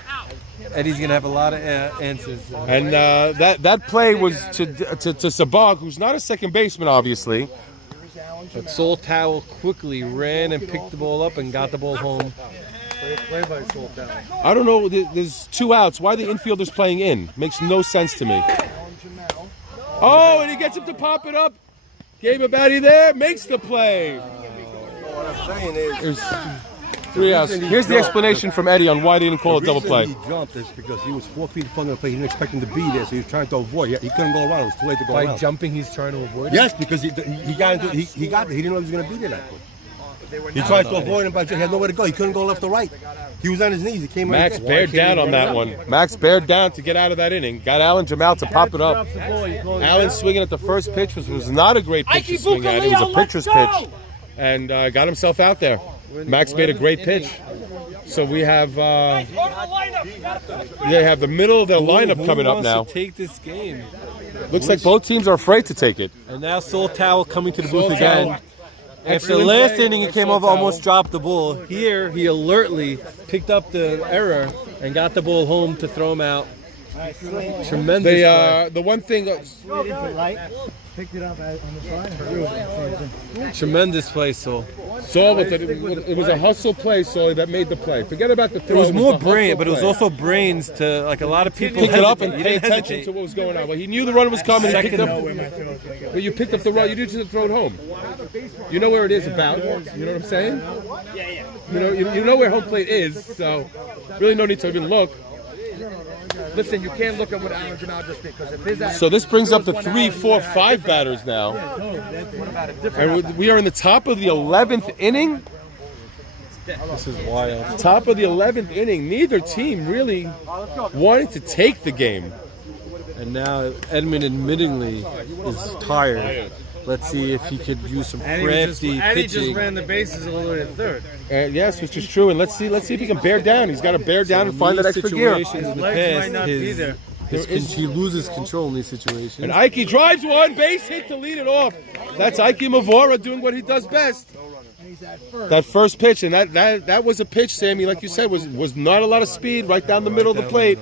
Eddie's gonna have a lot of answers. And that play was to Sabag, who's not a second baseman, obviously. But Soul Towel quickly ran and picked the ball up and got the ball home. Play by Soul Town. I don't know. There's 2 outs. Why the infielders playing in? Makes no sense to me. Oh, and he gets him to pop it up. Gabe Abadi there makes the play. What I'm saying is, There's 3 outs. Here's the explanation from Eddie on why they didn't call a double play. He jumped is because he was 4 feet in front of the plate. He didn't expect him to be there, so he was trying to avoid. He couldn't go around. It was too late to go By around. jumping, he's trying to avoid it. Yes, because he got into, he got there. He didn't know he was going to be there that quick. He tried to avoid him, but he had nowhere to go. He couldn't go left or right. He was on his knees. He came right Max there. bared down on that one. Max bared down to get out of that inning. Got Alan Jamal to pop it up. Alan swinging at the first pitch was not a great pitch to swing at. It was a pitcher's pitch. And got himself out there. Max made a great pitch. So we have they have the middle of their lineup coming up now. To take this game. Looks like both teams are afraid to take it. And now Soul Towel coming to the booth Soul again. Towel. After the Excellent last play inning, he by came Soul over, Towel. almost dropped the ball. Here, he alertly picked up the error and got the ball home to throw him out. Tremendous play. The one thing picked it up on the side and threw it. Tremendous play, Saul. Saul, but it was a hustle play, so that made the play. Forget about the It throw. was more the hustle brain, but it was play. also brains to like a lot of people. Picked it up and hesitate. He pay didn't attention hesitate. to what was going on. Well, he knew the run was coming. He picked Second- up, but you picked up the run. You didn't just throw it home. You know where it is about. You know what I'm saying? You know, you know where home plate is. So really, no need to even look. Listen, you can't look at what Alan Jamal just did because if his So this brings up the 3, 4, 5 batters now, and we are in the top of the 11th inning. This is wild. Top of the 11th inning. Neither team really wanted to take the game. And now Edmund admittingly is tired. Let's see if he could use some crafty And he just pitching. ran the bases a little bit third. Yes, which is true. And let's see if he can bear down. He's got to bear down and find that extra gear. Situations in the Legs past, might not be there. he loses control in these situations. And Ike drives one, base hit to lead it off. That's Ike Mavora doing what he does best. That first pitch, and that was a pitch, Sammy, like you said, was not a lot of speed right down the middle of the plate.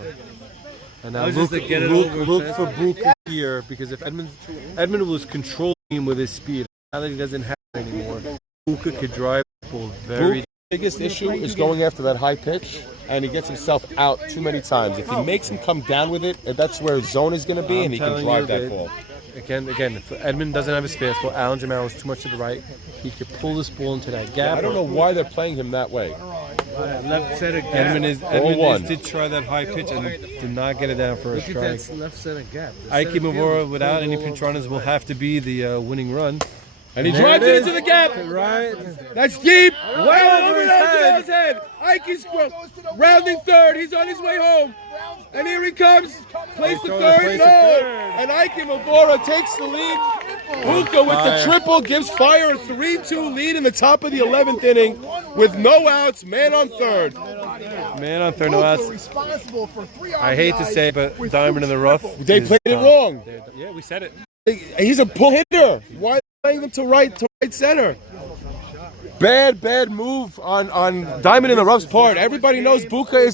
And now was look, just to get it look, over look fast. for Buka here, because if Edmund was controlling him with his speed, now that he doesn't have it anymore, Buka could drive people very. Biggest issue is going after that high pitch, and he gets himself out too many times. If he makes him come down with it, that's where his zone is going to be, and he can drive that ball. Again, if Edmund doesn't have his fastball, Alan Jamal is too much to the right. He could pull this ball into that gap. I don't know why they're playing him that way. Left center gap. Edmund did try that high pitch and did not get it down for a Look at strike. that left center gap. The Ike center field Mavora, is without any pulled pinch all runners, will have to be the winning run. And he There drives it it is. into the gap. Right. That's deep. Well Well over over his Jamal's head. Ike's rounding third. He's on his way home. And here he comes. Plays the throwing third. place No. to third. And Ike Mavora takes the lead. Buka with the triple gives Fire a 3-2 lead in the top of the 11th inning with no outs. Man on third. Man on third, no outs. responsible for 3 RBIs. I hate to say it, but Diamond in the rough. They is played it done. wrong. Yeah, we said it. He's a pull hitter. Why are they playing them to right center? Bad move on Diamond in the Rough's part. Everybody knows Buka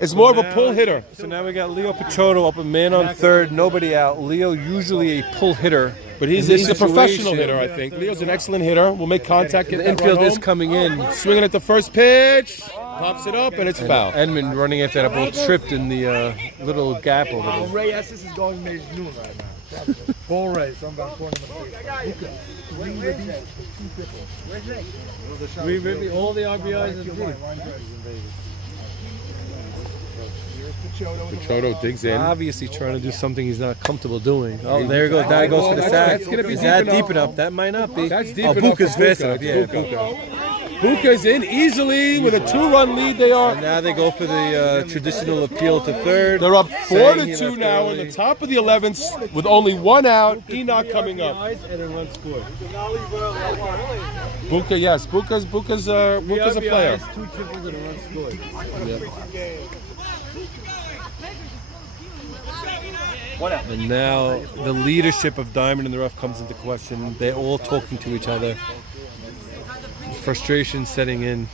is more of a pull hitter. So now we got Leo Pichotto up a man on third, nobody out. Leo usually a pull hitter. But he's In this a professional situation, hitter, I think. Leo's an excellent hitter. Will make contact. Get The that infield run is home. coming in. Swinging at the first pitch. Pops it up, and it's foul. Edmund running after that ball tripped in the little gap over there. Ray Estes is going noon right now. Ball Ray, so I'm about to all the RBIs are three. Pichotto digs in. Obviously trying to do something he's not comfortable doing. Oh, there he goes. That goes for the sack. That's gonna be Is deep that enough. deep enough? That might not be. That's deep oh, enough Buka's for fast Buka. enough. Yeah, Buka. Buka's in easily with a 2-run lead. They are. Now they go for the traditional appeal to third. They're up Saying he 4-2 left now in early. the top of the 11th with only one out. Enoch coming up. And a run scored. Buka, yes, Buka's a player. RBIs, 2 triples and a run scored. And now the leadership of Diamond in the Rough comes into question. They're all talking to each other. Frustration setting in.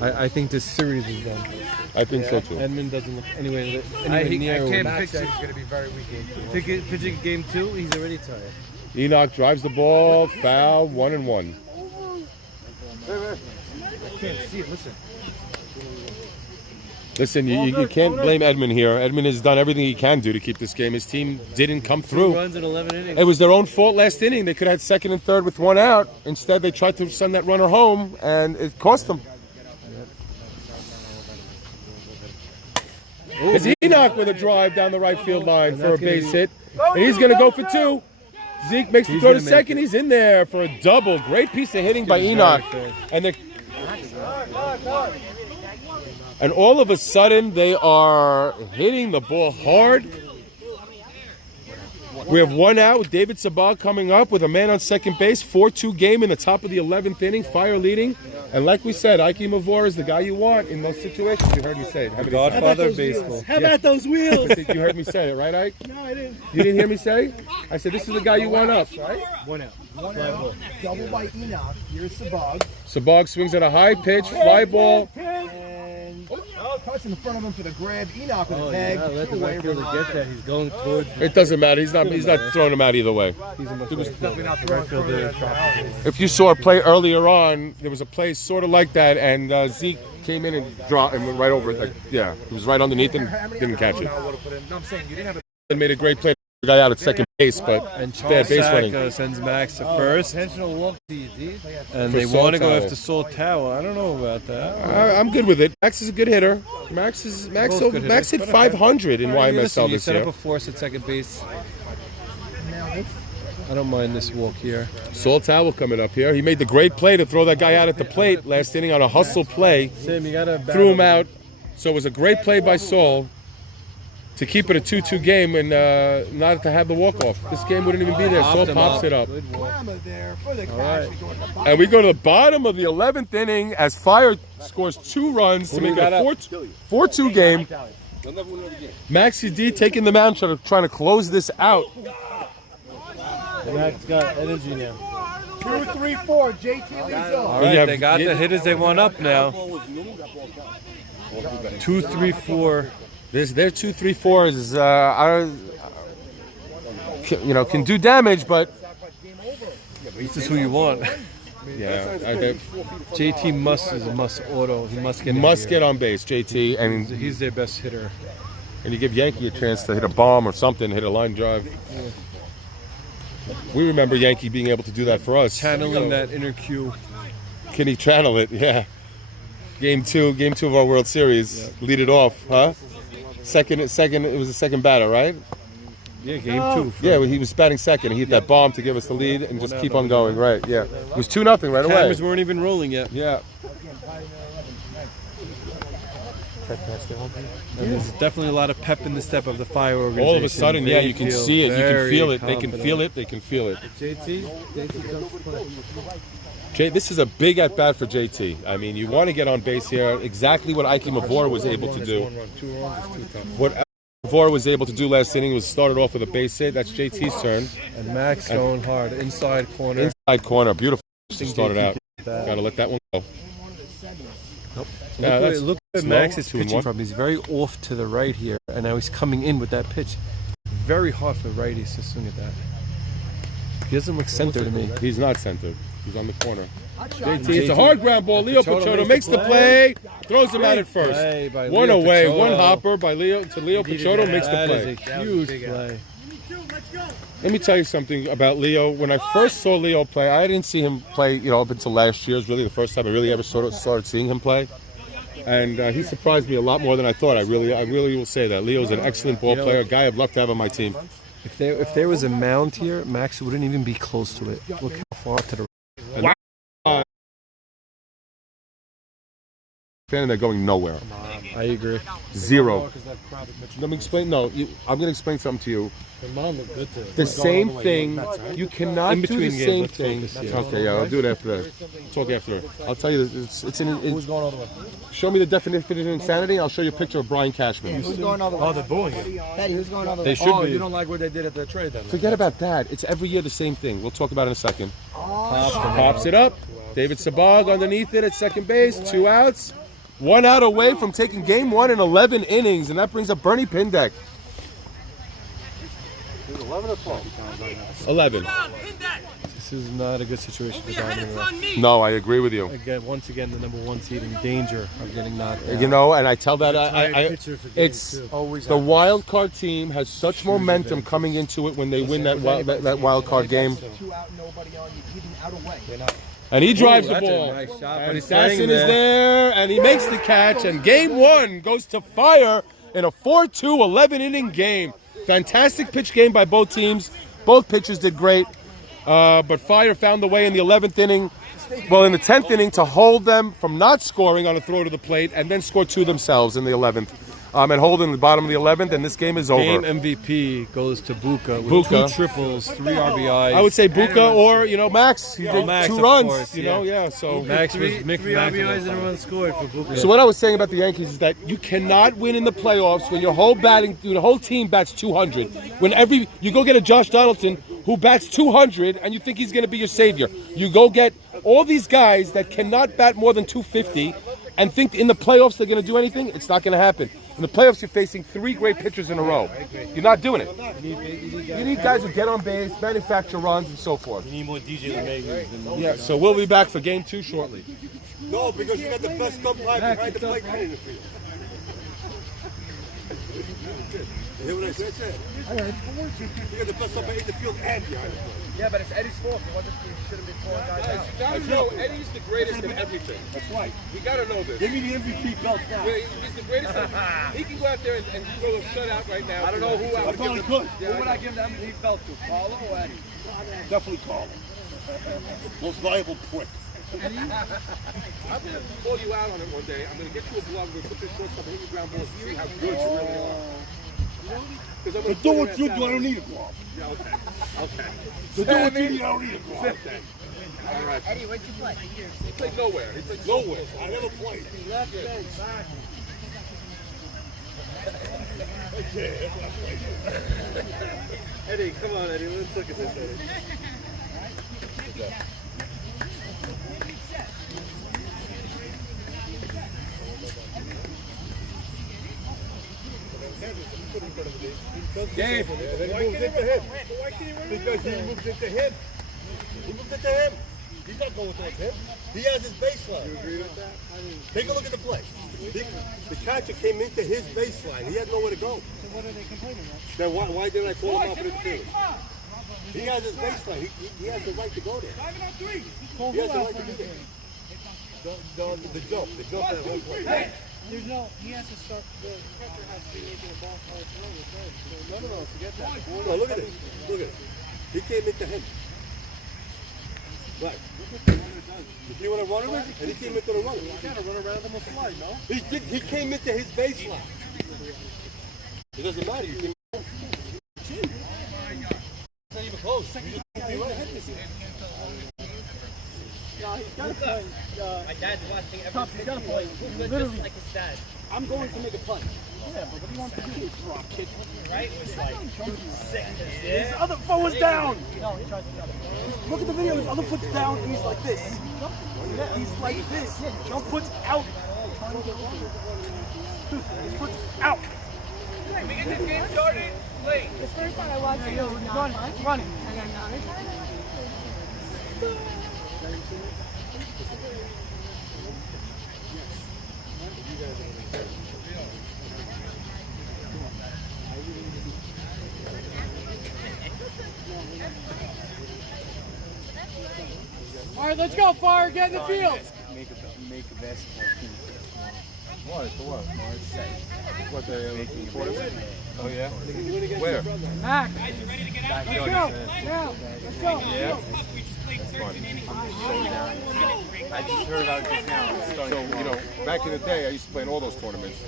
I think this series is done. I think so too. Edmund doesn't look anywhere I near. can't him. picture. It's going to be very weak. Pitching game 2, he's already tired. Enoch drives the ball, foul, 1-1. I can't see it. Listen. Listen, you can't blame Edmund here. Edmund has done everything he can do to keep this game. His team didn't come 2 through. runs in 11 innings. It was their own fault last inning. They could have had second and third with one out. Instead, they tried to send that runner home, and it cost them. It's Enoch with a drive down the right field line for a base hit. And he's going to go for 2. Zeke makes the throw to second. He's in there for a double. Great piece of hitting by Enoch. And all of a sudden, they are hitting the ball hard. We have one out with David Sabag coming up with a man on second base. 4-2 game in the top of the 11th inning. Fire leading. And like we said, Ike Mavora is the guy you want in those situations. You heard me say it. The Godfather of baseball. How about those wheels? You heard me say it, right, Ike? No, I didn't. You didn't hear me say? I said, this is the guy you want up, right? One out. Double by Enoch. Here's Sabag. Sabag swings at a high pitch, fly ball. And cuts in front of him for the grab. Enoch with Oh, a tag. yeah, let the Two-way right fielder run. get that. He's going towards. It doesn't matter. He's not throwing him out either way. He's a much He was better definitely not fielder. throwing Right fielder further dropped than it. If you saw a play earlier on, there was a play sort of like that, and Zeke came in and dropped and went right over it. Like, yeah, he was right underneath and didn't catch it. No, I'm saying you didn't have a And made a great play. The guy out at second base, but And bad Charles base running. Sack sends Max to first. Intentional walk to you, D. And For they want to go Saul after Saul Tower. I don't know about that. I'm good with it. Max is a good hitter. Max Both good Max hit hitters, but 500 in All right, YMSL listen, you this set year. up a force at second base. I don't mind this walk here. Saul Towel coming up here. He made the great play to throw that guy out at the plate last inning on a hustle play. Sam, you gotta Threw him out. So it was a great play by Saul to keep it a 2-2 game and not to have the walk-off. This game wouldn't even be there. Saul pops it up. drama there for the catch. right. We go to the bottom. And we go to the bottom of the 11th inning as Fire scores 2 runs to make it a 4-2 game. Maxi D taking the mound, trying to close this out. Max got energy now. 2, 3, 4. JT leads All off. you right, have they got hit- the hitters they want up now. 2, 3, 4. Their 2-3-4 is can do damage, but This is who you want. yeah, JT is a must auto. He must get in must here. get on base, JT, and He's their best hitter. you give Yankee a chance to hit a bomb or something, hit a line drive. We remember Yankee being able to do that for us. Channeling that inner Q. Can he channel it? Yeah. Game two of our World Series. Lead it off, huh? Second. It was the second batter, right? Yeah, game 2. Yeah, he was batting second. He hit that bomb to give us the lead and just keep on going. Right? Yeah. It was 2-0 right away. Cameras weren't even rolling yet. Yeah. And there's definitely a lot of pep in the step of the Fire organization. All of a sudden, yeah, They you can feel see it. You can very feel it. They can confident. feel it. They can feel it. JT comes to play. This is a big at bat for JT. I mean, you want to get on base here. Exactly what Ike Mavor was able to do. What Mavor was able to do last inning was started off with a base hit. That's JT's turn. And Max going hard. Inside corner. Inside corner, beautiful. Just started out. That. Got to let that one go. Nope. Yeah, that's Look at slow. Max is 2-1. pitching from. He's very off to the right here, and now he's coming in with that pitch. Very hard for righties to swing at that. He doesn't look centered to me. He's not centered. He's on the corner. JT, it's a hard ground ball. Leo Pichotto makes the play. Throws him out at first. Play by One Leo away, Pichotto. one hopper by Leo Pichotto makes the That play. is a huge play. Let me tell you something about Leo. When I first saw Leo play, I didn't see him play, up until last year. It was really the first time I really ever started seeing him play. And he surprised me a lot more than I thought. I really will say that. Leo's an excellent ball player, a guy I'd love to have on my team. If there was a mound here, Max wouldn't even be close to it. Look how far to the right. And they're going nowhere. I agree. Zero. Let me explain. No, I'm going to explain something to you. The same thing. You cannot do the same thing. Okay, yeah, I'll do it after that. Talk after it. I'll tell you. It's Who's going all the way? show me the definition of insanity. I'll show you a picture of Brian Cashman. Who's going all the way? Oh, they're booing it. Daddy, who's going all the way? They should Oh, be. you don't like what they did at the trade then? Forget about that. It's every year the same thing. We'll talk about it in a second. Pops it up. David Sabag underneath it at second base. 2 outs. 1 out away from taking game 1 in 11 innings, and that brings up Bernie Pindeck. 11 or 12? 11. This is not a good situation for Diamond. No, I agree with you. Again, once again, the number 1 seed in danger of getting knocked out. You know, and I tell that pitcher for game it's two. always the wild card team has such momentum coming into it when they win that wild card game. 2 out, nobody on. You even out away. And he drives the that's a ball. nice shot, but And he's playing Sasson is there, and he makes the catch. And game 1 goes to Fire in a 4-2 11-inning game. Fantastic pitch game by both teams. Both pitchers did great. But Fire found the way in the 11th inning, in the 10th inning, to hold them from not scoring on a throw to the plate and then score 2 themselves in the 11th. And hold in the bottom of the 11th, and this game is over. Game MVP goes to Buka with Buka. 2 triples, 3 RBIs. I would say Buka or, Max. He did Max, 2 of runs, course, so... Max was Mick Three Max. RBIs and a run scored for Buka. So what I was saying about the Yankees is that you cannot win in the playoffs when your whole team bats 200. When you go get a Josh Donaldson who bats 200 and you think he's going to be your savior. You go get all these guys that cannot bat more than 250 and think in the playoffs they're going to do anything. It's not going to happen. In the playoffs, you're facing 3 great pitchers in a row. You're not doing it. You need guys who get on base, manufacture runs, and so forth. You need more DJ LeMahieu's. Yeah, so we'll be back for game 2 shortly. No, because you got the best umpire behind the plate in the field. You hear what I said? You got the best umpire in the field and behind the plate. Yeah, but it's Eddie's fault. He should have been calling guys out. You gotta know, Eddie's the greatest in everything. That's right. You gotta know this. Give me the MVP belt now. Yeah, he's the greatest. He can go out there and throw a shutout right now. I don't know who I would give probably him. could. Who would I give the MVP belt to? Carlo or Eddie? Definitely Carlo. Most valuable prick. I'm gonna call you out on it one day. I'm gonna get you a glove. We're gonna put this shortstop and hit your ground balls and see how good you really are. To do what you do, I don't need a glove. Yeah, okay. To do what you do, I don't need a glove. All right. Eddie, where'd you play? He played nowhere. He played Nowhere. I never played. Left bench. Eddie, come on, Eddie. Let's look at this, Eddie. Game. Why moved into him? Because he moved into him. He moved into him. He's not going towards him. He has his baseline. You agree with that? Take a look at the play. The catcher came into his baseline. He had nowhere to go. So what are they complaining about? Then why didn't I call him out for the field? He has his baseline. He has the right to go there. He has the right to do that. The jump that whole play. There's no, he has to start, the catcher has to be making a ball fly throw. No, forget that. No, look at it. Look at it. He came into him. Right. You see what a runner is? And he came into the runner. You gotta run around him with fly, no? He came into his baseline. It doesn't matter. You can. It's not even close. No, he's gotta play. My dad's watching everything. He's gotta play. Just like his dad. I'm going to make a punt. Yeah, but what do you want to do? Drop kick. Right? It was like sickness. His other foot was down. No, he tries to jump. Look at the video. His other foot's down, and he's like this. He's like this. Jump foot's out. His foot's out. Can we get this game started? Late. The first time I watched it, it was not fun. Running. And then the other time, All right, let's go, Fire. Get in the field. Make a basketball team. What? For what? What, the tournament? Oh, yeah? Where? Mac. Let's go. Now. Let's go. Yeah. I just heard about it just now. It's So, starting you know, back in the day, I used to play in all those tournaments.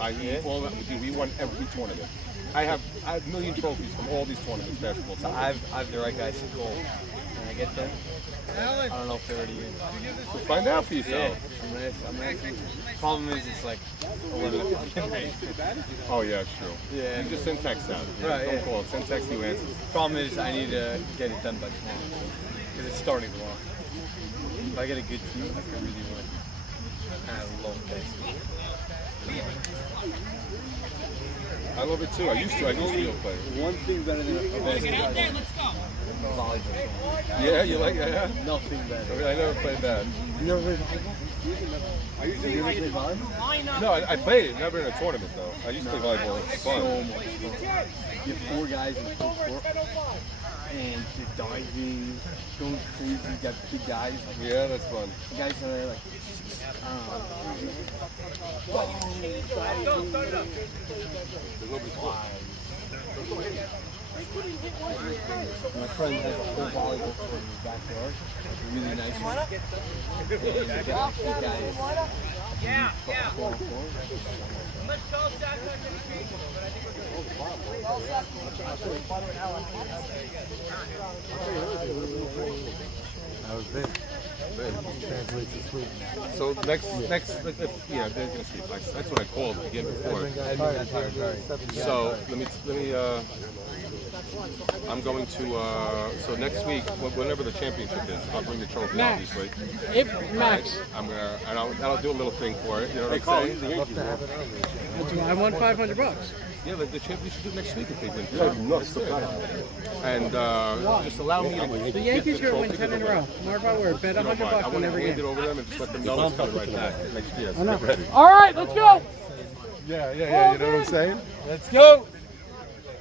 We won every tournament. I have a million trophies from all these tournaments, basketball So tournaments. I've the right guys to call. Can I get them? I don't know if they're already in. So find out for Yeah, yourself. I'm gonna see. Problem is, it's like 11 o'clock. Oh, yeah, it's true. Yeah. You just send text out. Right, Don't yeah. call. Send text, you answer. Problem is, I need to get it done by tomorrow. Because it's starting tomorrow. If I get a good team, I can really win. I love this. I love it too. I used to play. One thing better than a basketball. Volleyball. Yeah, you like it? Yeah? Nothing better. I never played that. You never played volleyball? You ever played volleyball? No, I played it. Never in a tournament though. I used to play volleyball. It's So fun. much fun. You have 4 guys in the full court, and you're diving, going crazy. You got big guys. Yeah, that's fun. The guys that are like, my friend has a whole volleyball court in his backyard. It's a really nice one. And you get big guys. Yeah. Four on four. Let's call Saturday education, but I think we're good. That was big. Translates to sleep. So next, yeah, they're gonna sleep. That's what I called again before. So let me. I'm going to, so next week, whenever the championship is, I'll bring the trophy, Max. obviously. If Max, I'm gonna, and I'll do a little thing for it. You know what I'm saying? I won $500. Yeah, the championship should do it next week if they win. And just allow me to. The Yankees are going to win 10 in a row. Mark my word, bet $100 I on want to every hand it game. over them and just let them know it's coming right back next year. So get ready. All right, let's go. Yeah, you know what I'm saying? Let's go.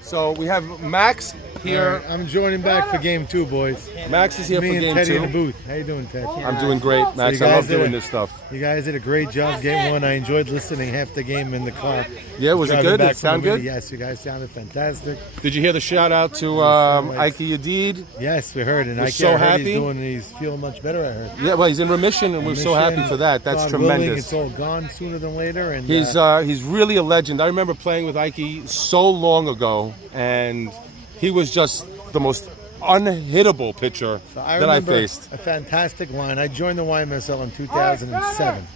So we have Max here. I'm joining back for game 2, boys. Max is here Me for and game Teddy 2. in the booth. How you doing, Ted? I'm doing great, Max. So I you love guys did doing a- this stuff. You guys did a great job game 1. I enjoyed listening half the game in the car. Yeah, was it Driving good? back It sound from the good? meeting. Yes, you guys sounded fantastic. Did you hear the shout out to Ike Yadid? Yes, we heard. And We're I so heard happy. he's feeling much better, I heard. Yeah, well, he's in remission, and we're so happy for that. That's God willing, tremendous. it's all gone sooner than later. And He's really a legend. I remember playing with Ike so long ago, and he was just the most unhittable pitcher that I remember faced. a fantastic line. I joined the YMSL in 2007.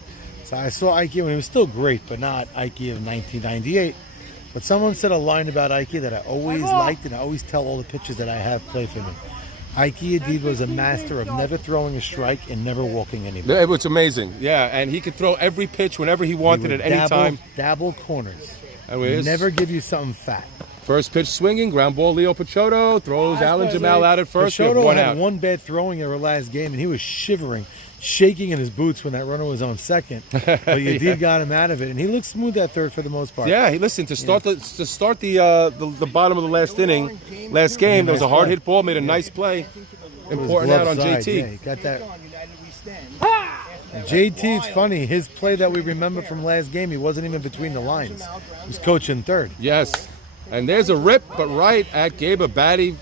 So I saw Ike when he was still great, but not Ike of 1998. But someone said a line about Ike that I always liked, and I always tell all the pitchers that I have play for me. Ike Adib was a master of never throwing a strike and never walking anybody. It was amazing. Yeah, and he could throw every pitch whenever he wanted at any time. Dabble corners. Anyways, Never give you something fat. First pitch swinging, ground ball. Leo Pachotto throws Alan Jamal out at first. We have Pachotto one had out. one bad throwing error last game, and he was shivering, shaking in his boots when that runner was on second. But Yadid got him out of it, and he looked smooth at third for the most part. Yeah, listen, to start the bottom of the last inning, last game, there was a hard hit ball, made a nice play, important out on Glove side, JT. Yeah, he got that. And JT, it's funny, his play that we remember from last game, he wasn't even between the lines. He was coaching third. Yes, and there's a rip, but right at Gabe Abadi,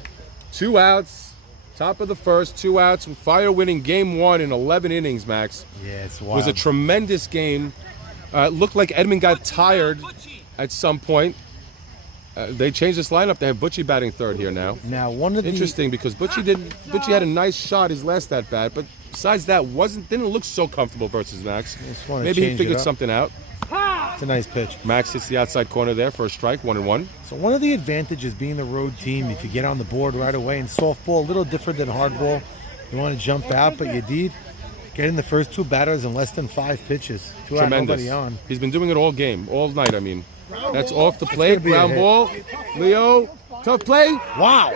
2 outs, top of the first, 2 outs, Fire winning game 1 in 11 innings, Max. Yeah, it's It wild. was a tremendous game. Looked like Edmund got tired at some point. They changed this lineup. They have Butchie batting third here now. Now, one of the Interesting, because Butchie had a nice shot his last at bat, but besides that, didn't look so comfortable versus Max. wanna Maybe he change it figured up. something out. It's a nice pitch. Max hits the outside corner there for a strike, 1-1. So one of the advantages being the road team, if you get on the board right away, and softball, a little different than hardball. You want to jump out, but you did getting the first 2 batters in less than 5 pitches. 2 out, Tremendous. nobody on. He's been doing it all game, all night, I mean. That's off the gonna plate, be a ground hit. ball. Leo, tough play. Wow.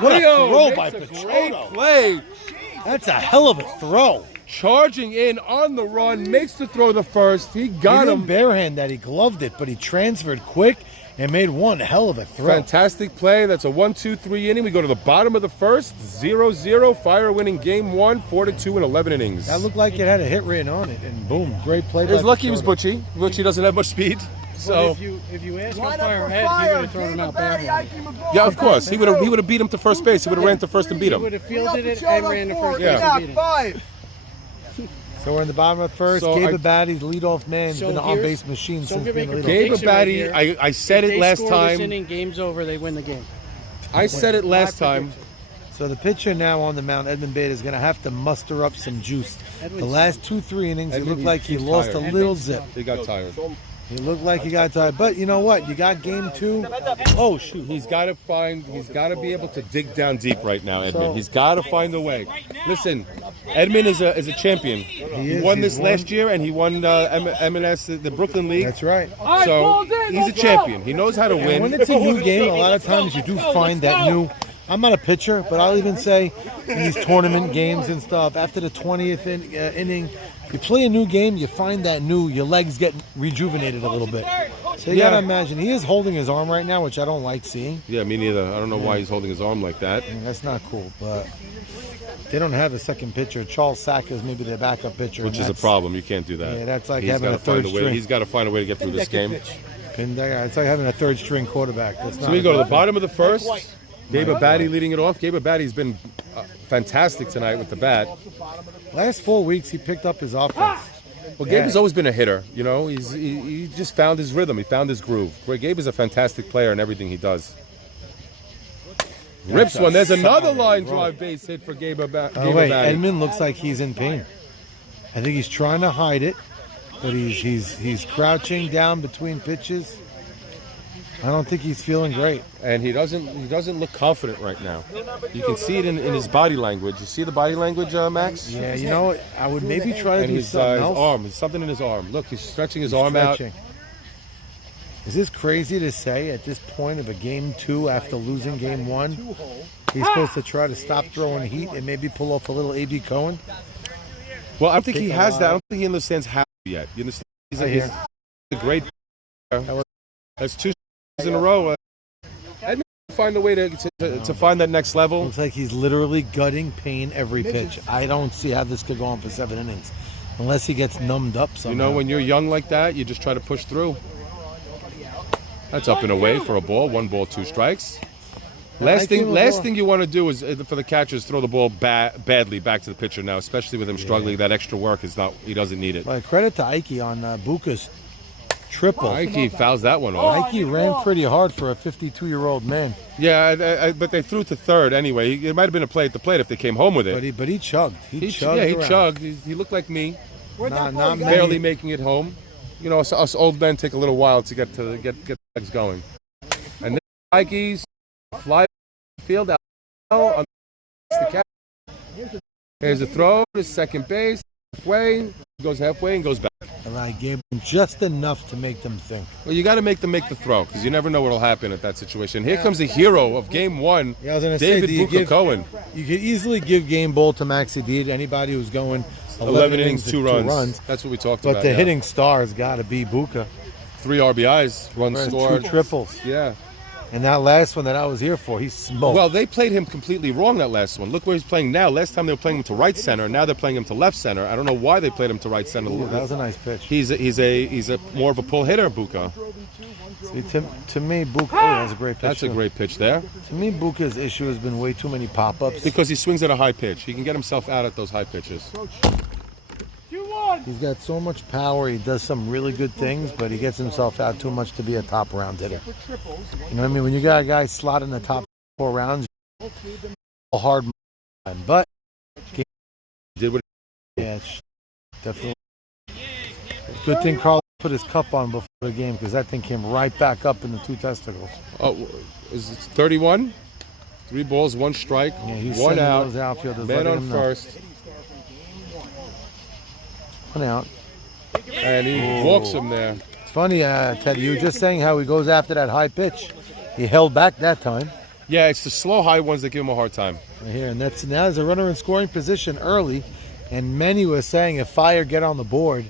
What Leo a throw makes by a great Pachotto. play. That's a hell of a throw. Charging in on the run, makes the throw the first. He got He him. didn't barehand that. He gloved it, but he transferred quick and made one hell of a throw. Fantastic play. That's a 1-2-3 inning. We go to the bottom of the first. 0-0. Fire winning game 1, 4-2 in 11 innings. That looked like it had a hit written on it, and boom, great play. He was by lucky he was Pachotto. Butchie. Butchie doesn't have much speed. So if you ask Line him up fire for ahead, he fire. would have thrown him out Batty, bad. Ike McGraw. yeah, of course. He would have beat him to first base. He would have ran to first and beat He him. would have Leo fielded it and Pachotto ran the 4, first Yeah. base Enoch and beat him. 5. So we're in the bottom of first. So Gabe I- Abadi's leadoff man. He's So been an here's- on-base machine so since we're being the making leadoff. Gabe prediction right Abadi, here. I said If it they last score time. This inning, game's over. They win the game. I said it last time. So the pitcher now on the mound, Edmund Bate, is going to have to muster up some juice. The last 2-3 innings, he looked like he lost a little zip. He got tired. He looked like he got tired. But you know what? You got game 2. Oh, shoot. He's got to be able to dig down deep right now, Edmund. So- He's got to find a way. Listen, Edmund is a champion. He is. won He's this last year, and he won M&S, the Brooklyn League. That's right. So he's a champion. He knows how to And when win. it's a new game, a lot of times you do find that new. I'm not a pitcher, but I'll even say in these tournament games and stuff, after the 20th inning, you play a new game, you find that your legs get rejuvenated a little bit. So you Yeah. got to imagine, he is holding his arm right now, which I don't like seeing. Yeah, me neither. I don't know why he's holding his arm like that. I mean, that's not cool, but they don't have a second pitcher. Charles Sack is maybe the backup pitcher. Which and is a that's- problem. You can't do that. Yeah, that's like He's having gotta a third find way. string. He's got to find a way to get through this game. It's like having a third string quarterback. That's So not we a go to good the bottom of the first. Gabe Abadi leading it off. Gabe Abadi's been fantastic tonight with the bat. thing. Last 4 weeks, he picked up his offense. Well, Gabe has always been a hitter. You know, he just found his rhythm. He found his groove. Gabe is a fantastic player in everything he does. Rips one. There's another line drive base hit for Gabe Abadi. Oh wait, Edmund looks like he's in pain. I think he's trying to hide it, but he's crouching down between pitches. I don't think he's feeling great. And he doesn't look confident right now. You can see it in his body language. You see the body language, Max? Yeah, you know what? I would maybe try to And do his something else. arm, there's something in his arm. Look, he's stretching his He's arm out. stretching. Is this crazy to say at this point of a game 2 after losing game 1? He's supposed to try to stop throwing heat and maybe pull off a little A.B. Cohen? Well, I don't think he has that. I don't think he understands how yet. You understand? He's a great player. That's 2 in a row. Edmund find a way to find that next level. Looks like he's literally gutting pain every pitch. I don't see how this could go on for 7 innings. Unless he gets numbed up somehow. You know, when you're young like that, you just try to push through. That's up and away for a ball. 1 ball, 2 strikes. Last thing you want to do is for the catchers throw the ball badly back to the pitcher now, especially with him struggling. That extra work is not. He doesn't need it. Well, credit to Ike on Buka's triple. Ike fouls that one off. Ike ran pretty hard for a 52-year-old man. Yeah, but they threw to third anyway. It might have been a play at the plate if they came home with it. But he chugged. He chugged. Chugged. He looked like me. Not barely making it home. You know, us old men take a little while to get the legs going. And then Ike's fly field out on the catch. Here's a throw to second base. Halfway, goes halfway and goes back. And I gave them just enough to make them think. Well, you got to make them make the throw because you never know what will happen at that situation. Here comes the hero of Game 1, Yeah, I was gonna David say, Buka Cohen. You could easily give game ball to Maxi D to anybody who's going 11 innings, 2 runs. 2 runs. That's what we talked But about. the hitting star has got to be Buka. 3 RBIs, runs scored. 2 triples. Yeah. And that last one that I was here for, he smoked. Well, they played him completely wrong that last one. Look where he's playing now. Last time they were playing him to right center. Now they're playing him to left center. I don't know why they played him to right center. Ooh, that was a nice pitch. He's a more of a pull hitter, Buka. See, to me, Buka, that was a great pitch. That's a great pitch there. To me, Buka's issue has been way too many pop-ups. Because he swings at a high pitch. He can get himself out at those high pitches. He's got so much power. He does some really good things, but he gets himself out too much to be a top round hitter. You know what I mean? When you got a guy slot in the top 4 rounds, a hard man. But did what? Yeah, definitely. Good thing Carl put his cup on before the game because that thing came right back up in the 2 testicles. Oh, is it 31? 3 balls, 1 strike, Yeah, he's 1 sending out. those outfielders, Man letting on him know. first. 1 out. And he walks him there. It's funny, Teddy, you were just saying how he goes after that high pitch. He held back that time. Yeah, it's the slow high ones that give him a hard time. Right here, and that's now there's a runner in scoring position early, and many were saying if Fire get on the board,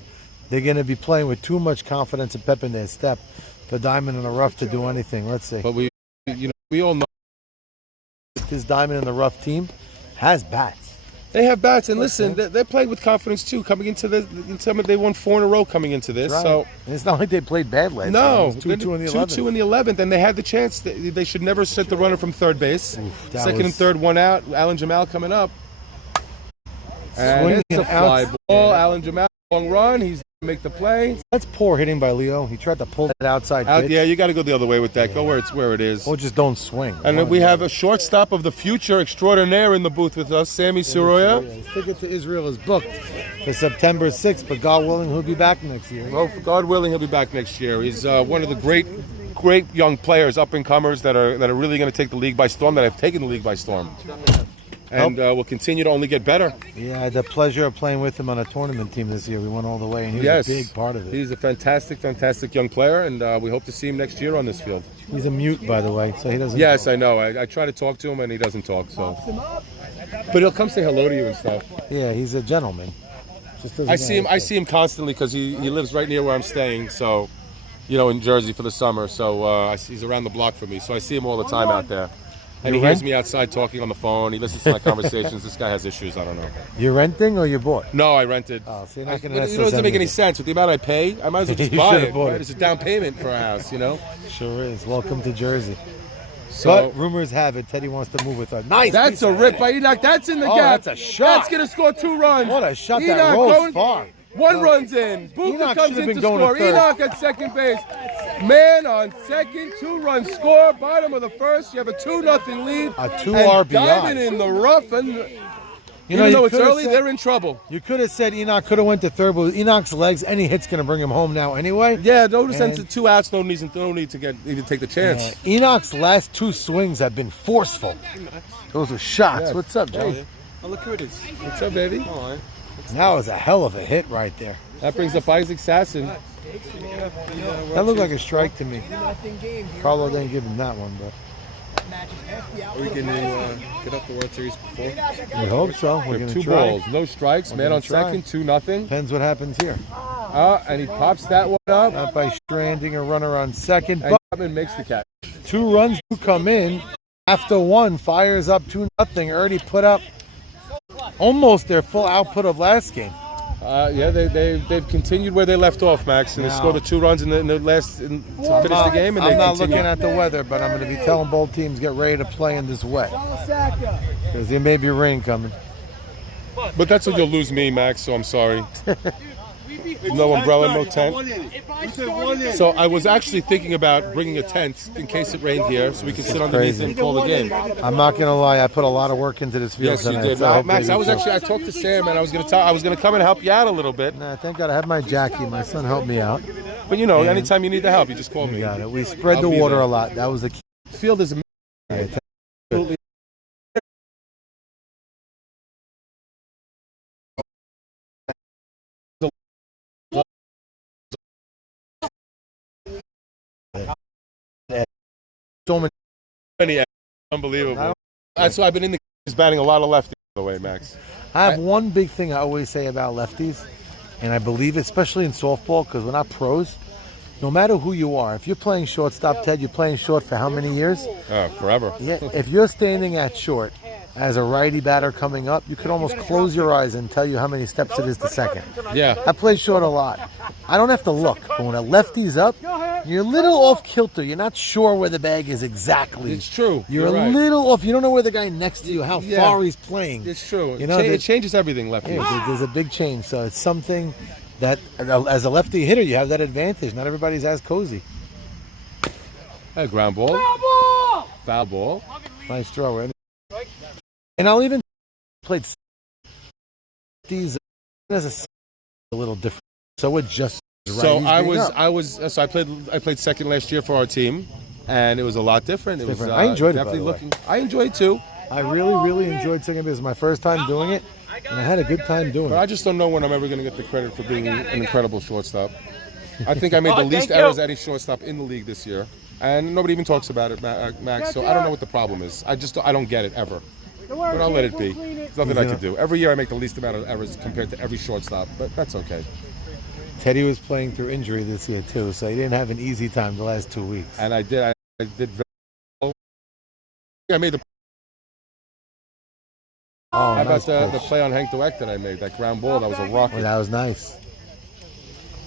they're going to be playing with too much confidence and pep in their step for Diamond in the Rough to do anything. Let's see. But we all know this Diamond in the Rough team has bats. they have bats, and listen, they're playing with confidence too. Coming into this, they won 4 in a row coming into this. Right. So And it's not like they played bad last time. no, It was 2-2 in the 11th. 2-2 in the 11th, and they had the chance. They should never sit the runner from third base. that Second and was- third, 1 out. Alan Jamal coming up, and Swinging it's a out- fly ball. Alan Jamal, long run. He's gonna make the play. That's poor hitting by Leo. He tried to pull that outside pitch. Yeah, you got to go the other way with that. Go where it is. Or just don't swing. And then we have a shortstop of the future extraordinaire in the booth with us, Sammy Soroya. His ticket to Israel is booked for September 6th, but God willing, he'll be back next year. Well, God willing, he'll be back next year. He's one of the great young players, up and comers that are really going to take the league by storm. That have taken the league by storm, and will continue to only get better. Yeah, I had the pleasure of playing with him on a tournament team this year. We went all the way, and he was a big part of it. He's a fantastic young player, and we hope to see him next year on this field. He's a mute, by the way, so he doesn't. Yes, I know. I try to talk to him, and he doesn't talk. So, but he'll come say hello to you and stuff. Yeah, he's a gentleman. Just doesn't I know see him constantly because he lives right near where I'm staying. So, in Jersey for the summer. So he's around the block from me. So I see him all the time out there. And he hears me outside talking on the phone. He listens to my conversations. This guy has issues. I don't know. You're renting or you bought? No, I rented. Oh, so you're not gonna It mess doesn't us make any anything. sense. With the amount I pay, I might as well just You buy should've it. bought Right? it. It's a down payment for a house, Sure is. Welcome to Jersey. So But rumors have it Teddy wants to move with us. Nice. that's piece a of rip hit. by Enoch. That's in the Oh, gap. that's a shot. That's going to score 2 runs. What a shot Enoch that rolls going, far. 1 runs in. Buka Enoch comes should've in been to going to score. third. Enoch at second base. Man on second, 2 run score. Bottom of the first. You have a 2-0 lead. A 2 and RBI. Diamond in the rough. And Even though it's could have early, said- they're in trouble. You could have said Enoch could have went to third, but with Enoch's legs, any hit's going to bring him home now anyway. Yeah, notice And- into 2 outs, no need to get even take the chance. Enoch's last 2 swings have been forceful. Those were shots. Yeah. What's up, Joe? Hey. Oh, look who it is. What's up, baby? That was a hell of a hit right there. That brings up Isaac Sasson. That looked like a strike to me. Carlo didn't give him that one, but Are we going to get up the World Series before? we hope so. We're We going have to 2 try. balls, no strikes, We're man gonna on try. second, 2-0. Depends what happens here. And he pops that one up. Not by stranding a runner on second, And but Chapman makes the catch. 2 runs do come in. After 1, fires up 2-0. Already put up almost their full output of last game. Yeah, they've continued where they left off, Max, and they Now- scored the 2 runs to finish the game, and I'm they not continue. looking at the weather, but I'm going to be telling both teams get ready to play in this wet because there may be rain coming. But that's when you'll lose me, Max. So I'm sorry. No umbrella, no tent. So I was actually thinking about bringing a tent in case it rained here, so we can sit underneath crazy. and call the game. I'm not going to lie, I put a lot of work into this field Yes, you tonight. did. so I hope Max, they I do was too. actually I talked to Sam, and I was gonna come and help you out a little bit. Nah, thank God I have my Jackie. My son helped me out. But you know, And- anytime you need the help, you just call We me. got it. We spread I'll the be water there. a lot. That was the key. Field is absolutely. So many. Unbelievable. That's why I've been in the batting a lot of lefties, by the way, Max. I have one big thing I always say about lefties, and I believe it, especially in softball, because we're not pros. No matter who you are, if you're playing shortstop, Ted, you're playing short for how many years? Forever. Yeah. If you're standing at short as a righty batter coming up, you can almost close your eyes and tell you how many steps it is to second. Yeah. I play short a lot. I don't have to look, but when a lefty's up, you're a little off kilter. You're not sure where the bag is exactly. It's true. You're a right. little off. You don't know where the guy next to you, how Yeah. far he's playing. It's true. You know, It changes everything, lefty. Yeah, there's a big change. So it's something that, as a lefty hitter, you have that advantage. Not everybody's as cozy. Hey, ground ball. Foul ball. Nice throw. Right? And I'll even played these as a little different. So it just So righties I played second last year for our team, and it was a lot different. It was different. I enjoyed it, by definitely the way. looking. I enjoyed it too, I really enjoyed second base. It was my first time doing it, and I had a good time doing but it. I just don't know when I'm ever going to get the credit for being an incredible shortstop. I think I made the least errors at any shortstop in the league this year, and nobody even talks about it, Max. So I don't know what the problem is. I don't get it ever. But I'll let it be. There's nothing I can do. Every year I make the least amount of errors compared to every shortstop, but that's okay. Teddy was playing through injury this year too, so he didn't have an easy time the last 2 weeks. And I did very well. I made the. Oh, How nice about the pitch. play on Hank Dweck that I made? That ground ball, that was a rocket. Well, that was nice.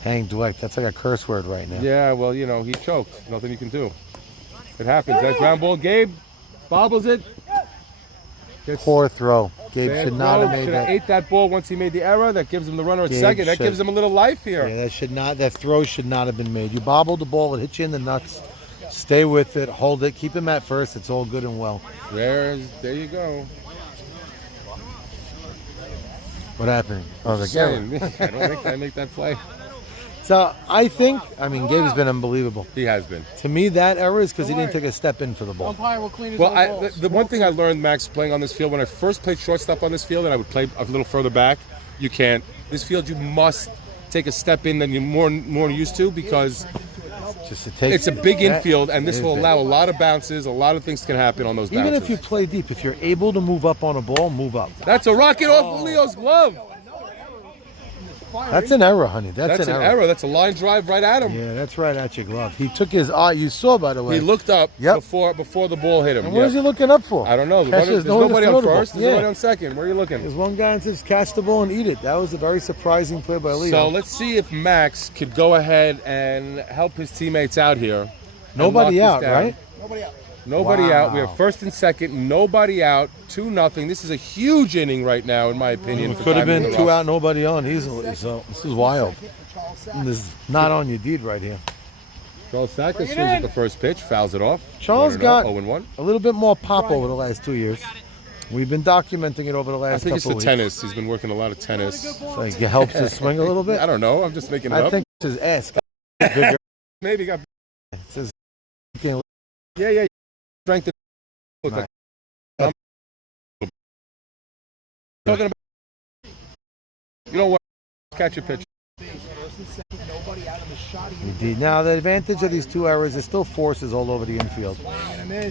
Hang Dweck, that's like a curse word right now. Yeah, well, you know, he choked. Nothing you can do. It happens. That ground ball, Gabe bobbles it. Poor throw. Gabe Bad should not throw. have made Should have that. ate that ball once he made the error. That gives him the runner at Gabe second. That should- gives him a little life here. Yeah, that throw should not have been made. You bobbled the ball, it hit you in the nuts. Stay with it, hold it, keep him at first. It's all good and well. There you go. What happened? Oh, the Saying, game. I don't think I make that play. So I think, Gabe's been unbelievable. He has been. To me, that error is because he didn't take a step in for the ball. Umpire will clean his Well, own balls. the one thing I learned, Max, playing on this field, when I first played shortstop on this field and I would play a little further back, you can't. This field, you must take a step in than you're more used to because Just to take, it's a big that- infield and this it will is allow big. a lot of bounces. A lot of things can happen on those bounces. Even if you play deep, if you're able to move up on a ball, move up. That's a rocket off Leo's glove. That's an error, honey. That's an error. That's a line drive right at him. Yeah, that's right at your glove. He took his eye. You saw, by the way. He looked up Yep. before the ball hit him. And what is he looking up for? I don't know. Catch There's his nose nobody to on the ball. first. There's Yeah. nobody on second. Where are you looking? There's one guy that says catch the ball and eat it. That was a very surprising play by Leo. So let's see if Max could go ahead and help his teammates out here. and Nobody lock out, this down. right? Nobody out. We Wow. have first and second. Nobody out. 2-0. This is a huge inning right now, in my opinion. It for could have Diamond been in the 2 rough. out, nobody on easily. So this is wild. And this is not on your deed right here. Charles Sacker swings at the first pitch, fouls it off. Charles 1-0, got 0-1. a little bit more pop over the last 2 years. We've been documenting it over the I last think it's couple the weeks. tennis. He's been working a lot of tennis. Like it helps his swing a little bit. I don't know. I'm just making it I up. think it's his ass. got bigger. Maybe he got. It says he can't- Yeah. Strength. Nice. Talking about. You know what? Catch a pitch. Indeed. Now the advantage of these 2 errors is still forces all over the infield.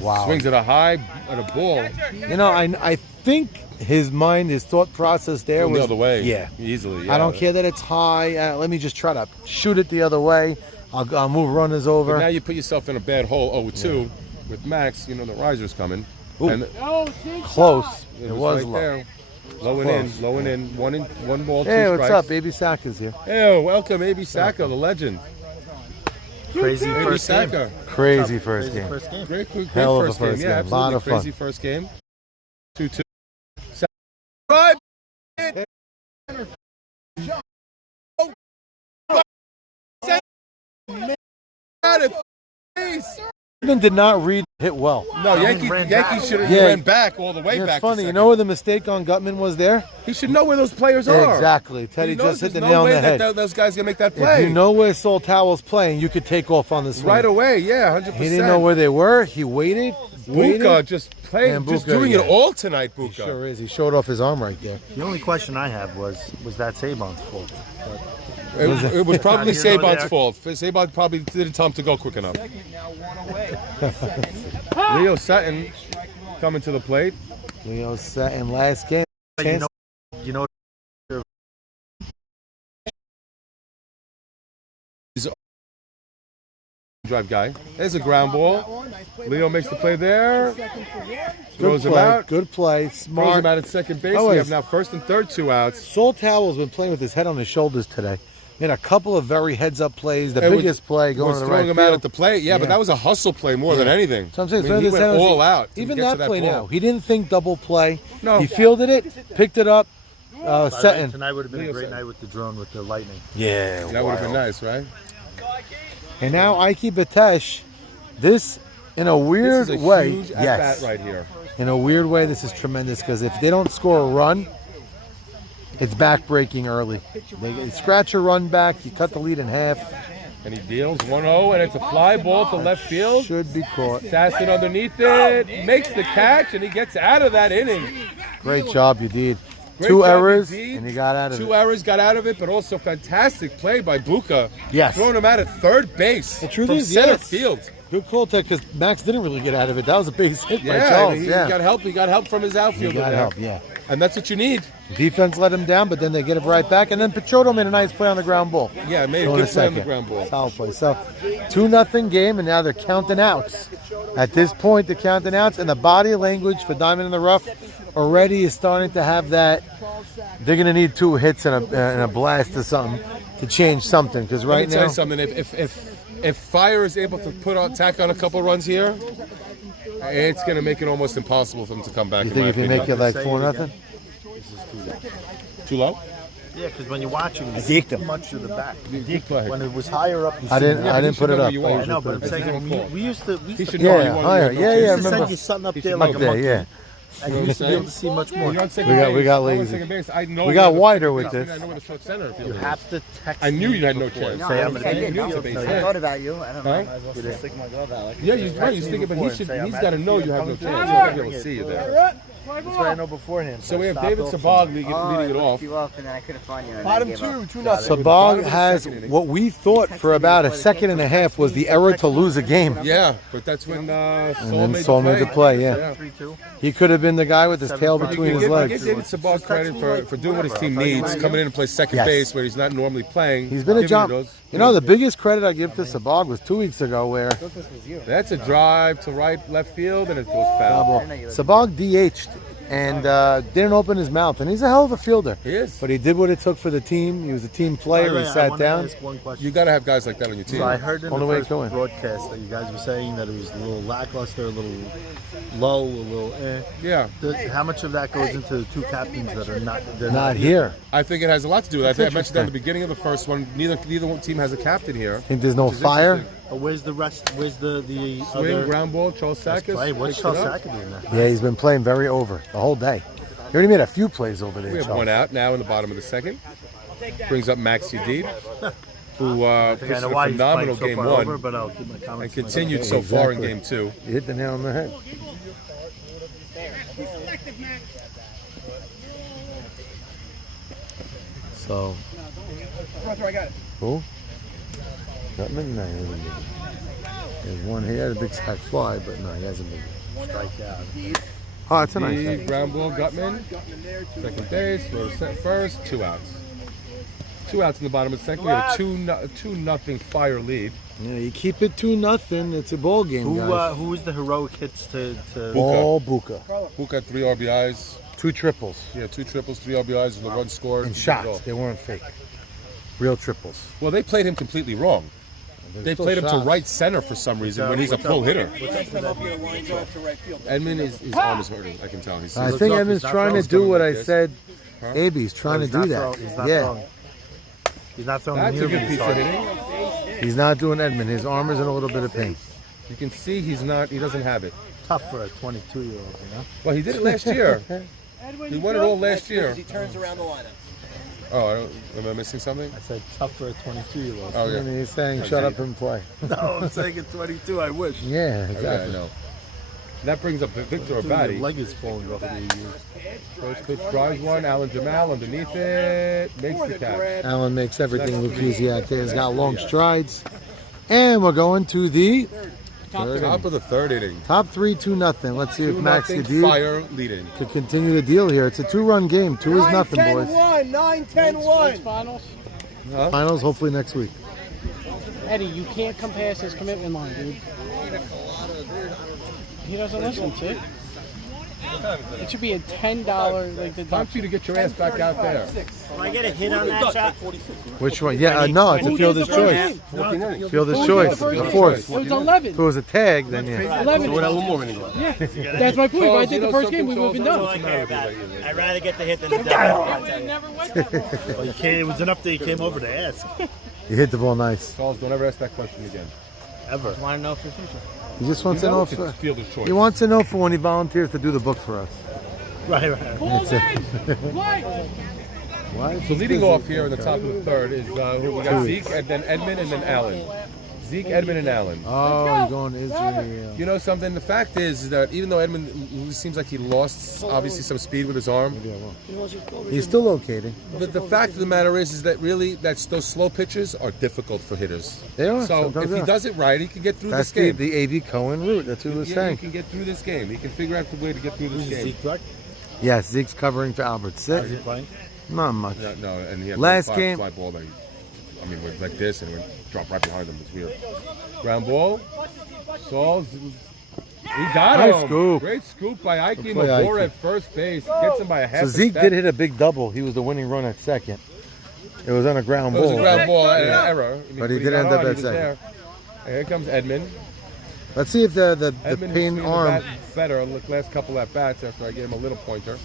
Wow. Swings at a ball. You know, I think his mind, his thought process there Going was the other way. Yeah, Easily. I don't care that it's high. Let me just try to shoot it the other way. I'll move runners over. But now you put yourself in a bad hole. 0-2 with Max. You know the riser's coming. Ooh. And Close. It was was right low. there. Low and in. One ball, 2 Hey, strikes. what's up? Baby Saka's here. Hey, welcome, A.B. Saka, the legend. Crazy A.B. first game. Saka. Crazy first game. Great Hell of a first first game. Yeah, game. Lot absolutely. of fun. Crazy first game. 2-2. Right. Even did not read hit well. No, Yankee should have Yeah. ran back all the way It's back. funny. You know where the mistake on Gutman was there? He should know where those players are. Exactly. Teddy He knows just hit the there's nail no on way the head. that those guys can make that play. If you know where Sol Towel's playing, you could take off on the swing. Right away, yeah, 100%. He didn't know where they were. He waited. Buka just playing, And just Buka, doing yeah. it all tonight, Buka. He sure is. He showed off his arm right there. The only question I have was that Saban's fault? It was probably Here nor Saban's there. fault. Saban probably didn't tell him to go quick enough. Leo Sutton coming to the plate. Leo set in last game. You know, He's a drive guy. There's a ground ball. Leo makes the play there. Throws him out. Good play. Throws Smart. him out at second base. Oh, We yes. have now first and third, 2 outs. Sol Towel's been playing with his head on his shoulders today. Made a couple of very heads-up plays. The It was- biggest play going was to the throwing right him field. out at the plate. Yeah, but that was a hustle play more than anything. So I'm saying, I mean, he went all out. to Even get to that play ball. now, he didn't think double play. No. He fielded it, picked it up, setting. tonight would have been Leo a great Sutton. night with the drone with the lightning. Yeah, That would have been nice, right? And now Ike Batesh, this in a This weird is a way, huge yes, at-bat right here. in a weird way, this is tremendous because if they don't score a run, it's back-breaking early. They scratch a run back, you cut the lead in half. And he deals 1-0, and it's a fly ball to left field. Should be caught. Sasson underneath it, makes the catch, and he gets out of that inning. Great job, you did. Great 2 job errors, indeed. and you got out of it. 2 errors, got out of it, but also fantastic play by Buka. Yes. Throwing him out at third base. The truth from is, center yes. field. Good call, Ted, because Max didn't really get out of it. That was a base hit by Yeah, Charles. he Yeah, got help. He got help from his outfielder. he got there. help, yeah. And that's what you need. Defense let him down, but then they get it right back. And then Pachotto made a nice play on the ground ball. Yeah, made a Going good to play on the second. ground ball. Solid play. So 2-0 game, and now they're counting outs. At this point, they're counting outs, and the body language for Diamond in the Rough already is starting to have that. They're going to need 2 hits and a blast or something to change something. Because Let right me tell now, you something. If Fire is able to tack on a couple runs here, it's going to make it almost impossible for them to come back. you in think my if you opinion. make it like 4-0? Too low? Yeah, because when you're watching, you Addicted. see too much of the back. Good play. When it was higher up, you I see didn't. more. I didn't put it know up. where you are. I know, but I'm It's saying his own fault. we used to. He should know. Yeah, higher. Yeah, yeah. used to Remember? send you something up He there should like know a that, monkey. yeah. And you used to be able to see much more. You're on second We base. got I'm on lazy. second base. I know We got where the- wider with this. I know where the short center field You is. have to text. I knew me you had no before. chance. No, So I I'm haven't. saying I you did. knew it's a base I hit. thought about you. I don't know. Huh? I might as well just stick my glove out. Yeah, you're right. You're thinking, but before he and should. say, I'm He's at got to the know field, you have no I'm chance. coming He's got to be to able to it. see you there. That's what I know beforehand. So we have I stopped David off Sabag leading I it looked off. you up and then I couldn't find you. And Bottom I gave 2, up. 2-0. Sabag has what we thought for about a second and a half was the error to lose a game. Yeah, but that's when And Saul then made Saul the made the play, yeah. 3-2. He could have been the guy with his tail You between give, his give legs. David Sabag credit for doing what his team needs, coming in and play second Yes. base where he's not normally playing. He's been a Giving jump. those- You know, the biggest credit I give to Sabag was 2 weeks ago where That's a drive to right left field and it goes foul. Sabag DH'd and didn't open his mouth. And he's a hell of a fielder. He is. But he did what it took for the team. He was a team player. He I sat wanna down. ask one question. You got to have guys like that on your team. So I heard in On the the way first going. broadcast that you guys were saying that it was a little lackluster, a little low, a little eh. Yeah. How much of that goes into the 2 captains that are they're Not here. I think it has a lot to do with it. I think I mentioned that at the interesting. beginning of the first one. Neither one team has a captain here. Think there's no Which is fire? interesting. Where's the rest? Where's the Swing, other ground ball, Charles Sackis. play? What's picks it Charles up. Sackett doing there? Yeah, he's been playing very over the whole day. He already made a few plays over there. We have Charles. one out now in the bottom of the second. Brings up Maxi Deeb, who I think I pitched know a why he's playing phenomenal so game far one over, but I'll keep my and comments. continued Okay, so far in exactly. game two. You hit the nail on the head. So, I got it. who? Gutman? No, he hasn't been. There's one here, the big sack fly, but no, he hasn't been. Oh, it's a nice Deeb, hit. ground ball, Gutman. Second base, throw set first, 2 outs. 2 outs in the bottom of the second. We have a 2-0 Fire lead. Yeah, you keep it 2-0. It's a ball game, guys. Who was the heroic hits to All Buka. Buka had 3 RBIs. 2 triples. Yeah, 2 triples, 3 RBIs, and the run scored. And shots. They weren't fake. Real triples. Well, they played him completely wrong. They still played him to shots. right center for some reason when he's a pull hitter. Edmund, his arm is hurting. I can tell. I think Edmund's trying to do what I this. said. Abe's trying to do that. Yeah. He's not throwing That's the a good near piece of side. hitting. He's not doing Edmund. His arm is in a little bit of pain. You can see he's not. He doesn't have it. Tough for a 22-year-old, you know. Well, he did it last year. He won it all last year. He turns around the lineup. Oh, am I missing something? I said tough for a 22-year-old. Oh, And yeah. he's saying, shut up and play. No, I'm saying at 22. I wish. Yeah, Okay, I exactly. know. That brings up Victor Your Abadi. leg is falling off of you. First pitch drives one. Alan Jamal underneath it. Makes the catch. Alan makes everything look easy out there. He's got long strides. And we're going to the Top of the third inning. top 3, 2-0. Let's see if Max 2-0 Deeb Fire leading. could continue the deal here. It's a 2-run game. 2 is nothing, boys. 9-10-1. 9-10-1. Finals. Finals hopefully next week. Eddie, you can't come past his commitment line, dude. He doesn't listen, see? It should be a $10 like the Time for you to get your ass back out there. Can I get a hit on that shot? Which one? Yeah, no, it's a fielder's choice. Fielder's choice. The fourth. It was 11. If it was a tag, then yeah. 11. So we'll have one more inning left. Yeah, that's my point. If I did the first game, we would have been That's all I done. care about. I'd rather get the hit than the double. I'll tell you. Well, you can't, it was enough that he came over to ask. You hit the ball nice. Charles, don't ever ask that question again. Ever. Want to know for future? He just wants You to know know. it's a fielder's choice. He wants to know for when he volunteers to do the book for us. Right. Balls in! Play! Why? So leading off here in the top of the third is who we got Zeke and then Edmund and then Allen. Zeke, Edmund, and Allen. Oh, you're going to Israel. You know something? The fact is that even though Edmund seems like he lost obviously some speed with his arm, He's still locating. but the fact of the matter is that really those slow pitches are difficult for hitters. They are. So Sometimes if they he are. does it right, he can get through That's this game. the A.B. Cohen route. That's what he was He saying. can get through this game. He can figure out the way to get through this game. Zeke, right? Yes, Zeke's covering for Albert. Is he Sit. playing? Not much. No, and he had Last fly, game- fly ball that went like this and it went drop right behind him. It's weird. Ground ball. Sauls. He got Nice him. scoop. Great scoop by Ike play, Mabor Ike. at first base. Gets him by a half So a Zeke step. did hit a big double. He was the winning run at second. It was on a ground It was ball. a ground ball error. I mean, But he when did got end up on, at he was second. there. And here comes Edmund. Let's see if the Edmund pain was arm. the bat better the last couple at bats after I gave him a little pointer.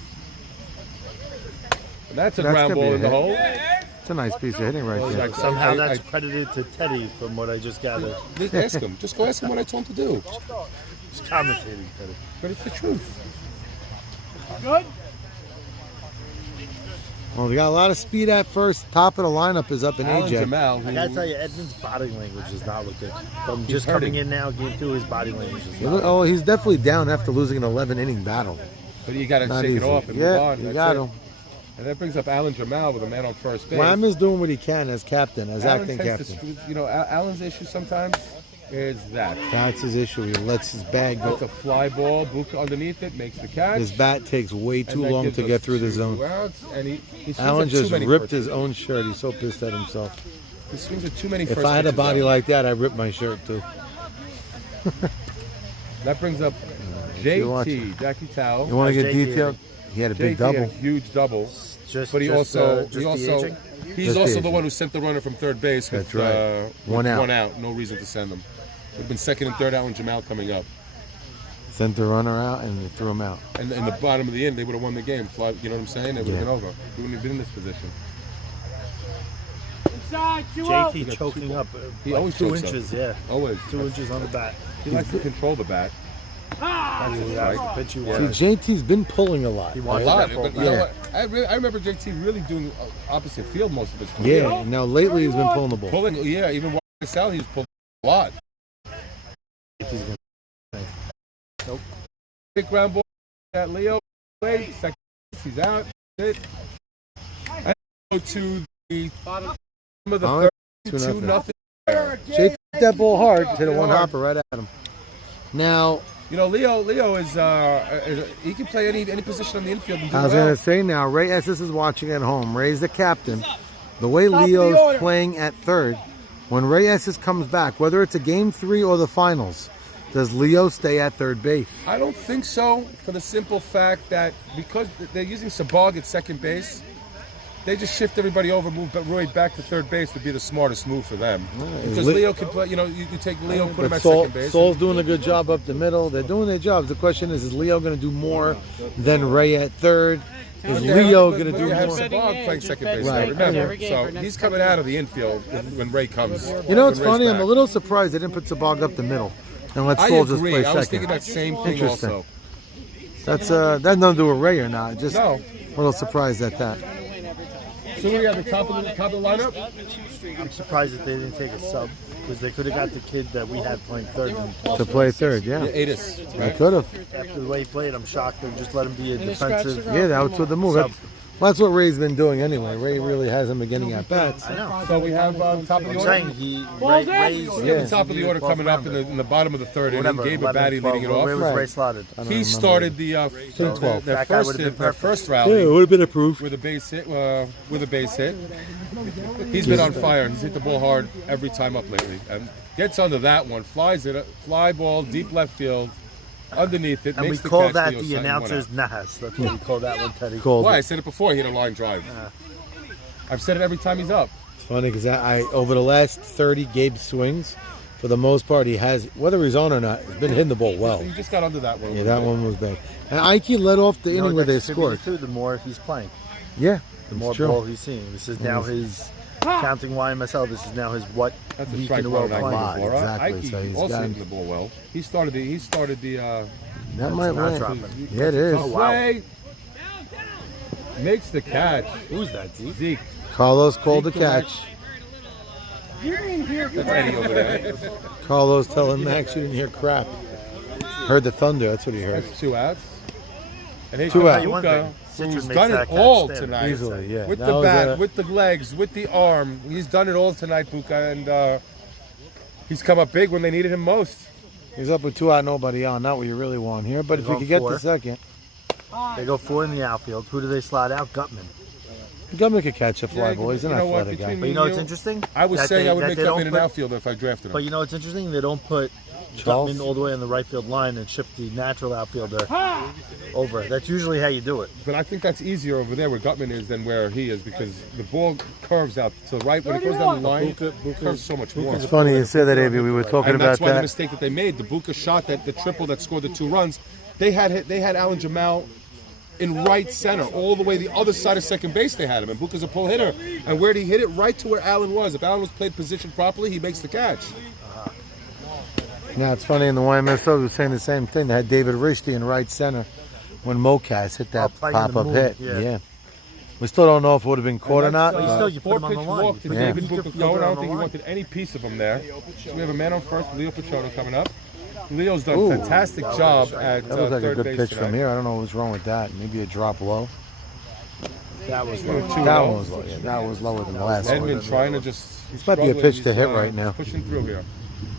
And that's a That's ground gonna be ball a in the hit. hole. It's a nice piece of hitting right there. Somehow that's I- credited to Teddy from what I just gathered. Just ask him. Just go ask him what I told him to do. Just commentating, Teddy. But it's the truth. Good? Well, we got a lot of speed at first. Top of the lineup is up in Alan AJ. Jamal, I gotta tell you, Edmund's body language does not look good. From just hurting. coming in now, game 2, his body language is not. Oh, he's definitely down after losing an 11-inning battle. but you got to Not shake easy. it off and Yeah, move on. you That's got it. him. And that brings up Alan Jamal with a man on first base. Lyman's doing what he can as captain, as Alan acting tends captain. to, Alan's issue sometimes is that. That's his issue. He lets his bag It's go. a fly ball. Buka underneath it makes the catch. His bat takes way and too that long gives to us get through the 2 zone. outs, and he swings Alan at too just many ripped first- his own shirt. He's so pissed at himself. He swings at too many If first I had a pitches body out. like that, I'd rip my shirt too. That brings up you watch JT, Jackie Tao. You want to get JT detailed? He had a big JT had a double. huge double. Just, But he just, also, just the aging? he's Just the also the aging. one who sent the runner from third base with, That's right. One out. 1 out. No reason to send them. Would have been second and third out when Jamal coming up. Sent the runner out and they threw him out. And in the bottom of the end, they would have won the game. You know what I'm saying? They would have been over. We wouldn't have been in this position. JT choking up. He Like always 2 chokes up. inches, yeah. Always. 2 inches on the bat. He likes to control the bat. That's the pitch you want. See, JT's been pulling a lot. He A wants lot. that But ball you know Yeah. what? I remember JT really doing opposite field most of his career. Yeah, now lately he's been pulling the ball. Pulling, yeah, even while Sal, he was pulling a lot. Nope. Big ground ball at Leo. Wait, second, he's out. It. And go to the bottom of the Oh, third. 2-0. 2-0. JT hit that ball hard, hit a one hopper right at him. Now, You know, Leo is he can play any position on the infield and do I was well. going to say now, Ray Estes is watching at home. Ray's the captain. The way Leo's playing at third, when Ray Estes comes back, whether it's a game 3 or the finals, does Leo stay at third base? I don't think so, for the simple fact that because they're using Sabag at second base, they just shift everybody over, move Roy back to third base would be the smartest move for them. Because Leo can play, you know, you take Leo, put him at second base. Saul's doing a good job up the middle. They're doing their jobs. The question is Leo going to do more than Ray at third? Is Leo going to do You have more? Sabag playing second base, Right. remember. So he's coming out of the infield when Ray comes. You know, it's when Ray's funny. I'm back. a little surprised they didn't put Sabag up the middle and let I Saul just agree. play I was second. thinking that same thing Interesting. also. That's that nothing to do with Ray or not. Just No. a little surprised at that. So we have the top of the lineup. I'm surprised that they didn't take a sub because they could have got the kid that we had playing third. To play third, yeah. Atis. They could have. After the way he played, I'm shocked they just let him be a defensive. Yeah, that was the move. Sub. Well, that's what Ray's been doing anyway. Ray really hasn't been getting at bats. I know. So we have top of the I'm order. saying Ray's We have the top of the order coming up in the bottom of the third inning. Whatever, Gabe 11, Abadi 12, leading it off. Where was Right. Ray slotted? He started the 12. their That guy first would've been their perfect. first Yeah, rally it would have been approved. with a base hit. He's been on fire. He's hit the ball hard every time up lately. And gets under that one, flies it, fly ball deep left field, underneath it. And we makes the call catch, that Leo the Sutton, one announcer's out. Nahas. That's what we call that one, Teddy. Called Why? I it. said it before. He hit a line drive. I've said it every time he's up. It's funny because I over the last 30 Gabe swings, for the most part, he has, whether he's on or not, he's been hitting the ball well. He just got under that one. Yeah, that one was bad. And Ike led off the inning where they scored. Too, the more he's playing, Yeah, the more it's true. ball he's seeing. This is now his counting YMSL. This is now his what That's a week strike in a row one on playing. Ike. Exactly, Ike so he's also got- hitting the ball well. He started the That might not win. dropping. Yeah, it is. Oh, wow. play. Makes the catch. Who's that, Zeke? Zeke. Carlos called the catch. That's Eddie over there. Carlos telling Max you didn't hear crap. Heard the thunder. That's what he heard. That's 2 outs. And here Two comes outs. Buka, Citrus who's makes done that it catch all stand. tonight. Easily, yeah. With That the was bat, with the legs, with the arm. He's done it all tonight, Buka, and he's come up big when they needed him most. He's up with 2 out, nobody on. Not what you really want here. But if He's we on could get 4. the second, They go 4 in the outfield. Who do they slide out? Gutman. Gutman could catch a fly Yeah, ball. He's an you know what, athletic guy. between But you know what's interesting? I was That saying they- I would that make they Gutman don't an put- outfielder if I drafted him. But you know what's interesting? They don't put Charles? Gutman all the way in the right field line and shift the natural outfielder over. That's usually how you do it. But I think that's easier over there where Gutman is than where he is because the ball curves out to the right. When it goes down the line, it curves so much more. It's funny you say that, Avi. We were talking And about that's why the that. mistake that they made, the Buka shot, that the triple that scored the 2 runs, they had Alan Jamal in right center, all the way the other side of second base they had him. And Buka's a pull hitter. And where did he hit it? Right to where Allen was. If Allen was played position properly, he makes the catch. Now it's funny in the YMSO we were saying the same thing. They had David Rishti in right center when Mocas hit that playing the pop-up moon, hit. yeah. Yeah. We still don't know if it would have been caught or not. But still, you put him on the 4-pitch line. walk to Yeah. David He could Buka field going. it I on don't the think he line. wanted any piece of him there. So we have a man on first, Leo Pichotto coming up. Leo's done Ooh. a fantastic job at That was like a third good base pitch tonight. from here. I don't know what's wrong with that. Maybe a drop low. That was Two That low. one was low. Yeah, that was lower than the last one. Edmund trying to just. This might be a struggling. pitch to He's, hit right now. Pushing through here.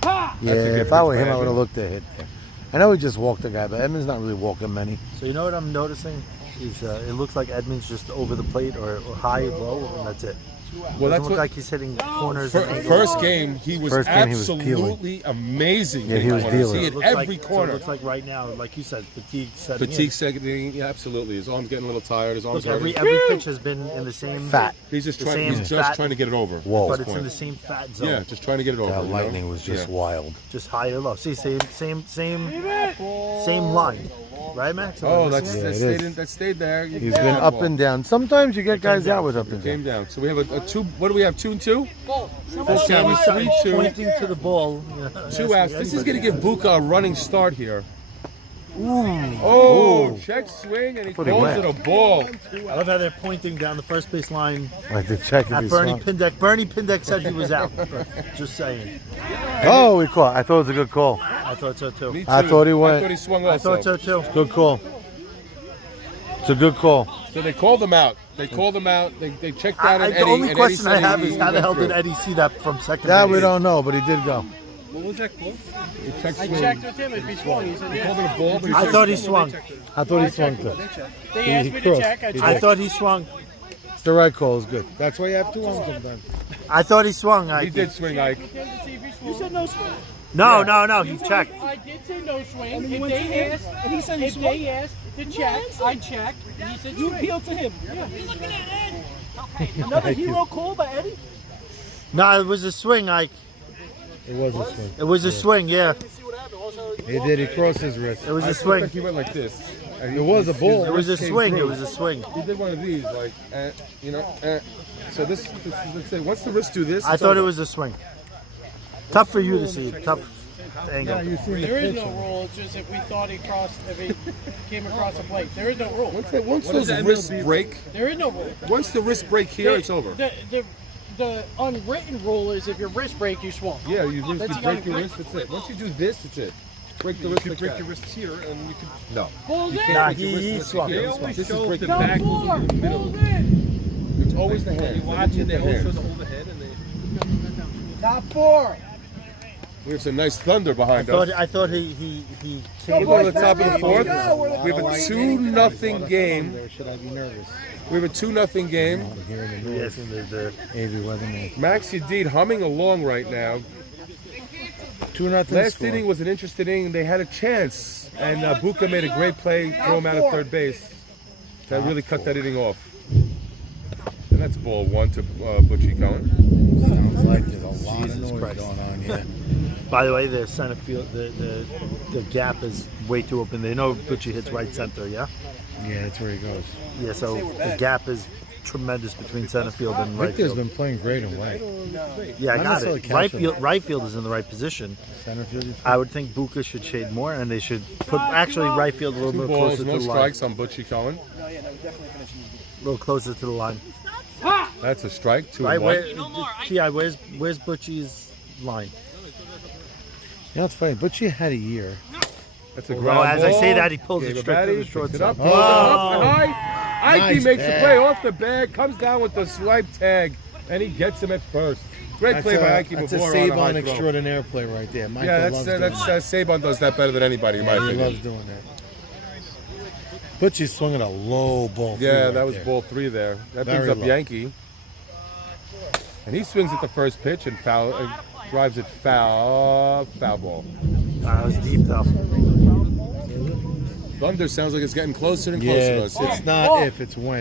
Yeah, That's a good if I were pitch him, by I would have Edmund. looked to hit there. I know he just walked the guy, but Edmund's not really walking many. So you know what I'm noticing is it looks like Edmonds just over the plate or high, low, and that's it. Well, Doesn't that's look what. like he's hitting corners. and angles. First game, he was First game, he was absolutely amazing. Yeah, he was hitting corners. dealing. He It hit looks every like, so corner. it looks like right now, like you said, fatigue setting in. Fatigue seconding, yeah, absolutely. His arm's getting a little tired. His arms Look, hurting. every pitch has been in the same Fat. He's just the trying. same He's just fat- trying to get it over. Whoa. but at it's this in the point. same fat zone. Yeah, just trying to get it over. That you know? lightning was just Yeah. wild. Just high or low. See, same line. right, Max? Oh, That's that it stayed is. that stayed there. He's been up and down. Sometimes you get guys out with up and Came down. down. So we have a two. What do we have? 2 and 2. Full count. He's 3-2. pointing to the ball. 2 outs. This is going to give Buka a running start here. Ooh. Oh, check swing, and he What he calls went. it a ball. I love how they're pointing down the first base line Like the check if at he Bernie swung. Pindek. Bernie Pindek said he was out. Just saying. Oh, we caught. I thought it was a good call. I thought so too. Me too. I thought he went. I thought he swung I also. thought so too. Good call. It's a good call. So they called him out. They called him out. They checked out at The Eddie. only and question Eddie I said have he is how the went hell did through. Eddie see that from second That base? we don't know, but he did go. What was that called? He checked I swing. checked with him if he swung. He said He yes. called it a ball, but he I checked thought he swing. swung. I thought he swung too. They asked me to crossed. check. I checked. I thought he swung. It's the right call. It's good. That's why you have 2 on sometimes. I thought he swung. He did swing, Ike. You said no swing. No. He checked. I did say no swing. If they asked, and he said if they asked to check, I checked. And he said you appealed to him. Another hero call by Eddie. No, it was a swing, Ike. It was a swing. It was a swing, yeah. He did. He crossed his wrist. It was I a felt swing. like he went like this. And It was a ball. It was a wrist came swing. through. It was a swing. He did one of these, like, you know. So this is, let's say, once the wrist do this, I it's thought it over. was a swing. Tough for you to see. Tough angle. There is no rule. It's just if we thought he crossed, if he came across the plate. There is no rule. Once those wrists break, There is no rule. once the wrist break here, it's over. The unwritten rule is if your wrist break, you swung. Yeah, you That's the break your unwritten- wrist, that's it. Once you do this, it's it. Break the wrist. You like could break that. your wrists here, and you could. No. Balls in. Nah, break your wrist he unless you swung. can't. They always This is show breaking the the back. back. Balls in. It's always the hand. You watch it, they The always hand. show the hold the head, and they. Top 4. We have some nice thunder behind us. I thought he We're going to the top of the fourth. Let's go. We have a 2-0 game. Should I be nervous? We have a 2-0 game. I'm hearing the yes, noise. and the Avery Weatherman. Max Yadid humming along right now. 2-0 Last score. inning was an interesting inning. They had a chance, and Buka made a great play, throw him out at third base. That really cut that inning off. And that's ball 1 to Butchie Cohen. Sounds like there's a lot Jesus of noise Christ. going on here. By the way, the center field, the gap is way too open. They know Butchie hits right center, yeah? Yeah, that's where he goes. Yeah, so the gap is tremendous between center field and right Victor's field. been playing great and white. Yeah, I Not got necessarily it. catcher. Right field is in the right position. Center field. you think? I would think Buka should shade more, and they should put actually right field a little 2 bit balls, closer to no the line. strikes on Butchie Cohen. A little closer to the line. That's a strike, 2 Right, and 1. where, T.I., where's Butchie's line? You know, it's funny. Butchie had a year. That's a Well, ground as I ball. say that, he pulls Gave it a straight to batty, the picks it shortstop. up, pulls it up, high. Ike Nice makes the tag. play off the bag, comes down with the swipe tag, and he gets him at first. Great play by Ike That's a before on a high Saban throw. extraordinaire play right there. Michael Yeah, loves that's doing that. Saban does that better than anybody in my Yeah, he opinion. loves doing that. Butchie swinging a low ball. Yeah, through that right was there. ball 3 there. That Very brings up low. Yankee, and he swings at the first pitch and drives it foul ball. That was deep, though. Thunder sounds like it's getting closer and Yeah, closer to it's, us. it's not if, it's when.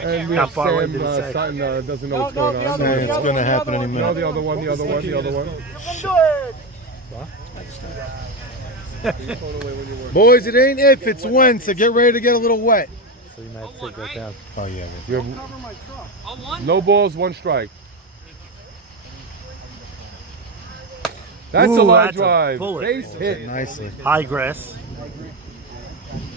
And we How have far away Sam did it say? Sutton doesn't know what's going on. Man, it's going to happen any No, minute. the other one. Boys, it ain't if, it's when, so get ready to get a little wet. So you might have to take that down. Oh, yeah. You have no balls, 1 strike. That's a Ooh, line that's a drive. bullet. Base hit. Nicely. High grass.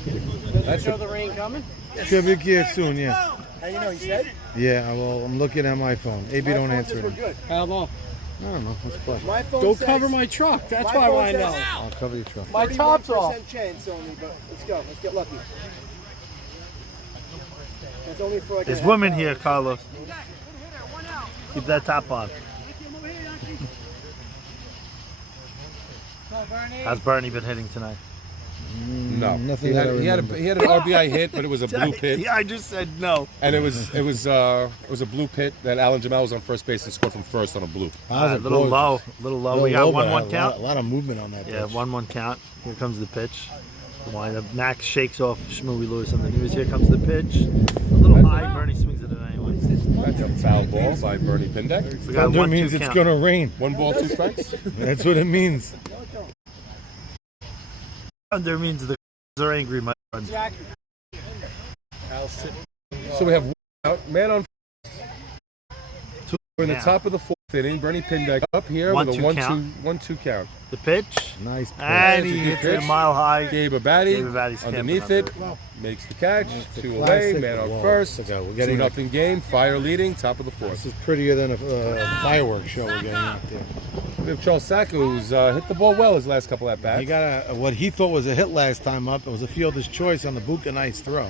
Does it show the rain coming? Should be here soon, yeah. How you know he said? Yeah, well, I'm looking at my phone. AB don't answer We're it. good. How long? I don't know. Let's play. My phone Go says, cover my truck. That's my why I phone want to says know. I'll cover your truck. My top's off. 31% chance only, but let's go. Let's get lucky. That's only for like There's a half women hour. here, Carlos. Keep that top on. How's Bernie been hitting tonight? No, Nothing he that had, I he, had remember. he had an RBI hit, but it was a blue pit, Yeah, I just said no. and it was a blue pit that Alan Jamal was on first base and scored from first on a blue. How's it Little low. Little low. We got 1-1 A count. lot of movement on that Yeah, pitch. 1-1 count. Here comes the pitch. The windup. Max shakes off Shmooey Lewis on the news. Here comes the pitch. A little high. Bernie swings it anyway. That's a foul ball by Bernie Pindek. We got Thunder 1-2 means it's count. going to rain. 1 ball, 2 strikes. That's what it means. Thunder means the are angry, my friend. So we have one out, man on. We're in the Yeah. top of the fourth inning. Bernie Pindeck up here with a 1-2 count. The pitch. Nice pitch. And he hits it a mile high. Gabe Abadi Abadi's underneath camping it. Makes the catch. It's a 2 away. classic Man on ball. first. Let's go. We're 2-0 game. Fire leading. Top of the fourth. This is prettier than a fireworks show we're getting out there. We have Charles Sacco, who's hit the ball well his last couple at bats. He got what he thought was a hit last time up. It was a fielder's choice on the Buka Nice throw.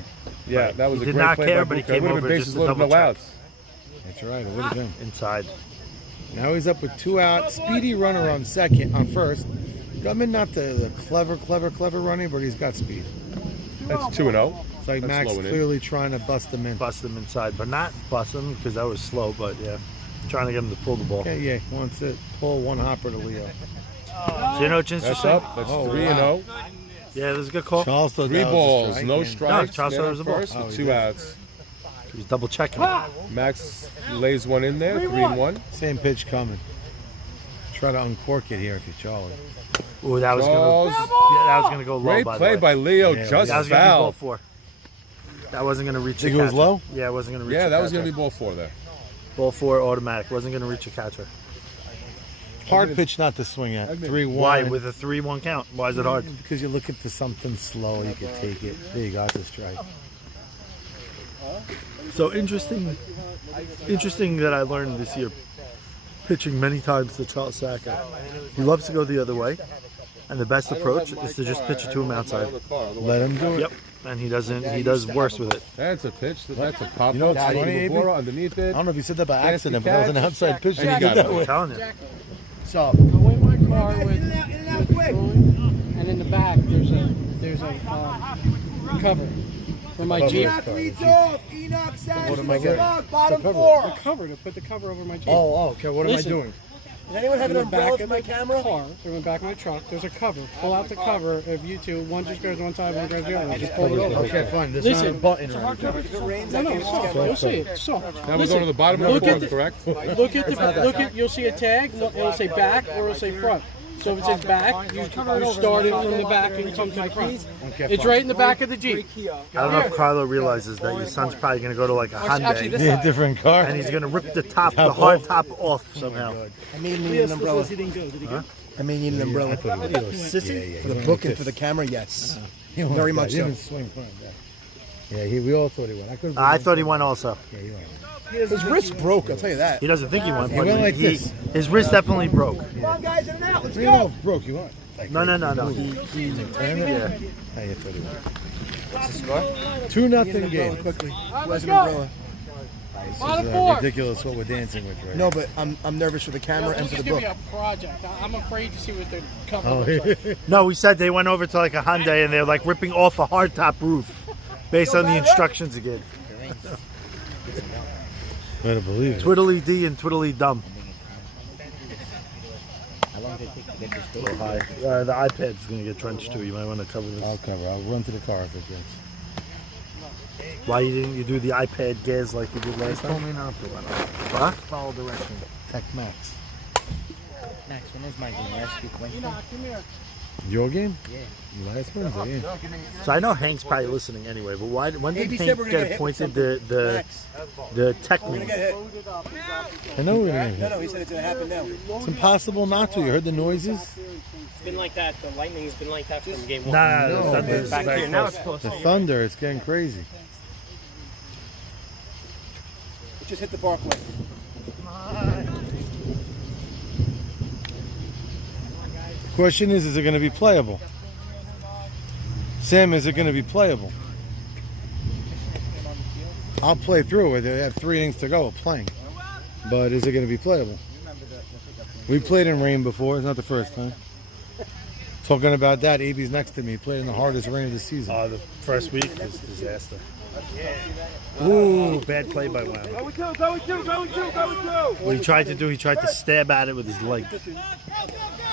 Yeah, that was He a did great not play care, by but he Buka. came It would have over been just bases to loaded, no double check. outs. That's right. It would have been. Inside. Now he's up with 2 out. Speedy runner on first. Gutman, not the clever running, but he's got speed. That's 2-0. It's like That's Max slowing in. clearly trying to bust him in. Bust him inside, but not bust him because that was slow, but yeah. Trying to get him to pull the ball. Yeah. Wants it. Pull one hopper to Leo. So you know what's interesting? That's up. That's Oh, 3-0. Yeah, that was a good call. Charles thought 3 that was a balls, strike, no man. strikes. Charles man thought it on was a ball. first Oh, with he 2 did. outs. He was double checking. Max lays one in there. 3-1. Same pitch coming. Try to uncork it here if you're Charlie. Ooh, that was Charles. gonna go low. Great by play the way. by Leo. Yeah, Just That was gonna be ball foul. 4. That wasn't gonna reach. Think the it was catcher. low? Yeah, it wasn't gonna reach. Yeah, the that was going catcher. to be ball 4 there. Ball 4 automatic. Wasn't gonna reach a catcher. Hard pitch not to swing at. 3-1. Why with a 3-1 count? Why is it hard? Because you're looking for something slow. You can take it. There you go. That's a strike. So interesting that I learned this year, pitching many times to Charles Sacco. He loves to go the other way, and the best approach is to just pitch it to him outside. Let him do it. Yep, and he doesn't. He does worse with it. That's a pitch. That's a pop. You know what's funny, Abe? Underneath I it. don't know if you said that by Nasty accident, but that was an catch. outside pitch. And that he he got did that it. I'm with. telling you. So go in my car with, and in the back there's a cover for my Jeep. Enoch leads off. Enoch Sash What am I leads getting? off. Bottom The 4. cover to put the cover over my Jeep. Oh, okay. What Listen, am I doing? Does anyone have In an the back umbrella of for my the camera? car, in the back of my truck, there's a cover. Pull out the cover of you two. One just goes one side, one goes the other. Just pull it over. Okay, fine. There's Listen. not a button or anything. No, it's soft. You'll see it. It's soft. Now we're Listen, going to the bottom of look the at fourth, the- correct? Look at. You'll see a tag. It'll say back or it'll say front. So if it says back, you start it from the back and you come to the front. It's right in the back of the Jeep. I don't know if Carlo realizes that your son's probably gonna go to like a Hyundai, Yeah, different car. and he's gonna rip the hard top off somehow. I may need an umbrella. He didn't go. Did he go? I may need an umbrella. Sissy? For the book and for the camera, yes. Very much He so. didn't swing front of that. Yeah, we all thought he went. I thought he went also. Yeah, he went. His wrist broke, I'll tell you that. He doesn't think he went, He but went like this. his wrist definitely broke. Come on, guys, in and out. Let's You know, go. broke you up. Like, No. He Turned it? Yeah. Oh, you thought he went. What's the score? 2-0 game. Quickly. Who has an go. umbrella? This Bottom is four. ridiculous what we're dancing with right No, but I'm nervous for the camera and This for is the gonna book. be a project. I'm afraid to see what the cover now. looks like. No, we said they went over to like a Hyundai and they're like ripping off a hardtop roof based on the instructions again. Better believe it. Twiddly D and Twiddly Dum. The iPad's gonna get drenched too. You might want to cover this. I'll cover. I'll run to the car if it gets. Why didn't you do the iPad gas like you did last time? me not to. Huh? Follow direction. Tech Max. Max, when is my game? Last week, Wednesday? Your game? Yeah. Last Wednesday, yeah. So I know Hank's probably listening anyway, but when did AB said Hank we're gonna get get hit appointed with the tech We're gonna man? get hit. I know we're gonna No, he said it's gonna happen now. It's impossible not to. You heard the noises? It's been like that. The lightning's been like that from game one. Nah, No, the Thunder's Back very here, now close. it's close. The thunder, it's getting crazy. It just hit the Parkway. Question is it going to be playable? Sam, is it going to be playable? I'll play through it. They have 3 innings to go of playing. But is it going to be playable? We played in rain before. It's not the first time. Talking about that, AB's next to me. He played in the hardest rain of the season. The first week was a disaster. Ooh, bad play by Wham. What he tried to do, he tried to stab at it with his leg.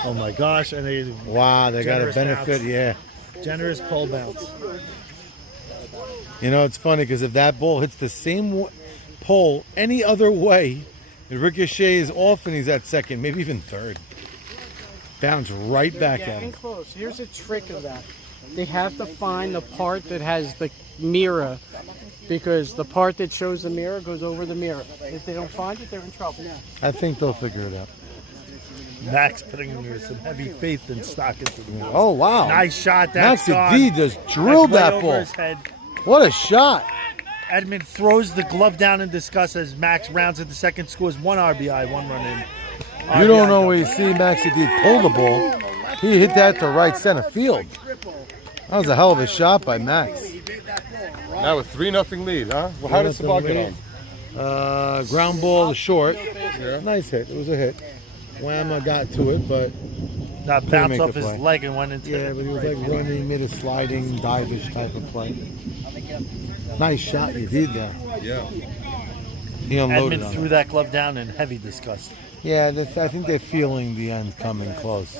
Oh my gosh, and they Wow, they got a generous benefit, bounce. yeah. Generous pole bounce. You know, it's funny because if that ball hits the same pole any other way, it ricochets off and he's at second, maybe even third. Bounce right back at Getting him. close. Here's a trick of that. they have to find the part that has the mirror, because the part that shows the mirror goes over the mirror. If they don't find it, they're in trouble. I think they'll figure it out. Max putting some heavy faith and stock into the wheels. Oh, wow. Nice shot. Max That's D just drilled That's way that over ball. his head. What a shot. Edmund throws the glove down in disgust as Max rounds at the second, scores 1 RBI, 1 run in. You don't always see Max D pull the ball. He hit that to right center field. That was a hell of a shot by Max. Now with 3-0 lead, huh? Well, how did Sabah get on? Ground ball to short. Yeah. Nice hit. It was a hit. Whamma got to it, but That couldn't bounced make off the his play. leg and went into Yeah, but he was like running, made a sliding, dive-ish type of play. Nice shot you did there. Yeah. He unloaded Edmund on threw it. that glove down in heavy disgust. Yeah, I think they're feeling the end coming close.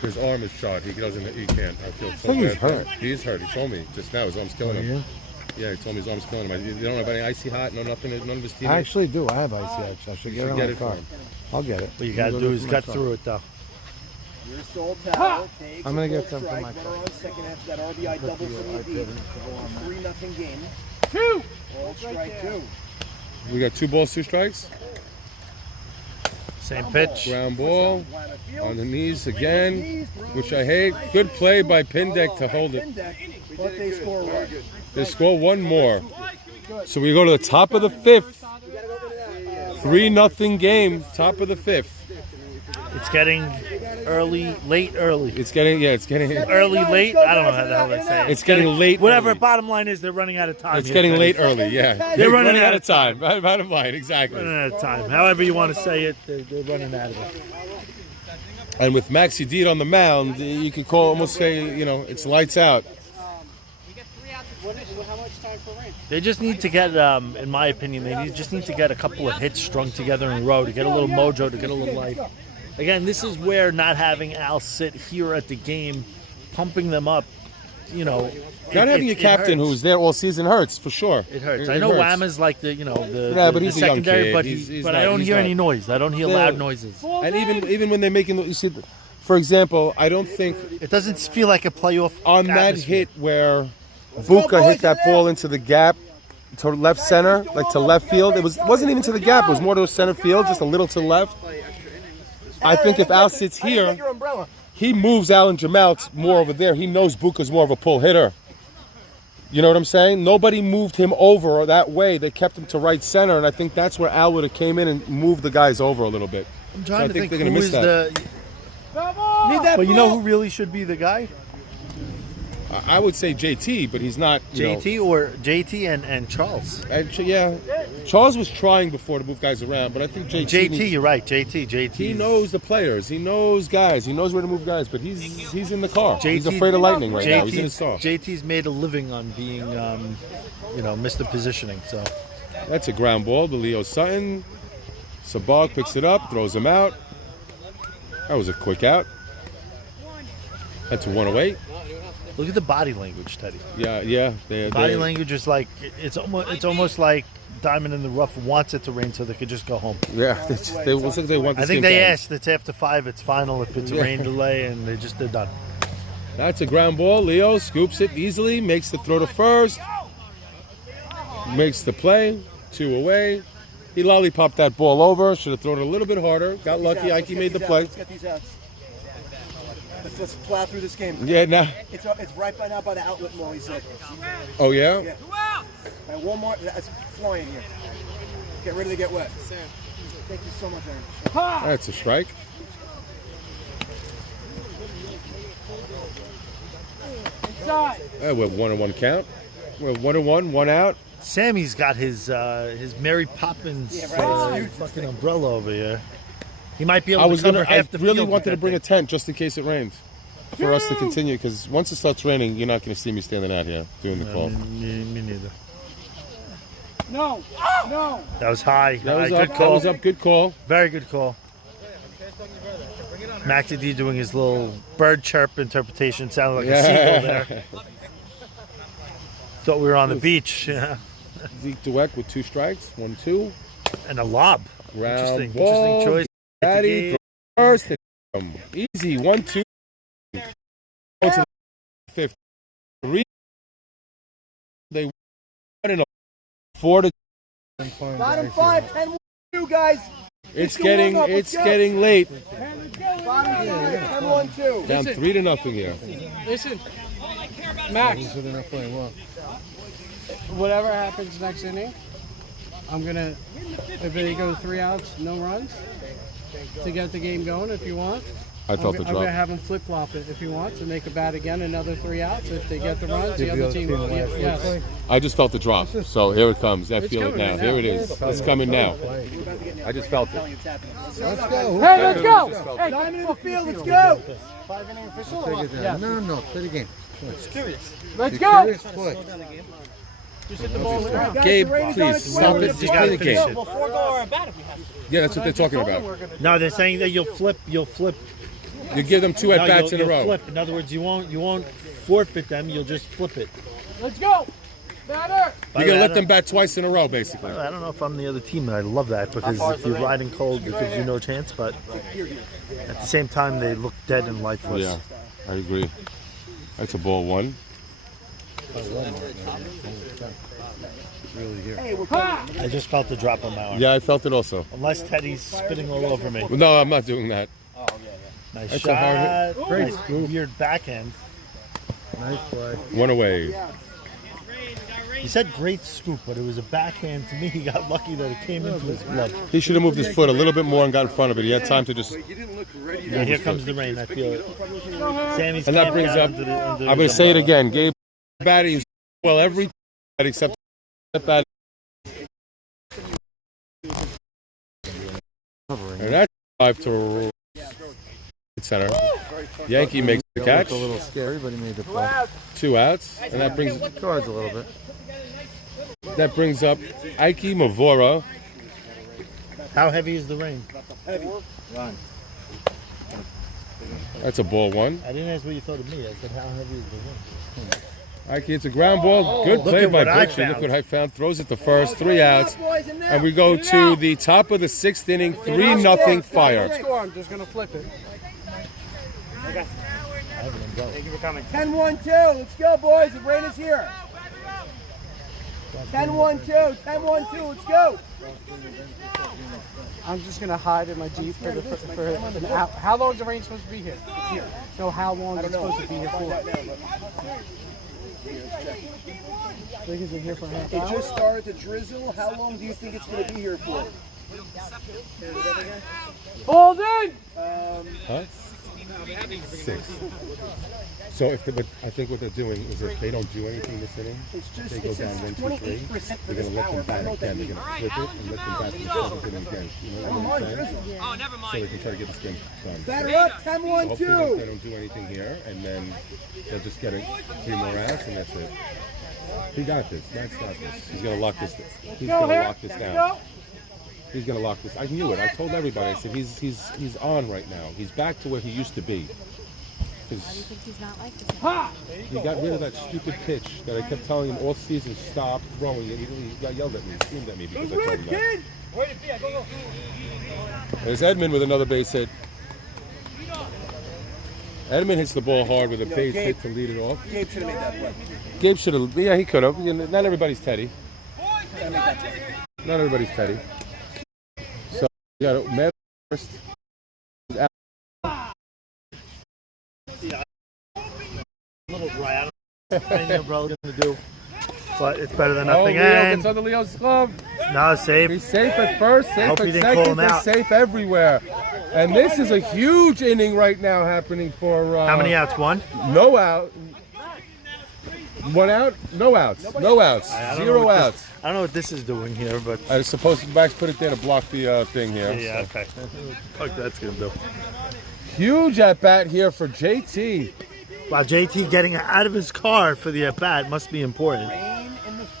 His arm is shot. He can't. I feel so I think he's bad for him. hurt. He's hurt. He told me just now his arm's killing him. Yeah, he told me his arm's killing him. You don't have any icy hot? No, nothing. None of his teammates. I actually do. I have icy edge. I should You get it should on get my it for car. him. I'll get it. What you gotta do is gut through it though. Your soul towel takes I'm gonna a get full some for strike. my Runner on second after that RBI double from the deep. 3-0 game. 2. Ball strike 2. We got 2 balls, 2 strikes. Same pitch. Ground ball on the knees again, which I hate. Good play by Pindek to hold it. But they score one. They score 1 more. So we go to the top of the 5th. 3-0 game, top of the 5th. It's getting early, late, early. It's getting Early, late. I don't know how the hell they say it. It's getting late. Whatever. Early. Bottom line is they're running out of time. It's here, getting guys. late early. Yeah, They're running out of time. Bottom line, exactly. Running out of time. However you want to say it, they're running out of it. And with Maxi Deed on the mound, you could almost say, it's lights out. How much time for rain? They just need to get, in my opinion, just need to get a couple of hits strung together in a row to get a little mojo, to get a little life. Again, this is where not having Al sit here at the game, pumping them up, Not having a captain who's there all season hurts for sure. It hurts. It I know hurts. Whamma's like the Yeah, but he's the a young secondary, kid. but He's but not- I don't he's hear not- any noise. I don't hear Yeah. loud noises. And even when they're making, you see, for example, I don't think It doesn't feel like a playoff on that atmosphere. hit where Buka hit that ball into the gap to left center, like to left field. Wasn't even to the gap. It was more to center field, just a little to the left. I think if Al sits here, he moves Alan Jamal more over there. He knows Buka's more of a pull hitter. You know what I'm saying? Nobody moved him over that way. They kept him to right center, and I think that's where Al would have came in and moved the guys over a little bit. I'm So I trying to think they're who gonna miss is that. the. But you know who really should be the guy? I would say JT, but he's not. JT or JT and Charles. Yeah, Charles was trying before to move guys around, but I think JT. You're right. JT. He knows the players. He knows guys. He knows where to move guys. But he's in the car. He's JT afraid of lightning right now. He's in his car. JT's made a living on being, Mr. Positioning. So That's a ground ball to Leo Sutton. Sabag picks it up, throws him out. That was a quick out. That's a 108. look at the body language, Teddy. Yeah. Body language is like it's almost like Diamond in the Rough wants it to rain so they could just go home. Yeah, they want this I think game they to end. asked. It's after 5. It's final. If it's a rain delay, and they're done. That's a ground ball. Leo scoops it easily, makes the throw to first, makes the play, 2 away. He lollipopped that ball over. Should have thrown it a little bit harder. Got lucky. Ike made the play. Let's get these outs. Let's plow through this game. Yeah, nah. It's right by now by the outlet mall, he said. Oh, yeah? Yeah. And one more. That's flying here. Get ready to get wet. Thank you so much, Aaron. That's a strike. We have 1-1 count. We have 1-1, 1 out. Sammy's got his Mary Poppins fucking umbrella over here. He might be able to cover half the I really field wanted to with bring a that tent just in case it rains. For us to continue, because once it starts raining, you're not going to see me standing out here doing the call. Me neither. No. That was high. That was Good up. call. That was up. Good call. Very good call. Maxi D doing his little bird chirp interpretation. Sounded like a seagull there. Thought we were on the beach. Yeah. Zeke Dweck with 2 strikes, 1-2. And a lob. Round Interesting ball. choice. Daddy, first. Easy, 1-2. Going to 5th. 3. They won in a 4 to. Bottom 5, 10-1-2, guys. It's getting late. Bottom 5, 10-1-2. Down 3 to nothing here. Listen, Max. So they're not playing well. Whatever happens next inning, I'm gonna. If they go 3 outs, no runs, to get the game going. If you want. I felt the I'm drop. gonna have him flip flop it if he wants and make a bat again, another 3 outs. If they get the runs, the other team. Yes. I just felt the drop. So here it comes. I feel it coming now. right Here now. it is. It's coming now. I just felt it. Let's go. Hey, let's go! Hey, Diamond in the field, let's go. 5-inning official. Take it down. No, play the game. Let's Be go! curious, play. Just hit the ball around. Gabe, please stop it. Just play the game. We'll forego our bat if we have to. Yeah, that's what they're talking about. No, they're saying that you'll flip. You give them 2 at bats in a you'll row. flip. In other words, you won't forfeit them. You'll just flip it. Let's go! Batter! You're gonna let them bat twice in a row, basically. I don't know if I'm the other team, and I love that because if you're riding cold, it gives you no chance. But at the same time, they look dead and lifeless. Yeah, I agree. That's a ball 1. Really here. I just felt the drop on that one. Yeah, I felt it also. Unless Teddy's spitting all over me. No, I'm not doing that. Nice That's shot. a hard hit. Great Nice scoop. weird backhand. Nice play. 1 away. He said great scoop, but it was a backhand. To me, he got lucky that it came into his glove. He should have moved his foot a little bit more and got in front of it. He had time to just. Yeah, here comes the rain. I feel it. Sammy's And that camped brings out up. under the I'm going to his say it umbrella. again. Gabe batting well every except that. And that's 5 to center. Yankee makes the catch. A little scary, but he made the play. 2 outs, and that brings Cards a little bit. up Ike Mavora. How heavy is the rain? That's a ball 1. I didn't ask what you thought of me. I said, how heavy is the rain? Ike, it's a ground ball. Good Look play at by what I Butchie. Look found. what I found. Throws it to first. 3 outs. And we go to the top of the 6th inning. 3-0 Fire. Score, I'm just gonna flip it. Thank you for coming. 10-1-2, let's go, boys. The rain is here. 10-1-2, 10-1-2, let's go. I'm just gonna hide in my Jeep for an hour. How long is the rain supposed to be here? Here. So how long is it supposed to be here for? Think is it here for a half It hour? just started to drizzle. How long do you think it's going to be here for? Hold in! Huh? 6. So but I think what they're doing is if they don't do anything this inning, they go down 1, 2, 3. They're going to let them bat again. They're going to flip it and let them bat the 7th inning again. You know what I'm saying? Oh, never mind. So they can try to get this game done. Batter up, Hopefully 10-1-2. they don't do anything here, and then they'll just get 3 more outs, and that's it. He got this. Max got this. He's gonna lock this. He's gonna lock this down. He's gonna lock this. I knew it. I told everybody. I said he's on right now. He's back to where he used to be. Why do you think he's not like this? He got rid of that stupid pitch that I kept telling him all season. Stop throwing it. He got yelled at me. He screamed at me because I told him that. There's Edmund with another base hit. Edmund hits the ball hard with a base hit to lead it off. Gabe should have made that play. Gabe should have. Yeah, he could have. Not everybody's Teddy. Not everybody's Teddy. So you got it. Matt first. A little dry. I don't know what the umbrella's going to do. But it's better than nothing. Leo And gets under Leo's glove. no, safe. He's safe at first, safe Hope he at didn't call second, him and out. safe everywhere. And this is a huge inning right now happening for. How many outs? 1? No out. 1 out? No outs. No outs. I don't know 0 what outs. this- I don't know what this is doing here, but I was supposed to Max put it there to block the thing here. yeah, okay. Fuck that's gonna do. Huge at bat here for JT. Wow, JT getting out of his car for the at bat must be important.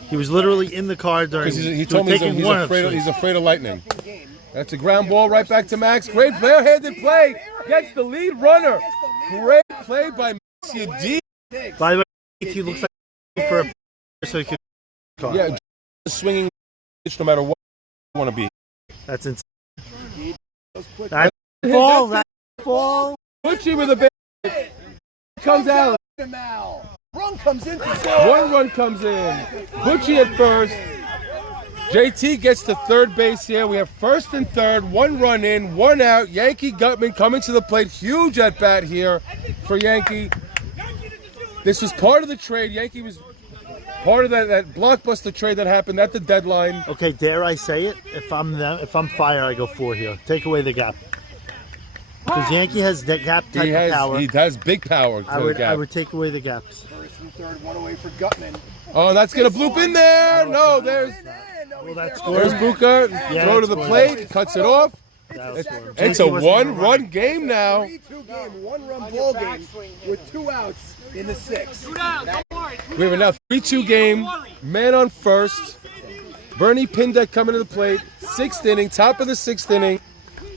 He was literally in the car during. Because he told me taking he's afraid of lightning. That's a ground ball right back to Max. Great barehanded play. Gets the lead runner. Great play by Max. You D. By the way, JT looks like for a so he could. Yeah, swinging pitch no matter what you want to be. That's insane. That fall. That fall. Butchie with a big comes out. Mal. Run comes in for score. One run comes in. Butchie at first. JT gets to third base here. We have first and third. One run in, one out. Yankee Gutman coming to the plate. Huge at bat here for Yankee. This was part of the trade. Yankee was part of that blockbuster trade that happened at the deadline. Okay, dare I say it? If I'm Fire, I go 4 here. Take away the gap. Because Yankee has that gap type of power. He has big power. I would take away the gaps. First and third, one away for Gutman. Oh, that's going to bloop in there. No, there's Buka. Yeah, Throw to the plate. Cuts it off. It's a one-run game now. 3-2 game, one-run ball game with 2 outs in the 6th. We have a now 3-2 game. Man on first. Bernie Pindek coming to the plate. 6th inning. Top of the 6th inning.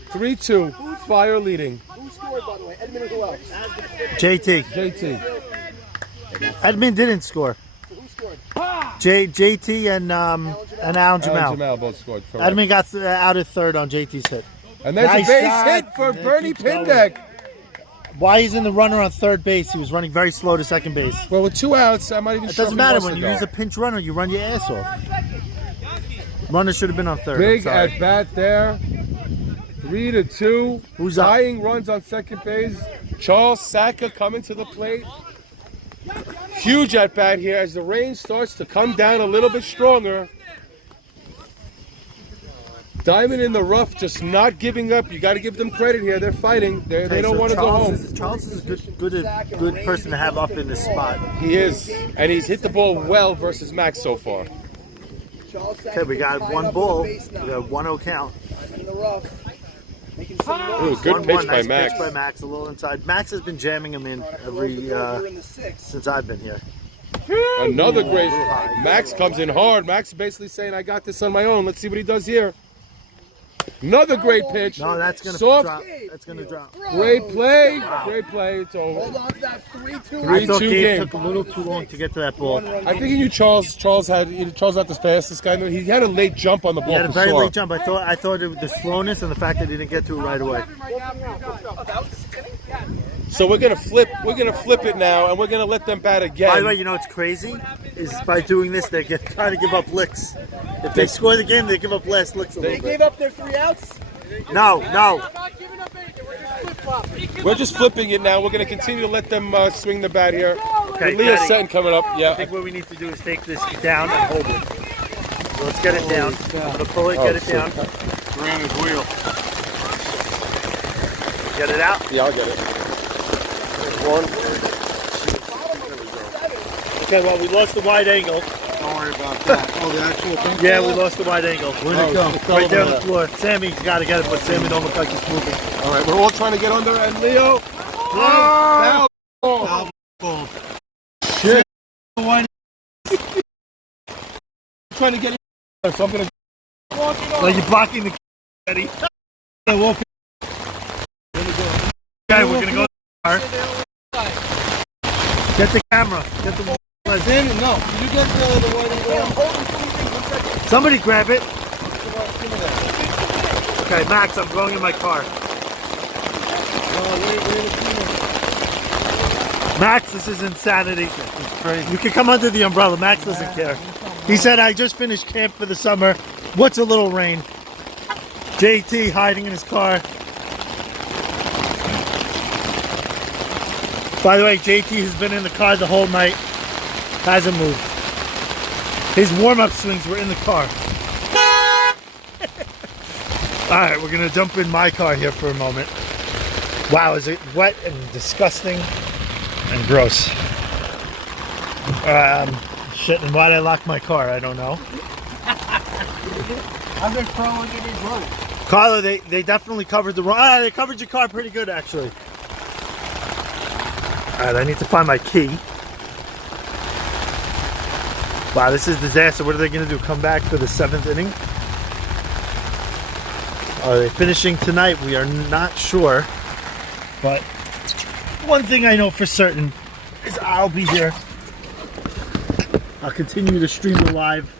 3-2. Fire leading. Who scored, by the way? Edmund or who else? JT. Edmund didn't score. Who scored? JT and Alan Jamal. Jamal both scored. Correct. Edmund got out at third on JT's hit. And there's Nice a base shot. hit for Bernie Pindek. Why he's in the runner on third base? He was running very slow to second base. Well, with 2 outs, I might even. It doesn't matter when you use a pinch runner. You run your ass off. Runner should have been on third. Big at bat there. 3-2. Who's up? Tying runs on second base. Charles Saka coming to the plate. Huge at bat here as the rain starts to come down a little bit stronger. Diamond in the rough, just not giving up. You got to give them credit here. They're fighting. They don't want to go home. Charles is a good person to have up in this spot. He is, and he's hit the ball well versus Max so far. Okay, we got 1 ball. We got 1-0 count. In the rough. Making some Ooh, good pitch by nice Max. pitch by Max, a little inside. Max has been jamming him in every since I've been here. Another great. Max comes in hard. Max basically saying, "I got this on my own." Let's see what he does here. Another great pitch. No, that's gonna soft. drop. That's gonna drop. Great play. Great play. It's over. Hold on to that 3-2. I thought 3-2 Gabe game. took a little too long to get to that ball. I think he knew Charles. Charles not the fastest guy. He had a late jump on the ball. He had a for very sure. late jump. I thought it was the slowness and the fact that he didn't get to it right away. So we're gonna flip. We're gonna flip it now, and we're gonna let them bat again. By the way, you know what's crazy is by doing this they're trying to give up licks. If they score the game, they give up last licks a They little bit. gave up their 3 outs? No. We're just flipping it now. We're gonna continue to let them swing the bat here. Okay, Leah Patty, Sutton coming up. I Yeah. think what we need to do is take this down and hold it. So let's get it down. I'm gonna pull it, get it down. Ran his wheel. Get it out. Yeah, I'll get it. Okay, well we lost the wide angle. Don't worry about that. Oh, the actual thing? Yeah, we lost the wide angle. Where'd it go? Right there on the floor. Sammy's got to get it, but Sammy don't look like he's moving. All right, we're all trying to get under, and Leo. Foul ball. Shit. Trying to get it. So I'm gonna. Like you're blocking the Eddie. Okay, we're gonna go. Get the camera. Get the. Sammy, no. You get the white and Somebody grab it. Okay, Max, I'm going in my car. Max, this is insanity. It's crazy. You can come under the umbrella. Max doesn't care. He said, I just finished camp for the summer. What's a little rain? JT hiding in his car. By the way, JT has been in the car the whole night. Hasn't moved. His warm-up swings were in the car. Alright, we're going to jump in my car here for a moment. Wow, is it wet and disgusting and gross. Shit, and why did I lock my car? I don't know. I've been throwing it in running. Carla, they definitely covered the wrong. They covered your car pretty good, actually. Alright, I need to find my key. Wow, this is a disaster. What are they going to do? Come back for the 7th inning? Are they finishing tonight? We are not sure. But one thing I know for certain is I'll be here. I'll continue to stream the live.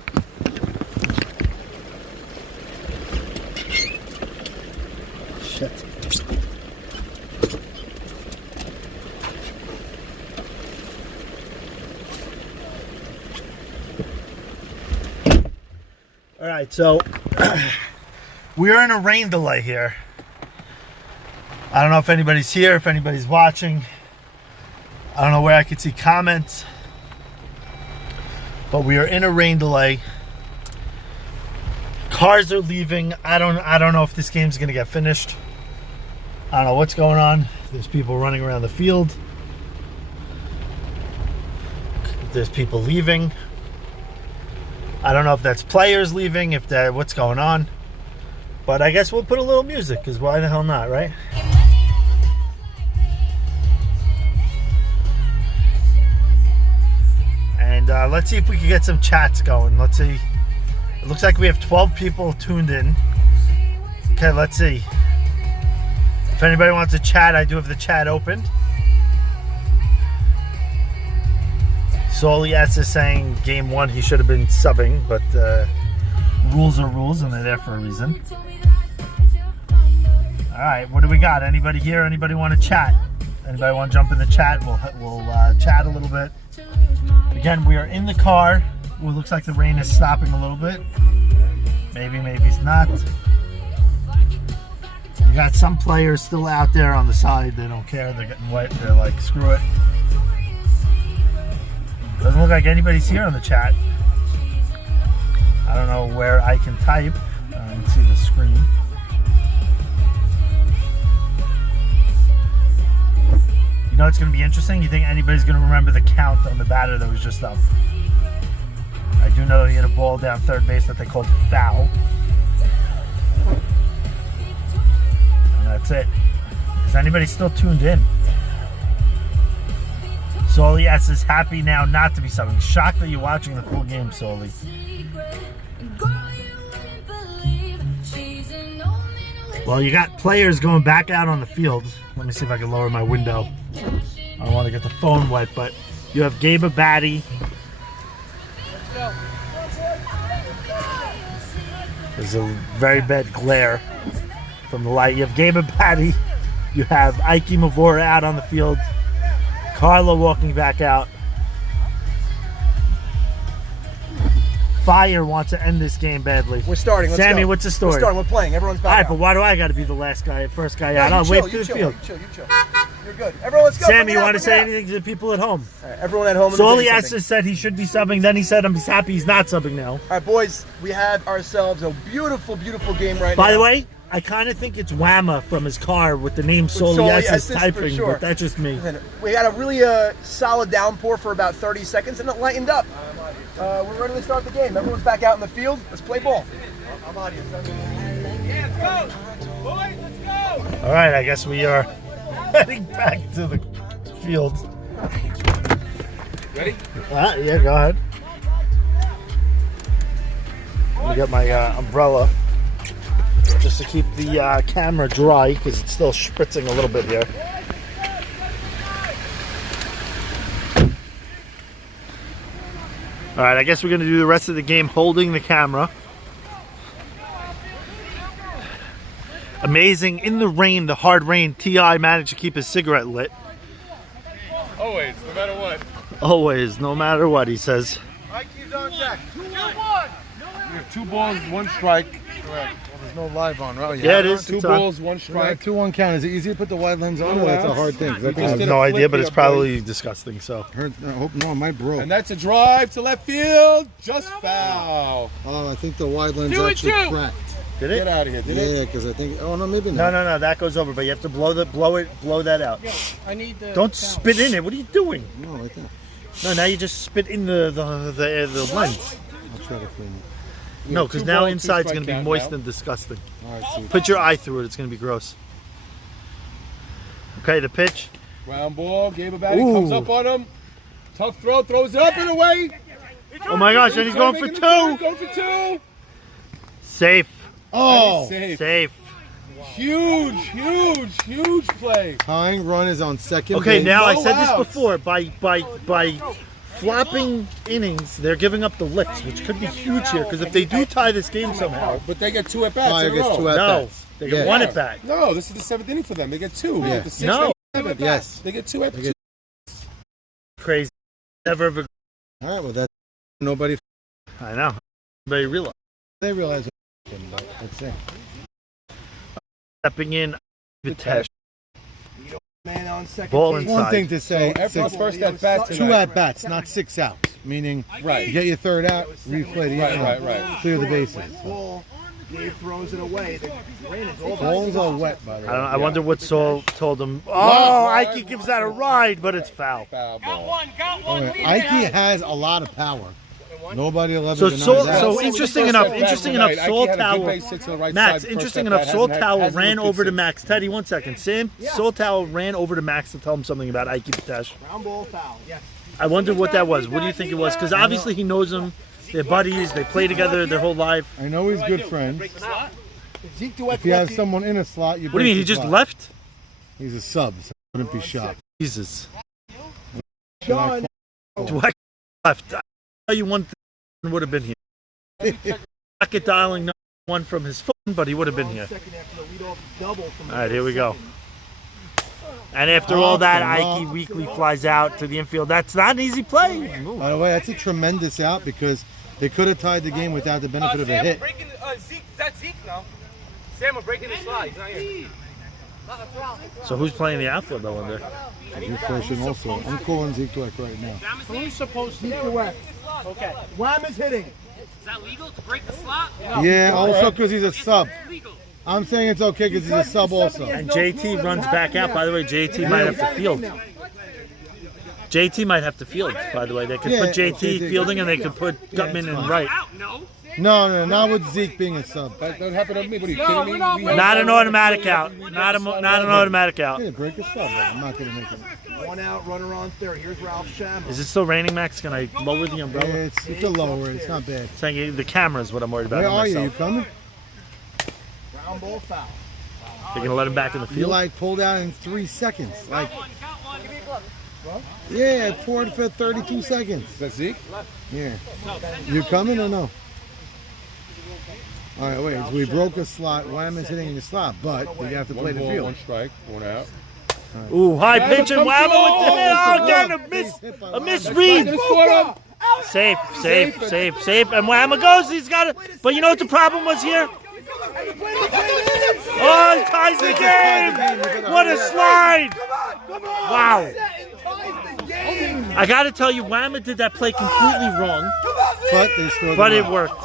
Shit. All right, so we are in a rain delay here. I don't know if anybody's here, if anybody's watching. I don't know where I could see comments. But we are in a rain delay. Cars are leaving. I don't know if this game's gonna get finished. I don't know what's going on. There's people running around the field. There's people leaving. I don't know if that's players leaving, if that what's going on. But I guess we'll put a little music, because why the hell not, right? And let's see if we can get some chats going. Let's see. It looks like we have 12 people tuned in. Okay, let's see. If anybody wants to chat, I do have the chat open. Soli S is saying game 1 he should have been subbing, but rules are rules and they're there for a reason. Alright, what do we got? Anybody here? Anybody want to chat? Anybody want to jump in the chat? We'll chat a little bit. Again, we are in the car. Well, it looks like the rain is stopping a little bit. Maybe it's not. You got some players still out there on the side. They don't care. They're getting wet. They're like, screw it. Doesn't look like anybody's here on the chat. I don't know where I can type. I can see the screen. You know it's going to be interesting? You think anybody's going to remember the count on the batter that was just up? I do know he hit a ball down third base that they called foul. And that's it. Is anybody still tuned in? Soli S is happy now not to be subbing. Shocked that you're watching the full game, Soli. Well, you got players going back out on the field. Let me see if I can lower my window. I don't want to get the phone wet, but you have Gabe Abadi. There's a very bad glare from the light. You have Gabe Abadi. You have Ike Mavora out on the field. Carla walking back out. Fire wants to end this game badly. We're starting. Let's Sammy, go. what's the story? We're starting. We're playing. Everyone's back. All right, out. but why do I got to be the last guy, first guy out? No, I'll wait through the chill, field. you chill. You're good. Everyone, let's go. Sammy, you want to say anything to the people at home? All right, everyone at home. Soli Esther said he should be subbing. Then he said he's happy he's not subbing now. All right, boys, we have ourselves a beautiful, beautiful game right now. By the way, I kind of think it's Whamma from his car with the name Soli Esther typing, sure. but that's just me. We had a really solid downpour for about 30 seconds, and it lightened up. We're ready to start the game. Everyone's back out in the field. Let's play ball. I'm out here. Let's go. Boys, let's go. All right, I guess we are heading back to the field. Ready? Yeah, go ahead. Let me get my umbrella just to keep the camera dry because it's still spritzing a little bit here. All right, I guess we're going to do the rest of the game holding the camera. Amazing, in the rain, the hard rain, T.I. managed to keep his cigarette lit. Always, no matter what. Always, no matter what, he says. IQ's on deck. 2-1. We have 2 balls, 1 strike. Correct. Well, there's no live on, right? Yeah, it is. 2 It's on. balls, 1 strike. 2-1 count. Is it easy to put the wide lens on? Or that's a hard thing. 'Cause I I have no idea, but it's probably disgusting. So. I hope no, it might broke. And that's a drive to left field, just foul. Oh, I think the wide lens 2-2. actually cracked. Did it? Get out of here, did it? Yeah, because I think. Oh no, maybe not. No, that goes over. But you have to blow that out. I need the. Don't spit in it. What are you doing? No, right there. No, now you just spit in the lens. I'll try to clean it. No, because 2 now ball, 2 inside's strike going to be count moist now. and disgusting. All right, see. Put your eye through it. It's going to be gross. Okay, the pitch. Ground ball, Gabe Abadi comes up on him. Tough throw, throws it up and away. Oh my gosh, and he's going for 2. Going for 2. Safe. Oh, Safe. Huge play. tying run is on second. Okay, base. now I No said this outs. before. By flopping innings, they're giving up the licks, which could be huge here. Because if they do tie this game somehow, But they get 2 at bats. Fire in a gets row. 2 at no, bats. they get Yeah. 1 at bat. No, this is the 7th inning for them. They get 2. They Yeah. get the 6th, No. they get 7 at Yes. bats. They get 2 at They get- Crazy. Never ever. All right, well that nobody. I know. Very real. They realize but that's it. Stepping in, Vitesh. Man on second. Ball base. inside. One thing to say, Effort's first at bat tonight. 2 at bats, not 6 outs. Meaning, Right. you get your 3rd out, replay the Right. clear the bases. Ball. Dave throws it away. The rain is all Balls are wet, by the way. I wonder what Saul told him. Oh, Ike gives that a ride, but it's foul. Foul ball. Ike has a lot of power. Nobody will ever So deny Saul, that. so interesting enough, Ike had Saul a good Tower, base hit to the right Max, side, interesting first enough, at bat. Saul Hasn't Tower looked ran good over to since. Max. Teddy, 1 second. Sam, Saul Tower ran over to Max to tell him something about Ike Vitesh. ground ball foul. Yes. I wonder what that was. What do you think it was? Because obviously he knows him. They're buddies. They play together their whole life. I know he's good friends. Zeke Dweck If you have lefty. someone in a slot, you What do you mean? He just left? He's a sub, so I wouldn't be shocked. Jesus. Sean. Dweck left. I'll tell you one thing would have been here. Pocket dialing number 1 from his phone, but he would have been here. Second after the leadoff double from All right, here we go. And after all that, Ike weakly flies out to the infield. That's not an easy play. By the way, that's a tremendous out because they could have tied the game without the benefit of a hit. Zeke, that's Zeke now. Sam, we're breaking the slide. He's not here. So who's playing the outfield, I wonder? Good question also. I'm calling Zeke Dweck right now. Who's supposed to Zeke do Dweck. Okay. Wham is hitting. Is that legal to break the slot? Yeah, also because he's a sub. I'm saying it's okay because he's a sub also. And JT runs back out. By the way, JT might have to field. JT might have to field, by the way. They could put JT fielding and they could put Gutman in right. No, not with Zeke being a sub. That happened to me. What are you kidding me? Not an automatic out. Not an automatic out. Yeah, break a sub, but I'm not going to make it. 1 out, runner on third. Here's Ralph Sham. Is it still raining, Max? Can I lower the umbrella? Yeah, it's a lower. It's not bad. Saying the camera is what I'm worried about. Where on are you? You myself. coming? Ground ball foul. They're gonna let him back in the You field. like pulled out in 3 seconds. Like, yeah, I poured for 32 seconds. Is that Zeke? Yeah. You coming or no? All right, wait. So we broke a slot. Wham is hitting in the slot, but you have to play One the ball, field. 1 strike, 1 out. Ooh, high pitch and Whammo with the hit. Oh, again, a misread. Safe. And Whammo goes. He's got it. But you know what the problem was here? Oh, he ties the game. What a slide. Wow. I got to tell you, Whammo did that play completely wrong. But it worked.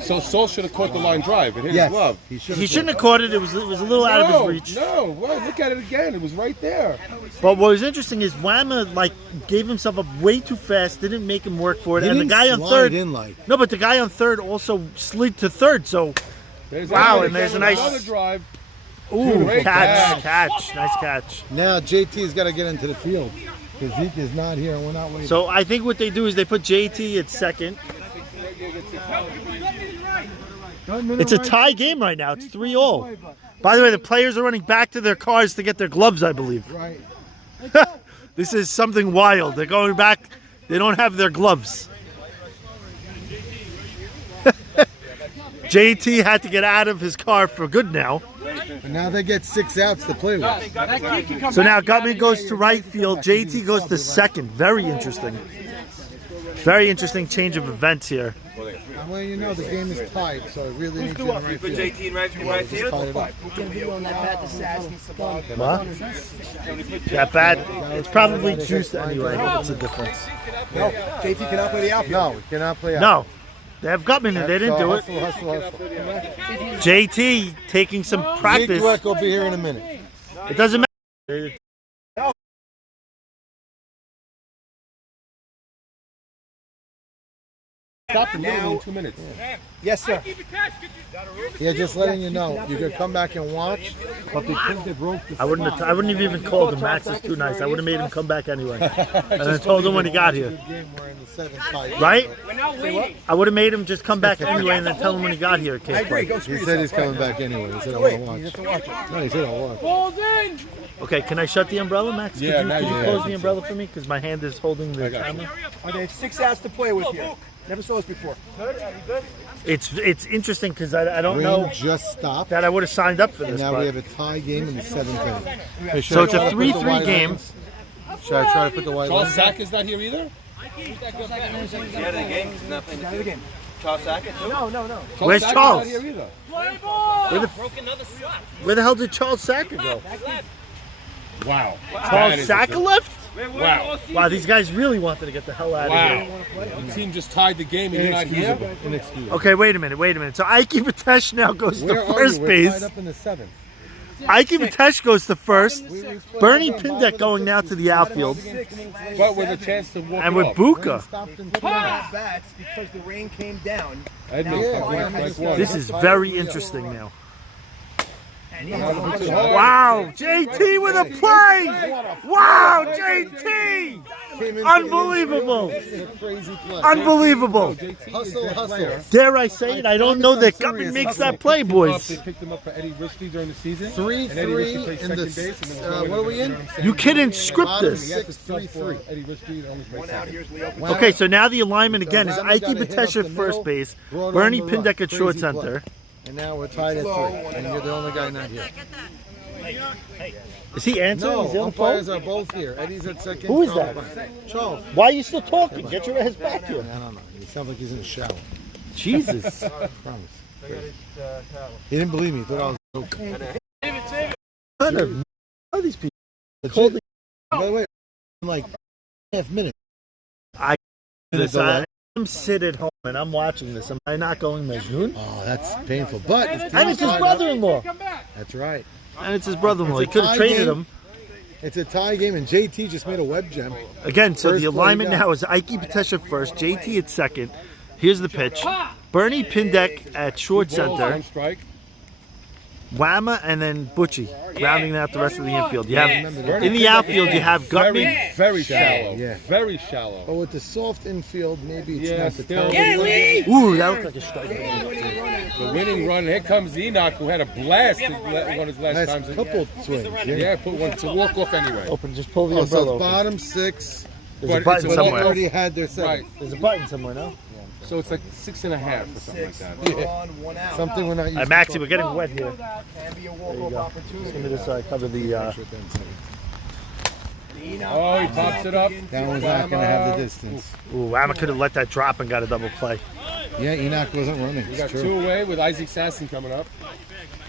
So Sol should have caught the line drive. It hit his glove. He shouldn't have caught it. It was a little out of his reach. No, well, look at it again. It was right there. But what was interesting is Whammo gave himself up way too fast. Didn't make him work for it. He And the didn't guy on slide third. in like. No, but the guy on third also slid to third. So wow, and there's a another nice. drive. Ooh, Great catch. Nice catch. Now JT's got to get into the field because Zeke is not here and we're not waiting. So I think what they do is they put JT at second. It's a tie game right now. It's 3-all. By the way, the players are running back to their cars to get their gloves, I believe. Right. This is something wild. They're going back. They don't have their gloves. JT had to get out of his car for good now. And now they get 6 outs to play with. So now Gutman goes to right field. JT goes to second. Very interesting. Very interesting change of events here. Well, you know the game is tied, so it really needs to be in right field. JT in right field? What? That bad? It's probably juiced anyway. That's the difference. No, JT cannot play the outfield. No, we cannot play out. No. They have Gutman and they didn't do it. Hustle. JT taking some Zeke practice. Dweck will be here in a minute. It doesn't matter. Stop the game in 2 minutes. Yes, sir. Yeah, just letting you know, you could come back and watch, but because they broke the I wouldn't have even called him. Max is too nice. I would have made him come back anyway. And then told him when he got here. Right? I would have made him just come back anyway and then tell him when he got here. I agree. Go He said he's coming back anyway. He said I want to watch. No, he said I'll watch. Ball's in. Okay, can I shut the umbrella, Max? Yeah, Could now you you close can. the umbrella for me? Because my hand is holding the camera. Okay, 6 outs to play with here. Never saw this before. It's interesting because I don't Rain know just stopped. that I would have signed up for And this. now but- we have a tie game in the 7th inning. So it's a 3-3 game. Should I try to put the white Charles lines? Sack is not here either? Charles Sackett too? No. Where's Charles? Where Where the hell did Charles Sacker go? Wow. Charles Sacker left? Wow. Wow, these guys really wanted to get the hell out of here. Wow. The team just tied the game and you're not here? Inexcusable. Okay, wait a minute. So Ike Batesh now goes Where to are first you? We're base. tied up in the 7th. Ike Batesh goes to first. Bernie Pindek going now to the outfield. But with a chance to walk And it with off. Buka. Stopped in 2 bats because the rain came down. Edmonds, like This is very interesting now. Wow, JT with a play! Wow, JT! Unbelievable! Unbelievable! Hustle. Dare I say it? I don't know that Gutman makes that play, They boys. picked him up for Eddie Richley during the season. 3-3 in the. What are we in? You couldn't script Bottom this. 6-3-3. Eddie Richley only played second. Okay, so now the alignment again is Ike Batesh at first base, Bernie Pindek at short center. And now we're tied at 3. And you're the only guy not here. Is he answering? Is he No, on the phone? umpires are both here. Eddie's at second. Who is Charles that? back. Charles. Why are you still talking? Get your ass back here. I don't know. He sounds like he's in the shower. Jesus. I promise. He didn't believe me. He thought I was joking. Hunter, how are these people? Cold. By the way, I'm like half minute. I'm sit at home and I'm watching this. Am I not going Majnun? Oh, that's painful. But And it's his brother-in-law. That's right. And it's his brother-in-law. He It's a could have tie traded game. him. It's a tie game, and JT just made a web gem. Again, so First the play alignment he got. now is Ike Batesh at first, JT at second. Here's the pitch. Bernie Pindek at short center. One strike. Whamma and then Butchie rounding out the rest of the infield. You have in the outfield you have Gutman. Very shallow. Yeah. Very shallow. But with the soft infield, maybe it's Yeah, not the still. terrible. Ooh, that looked like a strike. The winning run. Here comes Enoch, who had a blast on his last Last times. couple swings. Yeah. Yeah, put one to walk off anyway. Open, just pull the Oh, so umbrella it's open. bottom 6. There's a but button it's a But they somewhere. already had their 7. Right. There's a button somewhere, no? So it's like 6.5 or something like that. One out. Something we're not used All right, to. Maxie, we're getting wet here. Can be a There you walk-off go. opportunity. Just give me this cover the. Oh, he pops it up. That one's not going to have the distance. Ooh, Whamma could have let that drop and got a double play. Yeah, Enoch wasn't running. We It's got true. 2 away with Isaac Sasson coming up.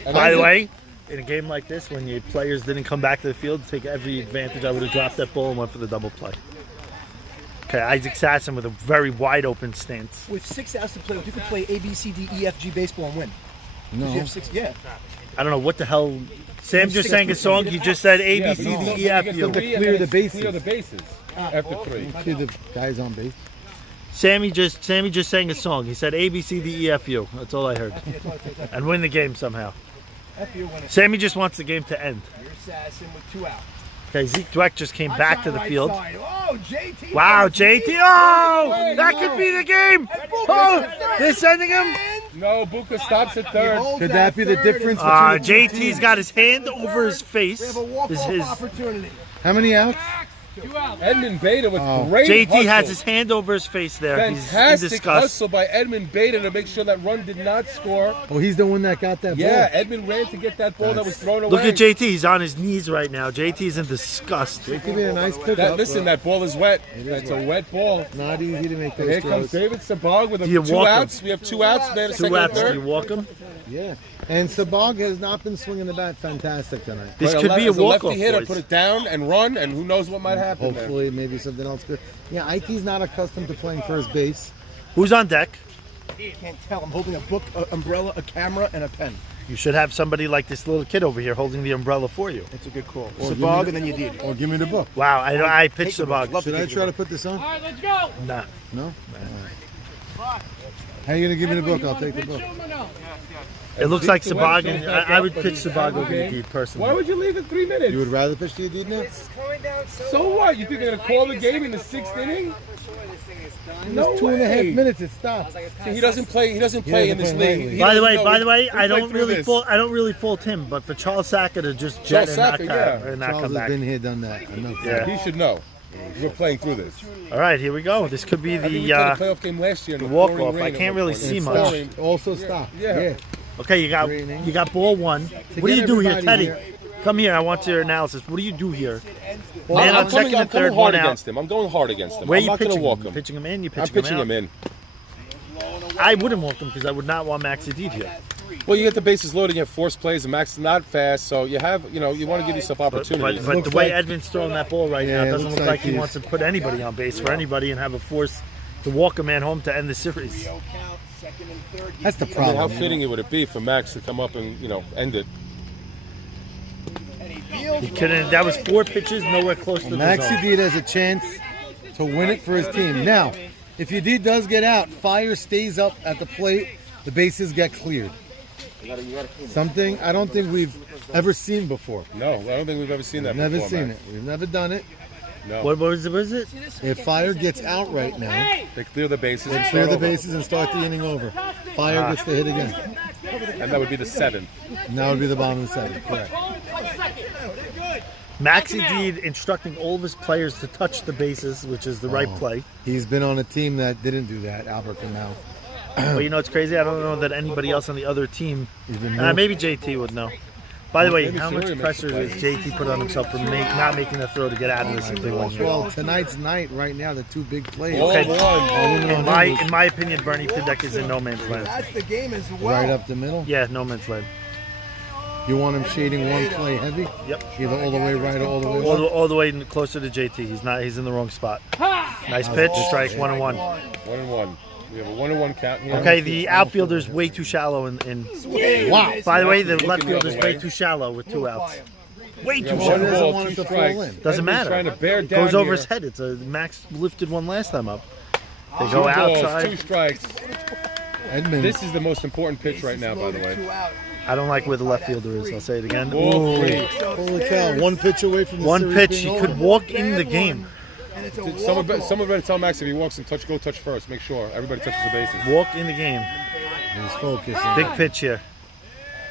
And By the Isaac- way, in a game like this, when your players didn't come back to the field to take every advantage, I would have dropped that ball and went for the double play. Okay, Isaac Sasson with a very wide open stance. With 6 outs to play with, you could play A, B, C, D, E, F, G baseball and win. No. You have 6, yeah. I don't know what the hell. Sam just sang a song. He just said A, B, C, D, E, F, U. Clear the bases. Clear the bases after 3. See the guys on base. Sammy just sang a song. He said A, B, C, D, E, F, U. That's all I heard. And win the game somehow. F, you win it. Sammy just wants the game to end. You're Sasson with 2 outs. Okay, Zeke Dweck just came back to the Right field. side. Oh, JT. Wow, JT. Oh, that could be the game. Oh, they're sending him. No, Buka stops at 3rd. Could that be the difference between the two JT's teams? got his hand over his face. We have a This walk-off is his. opportunity. How many outs? Edmund Beta with Oh. great JT has hustle. his hand over his face there. He's in Fantastic disgust. hustle by Edmund Beta to make sure that run did not score. Oh, he's the one that got that Yeah, ball. Edmund ran to get that ball that was thrown away. Look at JT. He's on his knees right now. JT's in disgust. It could be a nice pickup. That, listen, but that ball is wet. is It's wet. a wet ball. not easy to make And those here comes throws. David Sabag with Do you 2 walk him? outs. We have 2 outs. Man, Two outs. Do you third. walk him? Yeah. And Sabag has not been swinging the bat fantastic tonight. This But could be a as walk-off, lefty hitter, boys. put it down and run, and who knows what might happen there. Hopefully, maybe something else good. Yeah, Ike's not accustomed to playing first base. Who's on deck? Can't tell. I'm holding a book, an umbrella, a camera, and a pen. You should have somebody like this little kid over here holding the umbrella for you. It's a good call. Or give Sabag, me and then you did. Or give me the book. Wow, I pitched the bug. Love Should I try to put this on? All right, let's go. Nah. No? How are you going to give me the book? I'll take the book. It looks like Zeke the West Sabag. goes back I would up, pitch but Sabag over okay. Indeed personally. Why would you leave in 3 minutes? You would rather pitch to Indeed now? So what? You think they're gonna call the game in the 6th inning? No It's 2.5 way. minutes. It stops. See, he doesn't play. He doesn't play in this doesn't play league. lately. He By the doesn't way, know. by the way, He's I don't played through really this. fault. I don't really fault him, but for Charles Sacker to just jet Charles and not, Sacker, yeah. and not Charles come has back. been here, done that. Enough. Yeah. He should know. We're playing through this. All right, here we go. This could be I think we the. played a playoff game last year. in the the pouring walk-off. I rain at can't one really point. see It's much. pouring. Also stop. Yeah. Okay, you got ball one. What do you get do here, everybody Teddy? here. Come here. I want your analysis. What do you do here? Man on second and third, hard one out. against him. I'm going hard against him. Where I'm you not going to pitching walk him? him. Pitching him in? You I'm pitching pitching him in. I wouldn't walk him because I would not want Maxi Deed here. Well, you get the bases loaded, you have force plays, and Max is not fast, so you have, you want to give yourself opportunities. But the way Edvin's throwing that ball right now, it doesn't look like he he's- wants to put anybody on base for anybody and have a force to walk a man home to end the series. That's the I mean, problem. how fitting would it be for Max to come up and, end it? He couldn't. That was 4 pitches, nowhere close to the Maxi zone. Deed has a chance to win it for his team. Now, if Deed does get out, Fire stays up at the plate, the bases get cleared. Something I don't think we've ever seen before. No, I don't think we've ever seen that Never before. seen Max. it. We've never done it. No. What was it? If Fire gets out right now, They clear the bases. they and clear start the over. bases and start the inning over. Fire gets the hit again. And that would be the 7th. And that would be the bottom of the 7th. Correct. Maxi Deed instructing all of his players to touch the bases, which is the right play. He's been on a team that didn't do that, Albert Canal. But you know it's crazy? I don't know that anybody else on the other team, Even more. maybe JT would know. By the way, Maybe how Sawyer much makes pressure the does JT put on himself for not making the throw to get out of this if they win? Well, tonight's night, right now, the 2 big plays. All Okay. one. In my opinion, Bernie Pidek is in no man's land. That's the game as well. Right up the middle. Yeah, no man's land. You want him shading one play heavy? Yep. Either all the way right or all the way left? All the way closer to JT. He's not. He's in the wrong spot. Nice pitch. Strike. 1-1. 1-1. We have a 1-1 count here. Okay, the outfielder's way too shallow in Wow. By the way, the Looking left the fielder's other way way. too shallow with 2 outs. Way too Yeah, Why one shallow. doesn't ball, want it 2 to fall strikes. in? Doesn't Edmonds matter. Trying to bear down Goes over here. his head. It's a Max lifted one last time up. They 2 go balls, outside. 2 strikes. Edmund. This is the most important pitch right now, by the way. I don't like where the left fielder is. I'll say it again. Ball 3. Holy cow. One pitch away from the One series pitch. being He could over. walk in the game. Someone better tell Max if he walks and go touch first. Make sure everybody touches the bases. Walk in the game. He's focusing. Big pitch here.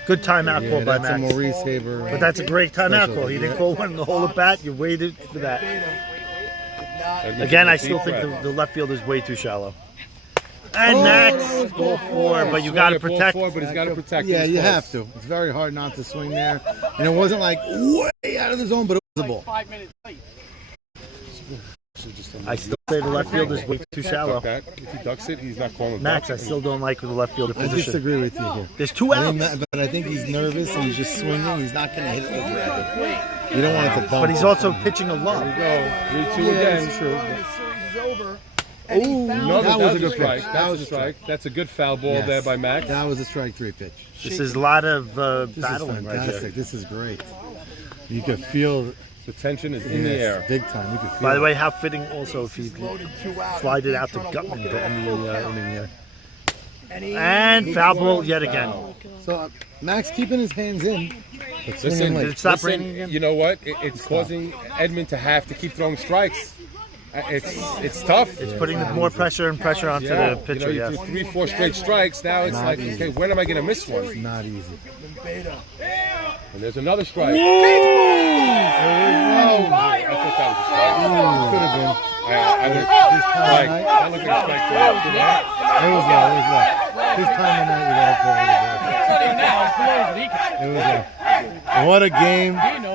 Good timeout Yeah, call by that's a Max. Maurice Haber. But that's a great timeout Special, call. He didn't yeah. call one in the whole at bat. You waited for that. Edmonds Again, with a I still deep think breath. the left field is way too shallow. And Max, ball 4, but you got to Ball protect. 4, but he's got to protect. Yeah, his you close. have to. It's very hard not to swing there. And it wasn't like way out of the zone, but it was a ball. 5 minutes late. I still say the left field is way too shallow. Duck that. If he ducks it, he's not calling Max, I duck. still don't like with the left fielder I position. disagree with you here. There's 2 I think outs. but I think he's nervous and he's just swinging. He's not going to hit it over it. You don't want it to bump. But he's also pitching a lot. There we go. 3-2 Yeah, again. that's true. No, That was a good strike. pitch. That was a strike. That's a good foul ball Yes. there by Max. That was a strike 3 pitch. This is a lot of This is battling right fantastic. here. This is great. You can feel The tension is in the yes, air. big time. You can feel By the it. way, how fitting also if he slide it out to Gutman to end the inning here. And foul ball yet again. So Max keeping his hands in, but swinging Listen, late. Did it stop raining again? you know what? It's causing Edmund to have to keep throwing strikes. It's tough. It's putting more pressure and pressure onto the pitcher, you yes. do 3-4 straight strikes. Now it's like, okay, when am I going to miss one? Not easy. And there's another strike. Ooh, I thought that was a strike. could have been. I would, This time strike. of night, That looked like a strike to me. it was low. It was low. This time of night, we got to call it. It was low. What a game! I think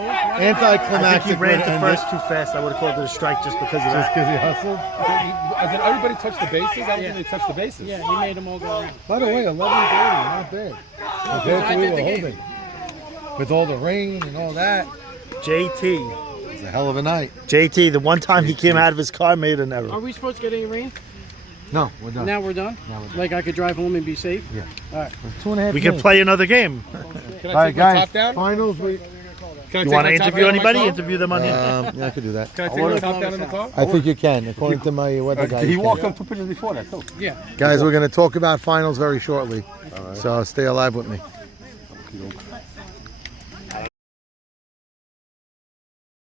Anticlimactic. he ran way to to end first it. too fast. I would have called it a strike just because of Just that. because he hustled. Did everybody touch the bases? I don't think they touched the bases. Yeah, he made them all go around. By the way, 11:30, not bad. Compared to we were hoping. With all the rain and all that, JT. it's a hell of a night. JT, the one time he came out of his car, made an Are error. we supposed to get any rain? No, we're done. Now we're done? Now we're done. Like I could drive home and be safe? Yeah. All right. 2.5 We can minutes. play another game. Can I All take right, my guys. top down? Finals. We. Can I You take want to my top interview down in my anybody? car? Interview them on here. Yeah, I could do that. Can I take my top down in the car? I think you can, according to my weather guy. He you walked can. on 2 pitches before that, too. Yeah. Guys, we're going to talk about finals very shortly. So stay alive with me.